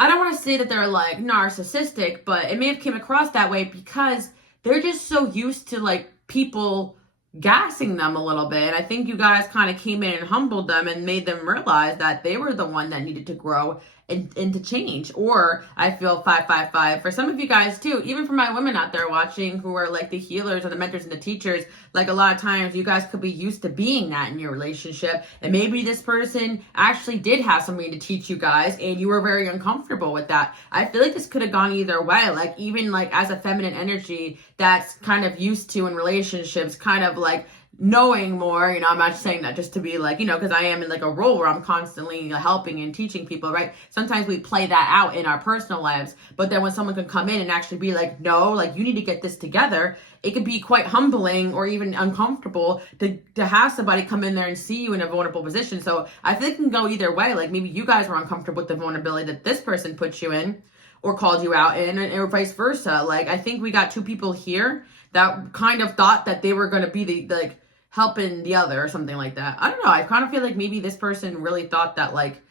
I don't want to say that they're like narcissistic, but it may have came across that way because they're just so used to like people gassing them a little bit. And I think you guys kind of came in and humbled them and made them realize that they were the one that needed to grow and to change. Or I feel 555 for some of you guys too, even for my women out there watching who are like the healers or the mentors and the teachers, like a lot of times you guys could be used to being that in your relationship, and maybe this person actually did have something to teach you guys and you were very uncomfortable with that. I feel like this could have gone either way. Like, even like as a feminine energy that's kind of used to in relationships kind of like knowing more, you know, I'm not saying that just to be like, you know, because I am in like a role where I'm constantly helping and teaching people, right? Sometimes we play that out in our personal lives, but then when someone can come in and actually be like, no, like you need to get this together, it can be quite humbling or even uncomfortable to have somebody come in there and see you in a vulnerable position. So I think it can go either way. Like maybe you guys were uncomfortable with the vulnerability that this person put you in or called you out in, or vice versa. Like I think we got two people here that kind of thought that they were going to be the like helping the other or something like that. I don't know. I kind of feel like maybe this person really thought that like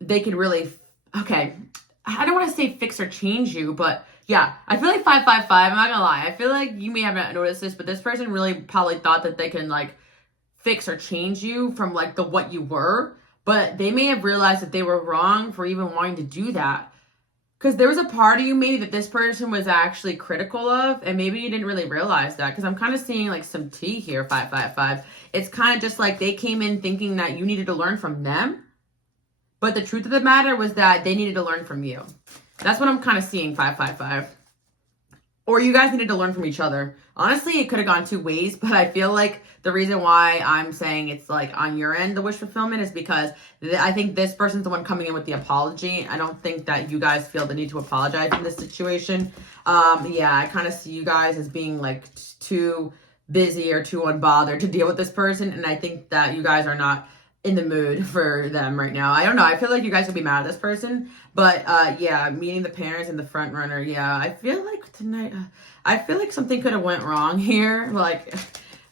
they could really, okay, I don't want to say fix or change you, but yeah, I feel like 555, I'm not gonna lie. I feel like you may have not noticed this, but this person really probably thought that they can like fix or change you from like what you were, but they may have realized that they were wrong for even wanting to do that. Because there was a part of you maybe that this person was actually critical of, and maybe you didn't really realize that. Because I'm kind of seeing like some tea here, 555. It's kind of just like they came in thinking that you needed to learn from them. But the truth of the matter was that they needed to learn from you. That's what I'm kind of seeing, 555. Or you guys needed to learn from each other. Honestly, it could have gone two ways, but I feel like the reason why I'm saying it's like on your end, the wish fulfillment, is because I think this person's the one coming in with the apology. I don't think that you guys feel the need to apologize in this situation. Yeah, I kind of see you guys as being like too busy or too unbothered to deal with this person. And I think that you guys are not in the mood for them right now. I don't know. I feel like you guys will be mad at this person. But yeah, meeting the parents and the front runner. Yeah, I feel like tonight, I feel like something could have went wrong here. Like,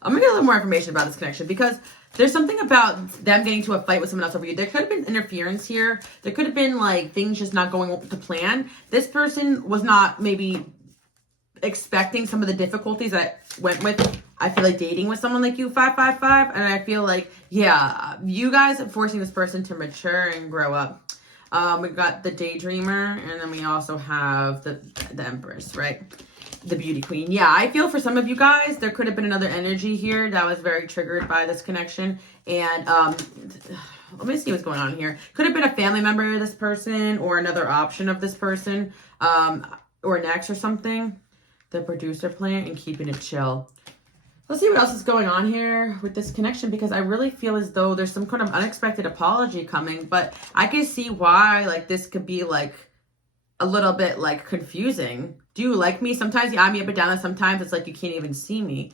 I'm gonna get a little more information about this connection because there's something about them getting to a fight with someone else over you. There could have been interference here. There could have been like things just not going to plan. This person was not maybe expecting some of the difficulties that went with, I feel like, dating with someone like you, 555. And I feel like, yeah, you guys are forcing this person to mature and grow up. We've got the daydreamer, and then we also have the empress, right? The beauty queen. Yeah, I feel for some of you guys, there could have been another energy here that was very triggered by this connection. And let me see what's going on here. Could have been a family member of this person or another option of this person, or an ex or something. The producer plant and keeping it chill. Let's see what else is going on here with this connection, because I really feel as though there's some kind of unexpected apology coming, but I can see why like this could be like a little bit like confusing. Do you like me? Sometimes you eye me up and down, and sometimes it's like you can't even see me.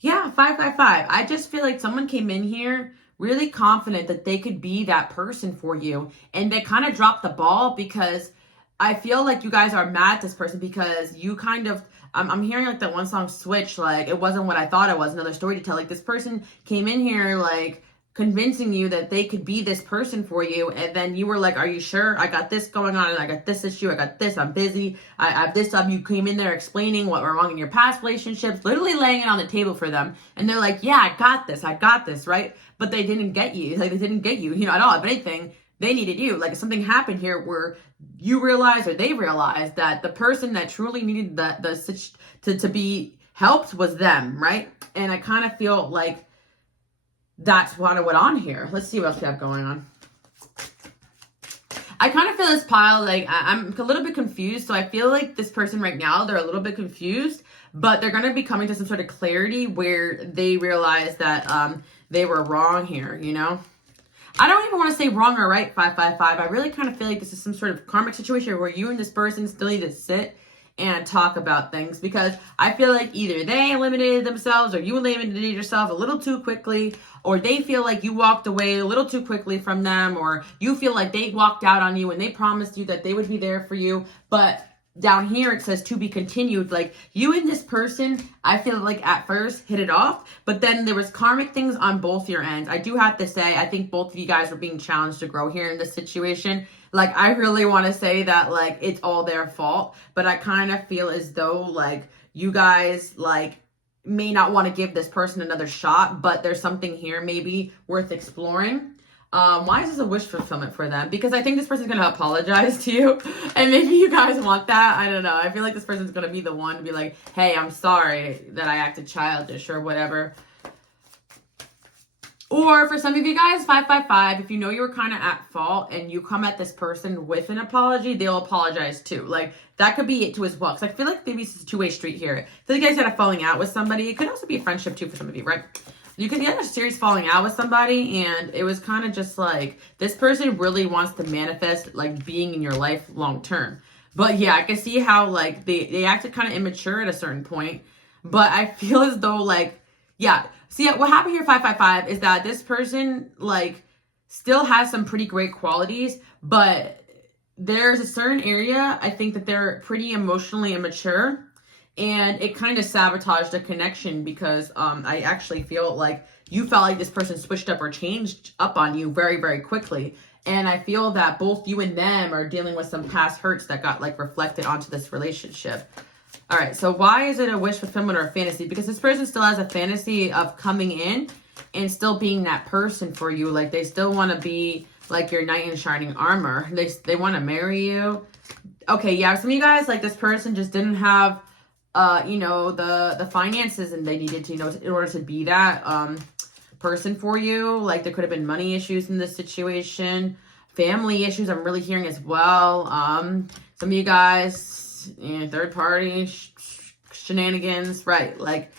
Yeah, 555. I just feel like someone came in here really confident that they could be that person for you, and they kind of dropped the ball because I feel like you guys are mad at this person because you kind of, I'm hearing like that one song Switch, like it wasn't what I thought it was, another story to tell. Like this person came in here like convincing you that they could be this person for you, and then you were like, are you sure? I got this going on, and I got this issue, I got this, I'm busy, I have this up. You came in there explaining what went wrong in your past relationships, literally laying it on the table for them, and they're like, yeah, I got this, right? But they didn't get you, like they didn't get you, at all. If anything, they needed you. Like something happened here where you realized, or they realized, that the person that truly needed to be helped was them, right? And I kind of feel like that's what went on here. Let's see what else we have going on. I kind of feel this pile, like I'm a little bit confused. So I feel like this person right now, they're a little bit confused, but they're going to be coming to some sort of clarity where they realize that they were wrong here, I don't even want to say wrong or right, 555. I really kind of feel like this is some sort of karmic situation where you and this person still need to sit and talk about things, because I feel like either they eliminated themselves or you eliminated yourself a little too quickly, or they feel like you walked away a little too quickly from them, or you feel like they walked out on you and they promised you that they would be there for you, but down here it says to be continued. Like you and this person, I feel like at first hit it off, but then there was karmic things on both your ends. I do have to say, I think both of you guys were being challenged to grow here in this situation. Like I really want to say that like it's all their fault, but I kind of feel as though like you guys like may not want to give this person another shot, but there's something here maybe worth exploring. Why is this a wish fulfillment for them? Because I think this person's going to apologize to you, and maybe you guys want that. I don't know. I feel like this person's going to be the one to be like, hey, I'm sorry that I acted childish or whatever. Or for some of you guys, 555, if you know you were kind of at fault and you come at this person with an apology, they'll apologize too. Like, that could be it too as well. Because I feel like maybe it's a two-way street here. I feel like you guys had a falling out with somebody. It could also be a friendship too for some of you, right? You could get a serious falling out with somebody, and it was kind of just like, this person really wants to manifest, like, being in your life long term. But yeah, I can see how, like, they acted kind of immature at a certain point. But I feel as though, like, yeah. See, what happened here, 555, is that this person, like, still has some pretty great qualities, but there's a certain area, I think, that they're pretty emotionally immature, and it kind of sabotaged the connection because I actually feel like you felt like this person switched up or changed up on you very, very quickly. And I feel that both you and them are dealing with some past hurts that got, like, reflected onto this relationship. All right, so why is it a wish fulfillment or a fantasy? Because this person still has a fantasy of coming in and still being that person for you. Like, they still want to be like your knight in shining armor. They want to marry you. Okay, yeah, some of you guys, like, this person just didn't have, you know, the finances and they needed to, you know, in order to be that person for you. Like, there could have been money issues in this situation. Family issues I'm really hearing as well. Some of you guys... and third party shenanigans, right? Like,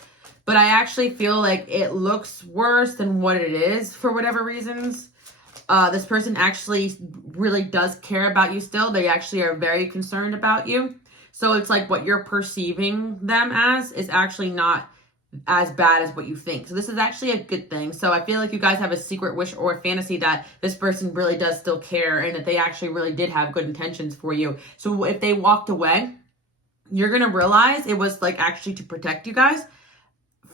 but I actually feel like it looks worse than what it is for whatever reasons. This person actually really does care about you still. They actually are very concerned about you. So it's like what you're perceiving them as is actually not as bad as what you think. So this is actually a good thing. So I feel like you guys have a secret wish or a fantasy that this person really does still care and that they actually really did have good intentions for you. So if they walked away, you're going to realize it was, like, actually to protect you guys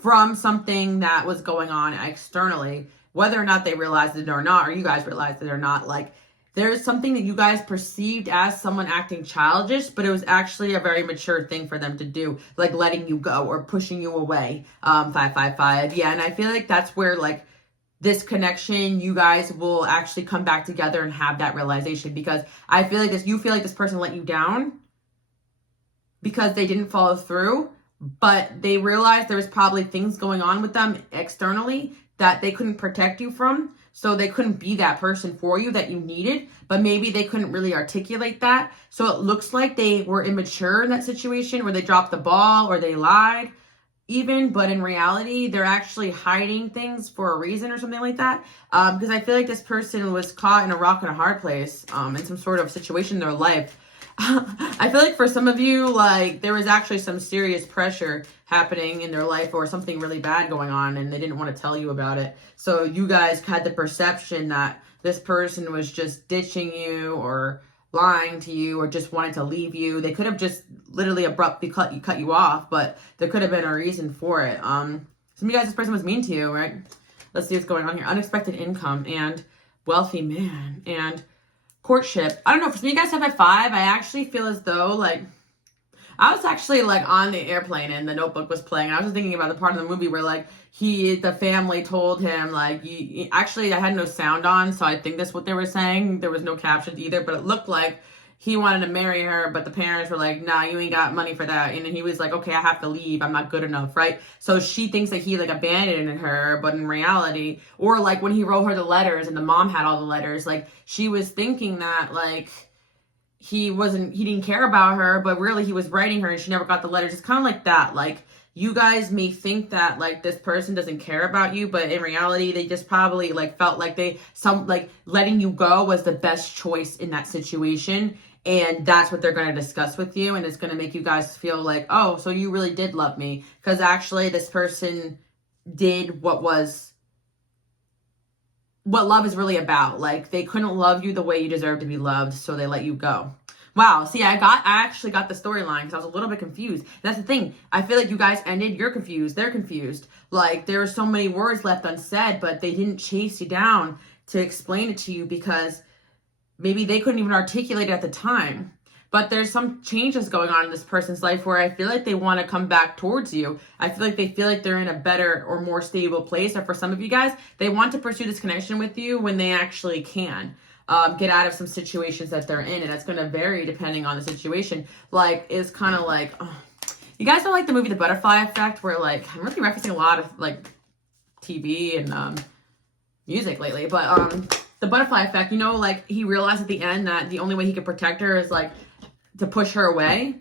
from something that was going on externally, whether or not they realized it or not, or you guys realized it or not. Like, there's something that you guys perceived as someone acting childish, but it was actually a very mature thing for them to do, like letting you go or pushing you away. 555. Yeah, and I feel like that's where, like, this connection, you guys will actually come back together and have that realization, because I feel like you feel like this person let you down because they didn't follow through, but they realized there was probably things going on with them externally that they couldn't protect you from. So they couldn't be that person for you that you needed, but maybe they couldn't really articulate that. So it looks like they were immature in that situation, where they dropped the ball or they lied even, but in reality, they're actually hiding things for a reason or something like that. Because I feel like this person was caught in a rock and a hard place, in some sort of situation in their life. I feel like for some of you, like, there was actually some serious pressure happening in their life or something really bad going on, and they didn't want to tell you about it. So you guys had the perception that this person was just ditching you or lying to you or just wanted to leave you. They could have just literally abruptly cut you off, but there could have been a reason for it. Some of you guys, this person was mean to you, right? Let's see what's going on here. Unexpected income and wealthy man and courtship. I don't know, for some of you guys have a 5, I actually feel as though, like, I was actually, like, on the airplane and the Notebook was playing. I was just thinking about the part of the movie where, like, the family told him, like, actually, I had no sound on, so I think that's what they were saying. There was no captions either, but it looked like he wanted to marry her, but the parents were like, nah, you ain't got money for that. And then he was like, okay, I have to leave. I'm not good enough, right? So she thinks that he, like, abandoned her, but in reality, or, like, when he wrote her the letters and the mom had all the letters, like, she was thinking that, like, he didn't care about her, but really he was writing her and she never got the letters. It's kind of like that. Like, you guys may think that, like, this person doesn't care about you, but in reality, they just probably, like, felt like letting you go was the best choice in that situation. And that's what they're going to discuss with you. And it's going to make you guys feel like, oh, so you really did love me. Because actually this person did what love is really about. Like, they couldn't love you the way you deserve to be loved, so they let you go. Wow. See, I actually got the storyline because I was a little bit confused. That's the thing. I feel like you guys ended, you're confused, they're confused. Like, there were so many words left unsaid, but they didn't chase you down to explain it to you because maybe they couldn't even articulate it at the time. But there's some changes going on in this person's life where I feel like they want to come back towards you. I feel like they're in a better or more stable place. Or for some of you guys, they want to pursue this connection with you when they actually can. Get out of some situations that they're in. And it's going to vary depending on the situation. Like, it's kind of like, you guys don't like the movie The Butterfly Effect, where, like, I'm really referencing a lot of, like, TV and music lately. But the butterfly effect, you know, like he realized at the end that the only way he could protect her is like to push her away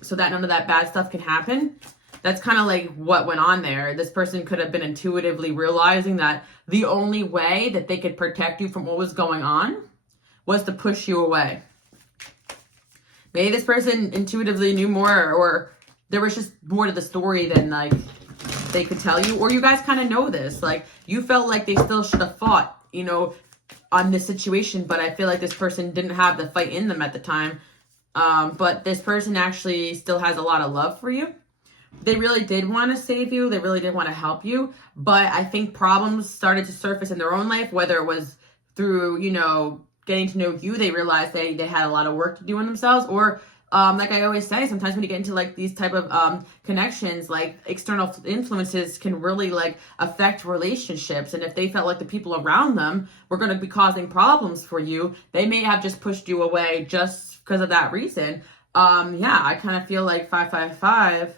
so that none of that bad stuff can happen. That's kind of like what went on there. This person could have been intuitively realizing that the only way that they could protect you from what was going on was to push you away. Maybe this person intuitively knew more, or there was just more to the story than like they could tell you, or you guys kind of know this. Like you felt like they still should have fought, you know, on this situation, but I feel like this person didn't have the fight in them at the time. But this person actually still has a lot of love for you. They really did want to save you. They really did want to help you. But I think problems started to surface in their own life, whether it was through, you know, getting to know you. They realized they had a lot of work to do on themselves, or like I always say, sometimes when you get into like these type of connections, like external influences can really like affect relationships. And if they felt like the people around them were going to be causing problems for you, they may have just pushed you away just because of that reason. Yeah, I kind of feel like 555.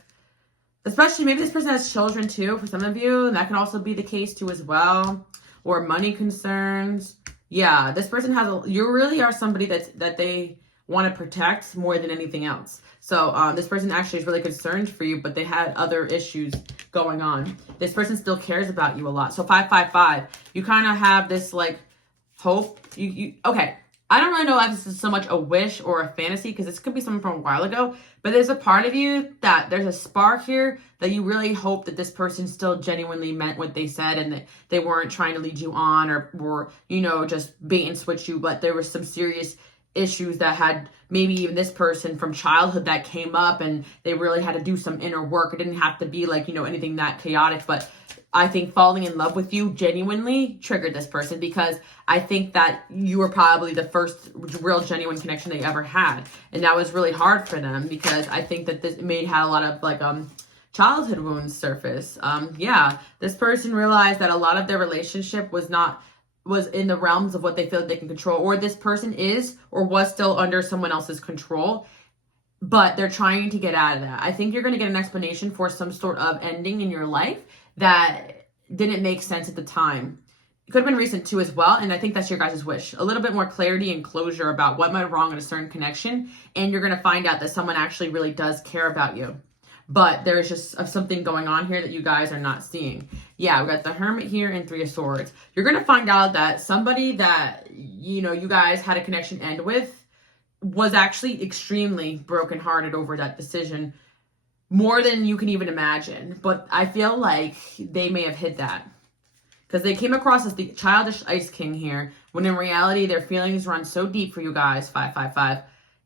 Especially maybe this person has children too for some of you, and that can also be the case too as well. Or money concerns. Yeah, this person has you really are somebody that they want to protect more than anything else. So this person actually is really concerned for you, but they had other issues going on. This person still cares about you a lot. So 555, you kind of have this like hope. Okay. I don't really know if this is so much a wish or a fantasy, because this could be something from a while ago, but there's a part of you that there's a spark here that you really hope that this person still genuinely meant what they said, and that they weren't trying to lead you on or you know, just bait and switch you, but there was some serious issues that had maybe even this person from childhood that came up, and they really had to do some inner work. It didn't have to be like, you know, anything that chaotic, but I think falling in love with you genuinely triggered this person, because I think that you were probably the first real genuine connection they ever had. And that was really hard for them, because I think that this may had a lot of like childhood wounds surface. Yeah, this person realized that a lot of their relationship was in the realms of what they feel like they can control, or this person is or was still under someone else's control, but they're trying to get out of that. I think you're going to get an explanation for some sort of ending in your life that didn't make sense at the time. It could have been recent too as well, and I think that's your guys' wish. A little bit more clarity and closure about what went wrong in a certain connection, and you're going to find out that someone actually really does care about you. But there's just something going on here that you guys are not seeing. Yeah, we got the Hermit here and Three of Swords. You're going to find out that somebody that, you know, you guys had a connection end with was actually extremely brokenhearted over that decision, more than you can even imagine. But I feel like they may have hid that, because they came across as the childish Ice King here, when in reality their feelings run so deep for you guys. 555.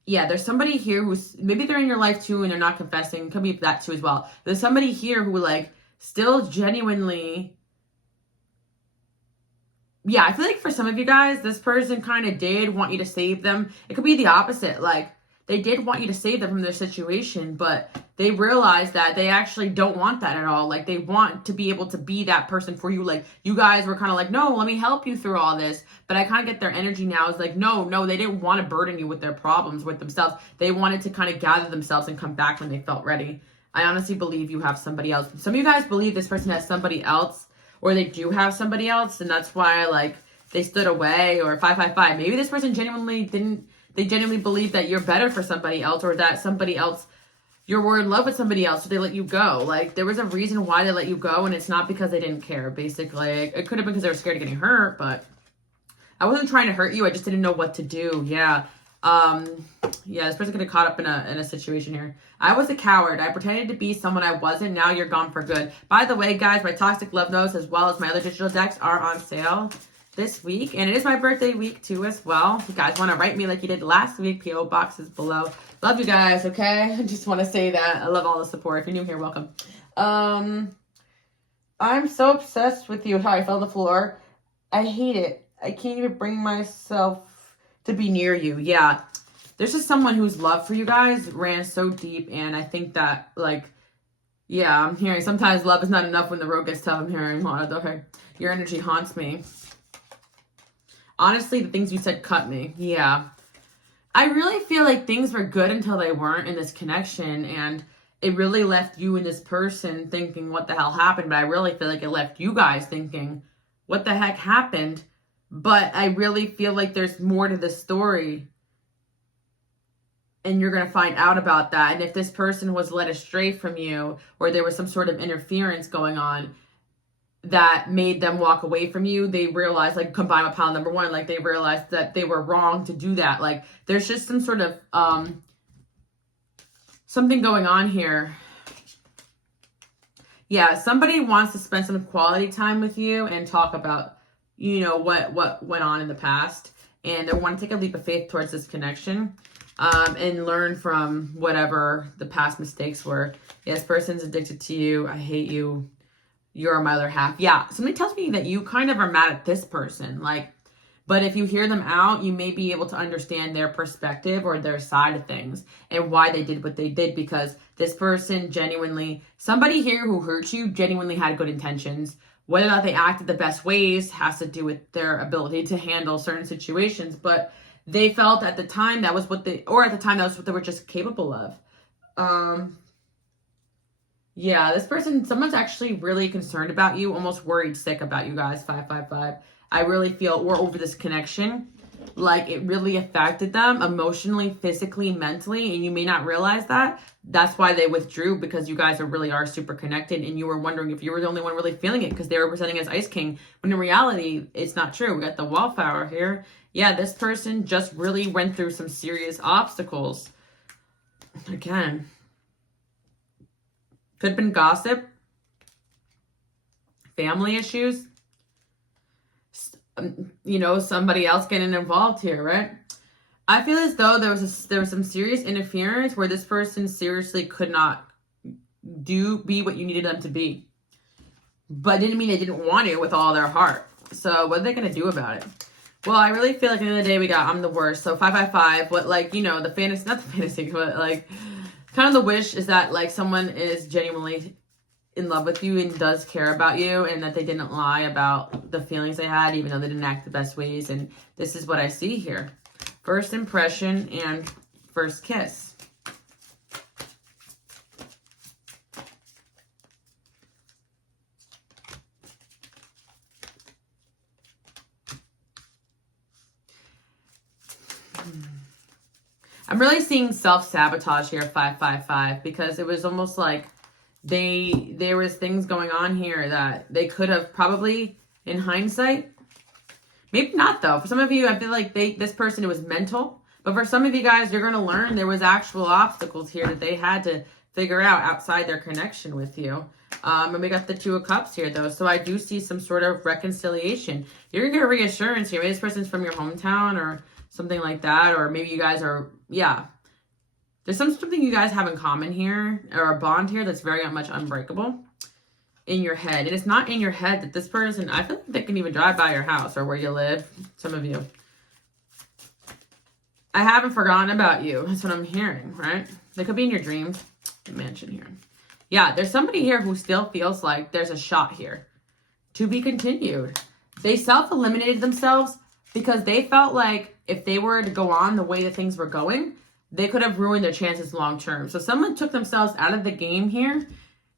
Yeah, there's somebody here who's, maybe they're in your life too and they're not confessing. Could be that too as well. There's somebody here who like still genuinely, yeah, I feel like for some of you guys, this person kind of did want you to save them. It could be the opposite. Like, they did want you to save them from their situation, but they realized that they actually don't want that at all. Like, they want to be able to be that person for you. Like, you guys were kind of like, no, let me help you through all this. But I kind of get their energy now. It's like, no, they didn't want to burden you with their problems with themselves. They wanted to kind of gather themselves and come back when they felt ready. I honestly believe you have somebody else. Some of you guys believe this person has somebody else, or they do have somebody else, and that's why, like, they stood away. Or 555. Maybe this person genuinely didn't. They genuinely believe that you're better for somebody else, or that somebody else, you were in love with somebody else, so they let you go. Like, there was a reason why they let you go, and it's not because they didn't care, basically. It could have been because they were scared of getting hurt, but I wasn't trying to hurt you. I just didn't know what to do. Yeah. Yeah, this person could have caught up in a situation here. I was a coward. I pretended to be someone I wasn't. Now you're gone for good. By the way, guys, my Toxic Love Notes as well as my other digital decks are on sale this week, and it is my birthday week too as well. If you guys want to write me like you did last week, PO box is below. Love you guys, okay? I just want to say that I love all the support. If you're new here, welcome. I'm so obsessed with you. Sorry, I fell on the floor. I hate it. I can't even bring myself to be near you. Yeah, there's just someone whose love for you guys ran so deep, and I think that, like, yeah, I'm hearing sometimes love is not enough when the road gets tough. I'm hearing a lot of, okay, your energy haunts me. Honestly, the things you said cut me. Yeah. I really feel like things were good until they weren't in this connection. And it really left you and this person thinking what the hell happened. But I really feel like it left you guys thinking, what the heck happened? But I really feel like there's more to the story. And you're going to find out about that. And if this person was led astray from you, or there was some sort of interference going on that made them walk away from you, they realized, like, combined with pile number one, like, they realized that they were wrong to do that. Like, there's just some sort of something going on here. Yeah, somebody wants to spend some quality time with you and talk about, you know, what went on in the past. And they want to take a leap of faith towards this connection. And learn from whatever the past mistakes were. Yeah, this person's addicted to you. I hate you. You're my other half. Yeah, something tells me that you kind of are mad at this person. Like, but if you hear them out, you may be able to understand their perspective or their side of things and why they did what they did, because this person genuinely, somebody here who hurt you genuinely had good intentions. Whether or not they acted the best ways has to do with their ability to handle certain situations, but they felt at the time that was what they, or at the time that was what they were just capable of. Yeah, this person, someone's actually really concerned about you, almost worried sick about you guys, 555. I really feel we're over this connection. Like, it really affected them emotionally, physically, mentally, and you may not realize that. That's why they withdrew, because you guys really are super connected, and you were wondering if you were the only one really feeling it, because they were presenting as Ice King, when in reality, it's not true. We got the Wallflower here. Yeah, this person just really went through some serious obstacles. Again, could have been gossip, family issues, you know, somebody else getting involved here, right? I feel as though there was some serious interference where this person seriously could not be what you needed them to be. But it didn't mean they didn't want it with all their heart. So what are they going to do about it? Well, I really feel like at the end of the day, we got I'm the worst. So 555, what, like, you know, the fantasy, not the fantasy, but like kind of the wish is that like someone is genuinely in love with you and does care about you, and that they didn't lie about the feelings they had, even though they didn't act the best ways. And this is what I see here. First impression and first kiss. I'm really seeing self-sabotage here, 555, because it was almost like there was things going on here that they could have probably, in hindsight, maybe not though. For some of you, I feel like this person, it was mental. But for some of you guys, you're going to learn there was actual obstacles here that they had to figure out outside their connection with you. And we got the Two of Cups here though. So I do see some sort of reconciliation. You're going to get reassurance here. Maybe this person's from your hometown or something like that. Or maybe you guys are, yeah. There's something you guys have in common here, or a bond here that's very much unbreakable in your head. And it's not in your head that this person, I feel like they can even drive by your house or where you live. Some of you. I haven't forgotten about you. That's what I'm hearing, right? They could be in your dreams. The mansion here. Yeah, there's somebody here who still feels like there's a shot here. To be continued. They self-eliminated themselves because they felt like if they were to go on the way that things were going, they could have ruined their chances long term. So someone took themselves out of the game here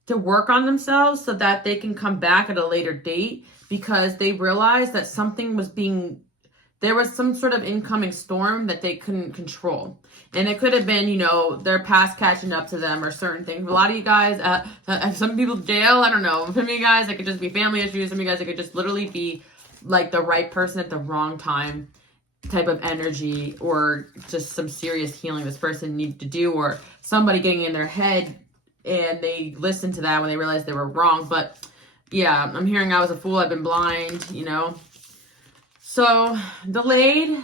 to work on themselves so that they can come back at a later date, because they realized that something was there was some sort of incoming storm that they couldn't control. And it could have been, you know, their past catching up to them or certain things. A lot of you guys, some people jail, I don't know. Some of you guys, it could just be family issues. Some of you guys, it could just literally be like the right person at the wrong time type of energy, or just some serious healing this person needed to do, or somebody getting in their head and they listened to that when they realized they were wrong. But yeah, I'm hearing I was a fool, I've been blind, you know. So delayed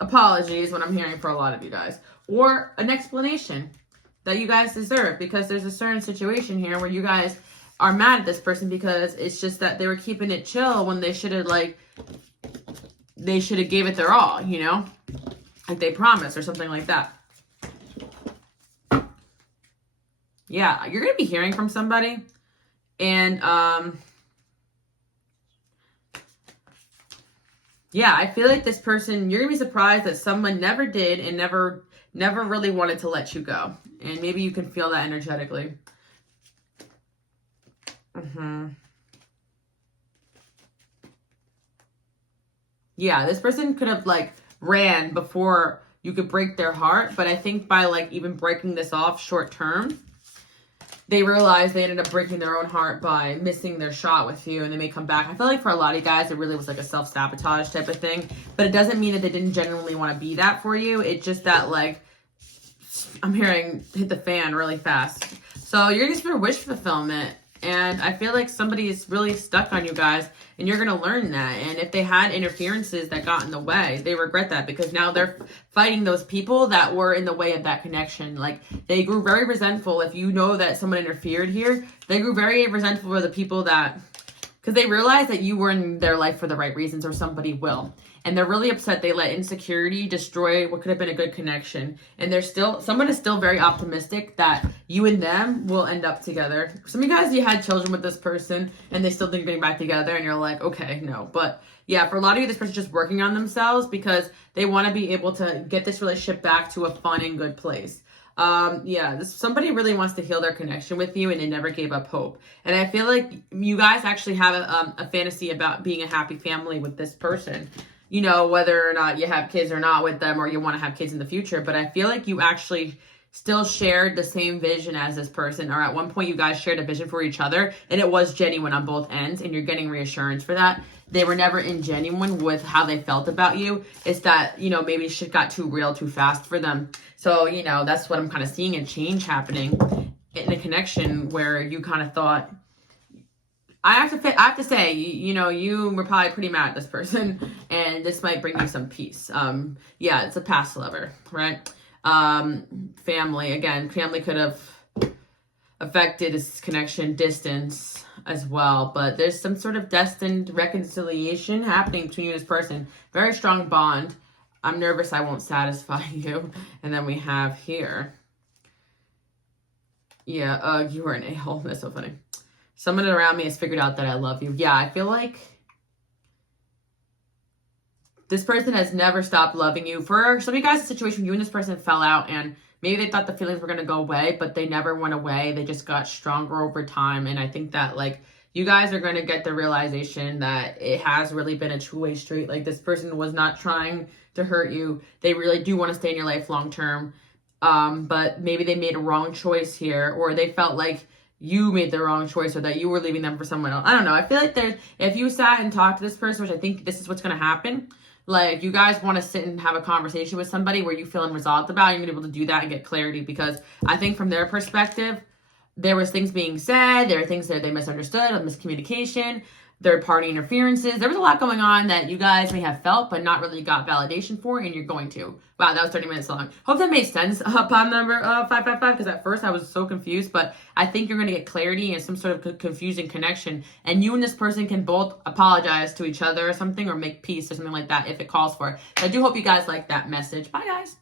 apology is what I'm hearing for a lot of you guys, or an explanation that you guys deserve, because there's a certain situation here where you guys are mad at this person because it's just that they were keeping it chill when they should have gave it their all, you know, like they promised or something like that. Yeah, you're going to be hearing from somebody, and yeah, I feel like this person, you're going to be surprised that someone never did and never really wanted to let you go. And maybe you can feel that energetically. Yeah, this person could have like ran before you could break their heart, but I think by like even breaking this off short term, they realized they ended up breaking their own heart by missing their shot with you, and they may come back. I feel like for a lot of you guys, it really was like a self-sabotage type of thing, but it doesn't mean that they didn't genuinely want to be that for you. It's just that like, I'm hearing hit the fan really fast. So you're just for wish fulfillment. And I feel like somebody is really stuck on you guys, and you're going to learn that. And if they had interferences that got in the way, they regret that, because now they're fighting those people that were in the way of that connection. Like, they grew very resentful. If you know that someone interfered here, they grew very resentful for the people that, because they realized that you were in their life for the right reasons, or somebody will. And they're really upset they let insecurity destroy what could have been a good connection. And someone is still very optimistic that you and them will end up together. Some of you guys, you had children with this person and they still think getting back together, and you're like, okay, no. But yeah, for a lot of you, this person's just working on themselves because they want to be able to get this relationship back to a fun and good place. Somebody really wants to heal their connection with you, and they never gave up hope. And I feel like you guys actually have a fantasy about being a happy family with this person. You know, whether or not you have kids or not with them, or you want to have kids in the future. But I feel like you actually still shared the same vision as this person, or at one point you guys shared a vision for each other, and it was genuine on both ends, and you're getting reassurance for that. They were never ingenuine with how they felt about you. It's that, you know, maybe shit got too real too fast for them. So, you know, that's what I'm kind of seeing, a change happening in a connection where you kind of thought, I have to say, you know, you were probably pretty mad at this person, and this might bring you some peace. It's a past lover, right? Family, again, family could have affected this connection, distance as well, but there's some sort of destined reconciliation happening between you and this person. Very strong bond. I'm nervous I won't satisfy you. And then we have here, you were an a-hole. That's so funny. Someone around me has figured out that I love you. Yeah, I feel like this person has never stopped loving you. For some of you guys, the situation, you and this person fell out, and maybe they thought the feelings were going to go away, but they never went away. They just got stronger over time. And I think that, like, you guys are going to get the realization that it has really been a two-way street. Like, this person was not trying to hurt you. They really do want to stay in your life long term. But maybe they made a wrong choice here, or they felt like you made the wrong choice, or that you were leaving them for someone else. I don't know. I feel like if you sat and talked to this person, which I think this is what's going to happen, like, you guys want to sit and have a conversation with somebody where you feel unresolved about, you're going to be able to do that and get clarity, because I think from their perspective, there was things being said, there are things that they misunderstood, a miscommunication, third-party interferences. There was a lot going on that you guys may have felt but not really got validation for, and you're going to. Wow, that was 30 minutes long. Hope that made sense, pod number 555, because at first I was so confused, but I think you're going to get clarity and some sort of confusing connection, and you and this person can both apologize to each other or something, or make peace or something like that if it calls for it. So I do hope you guys like that message. Bye, guys.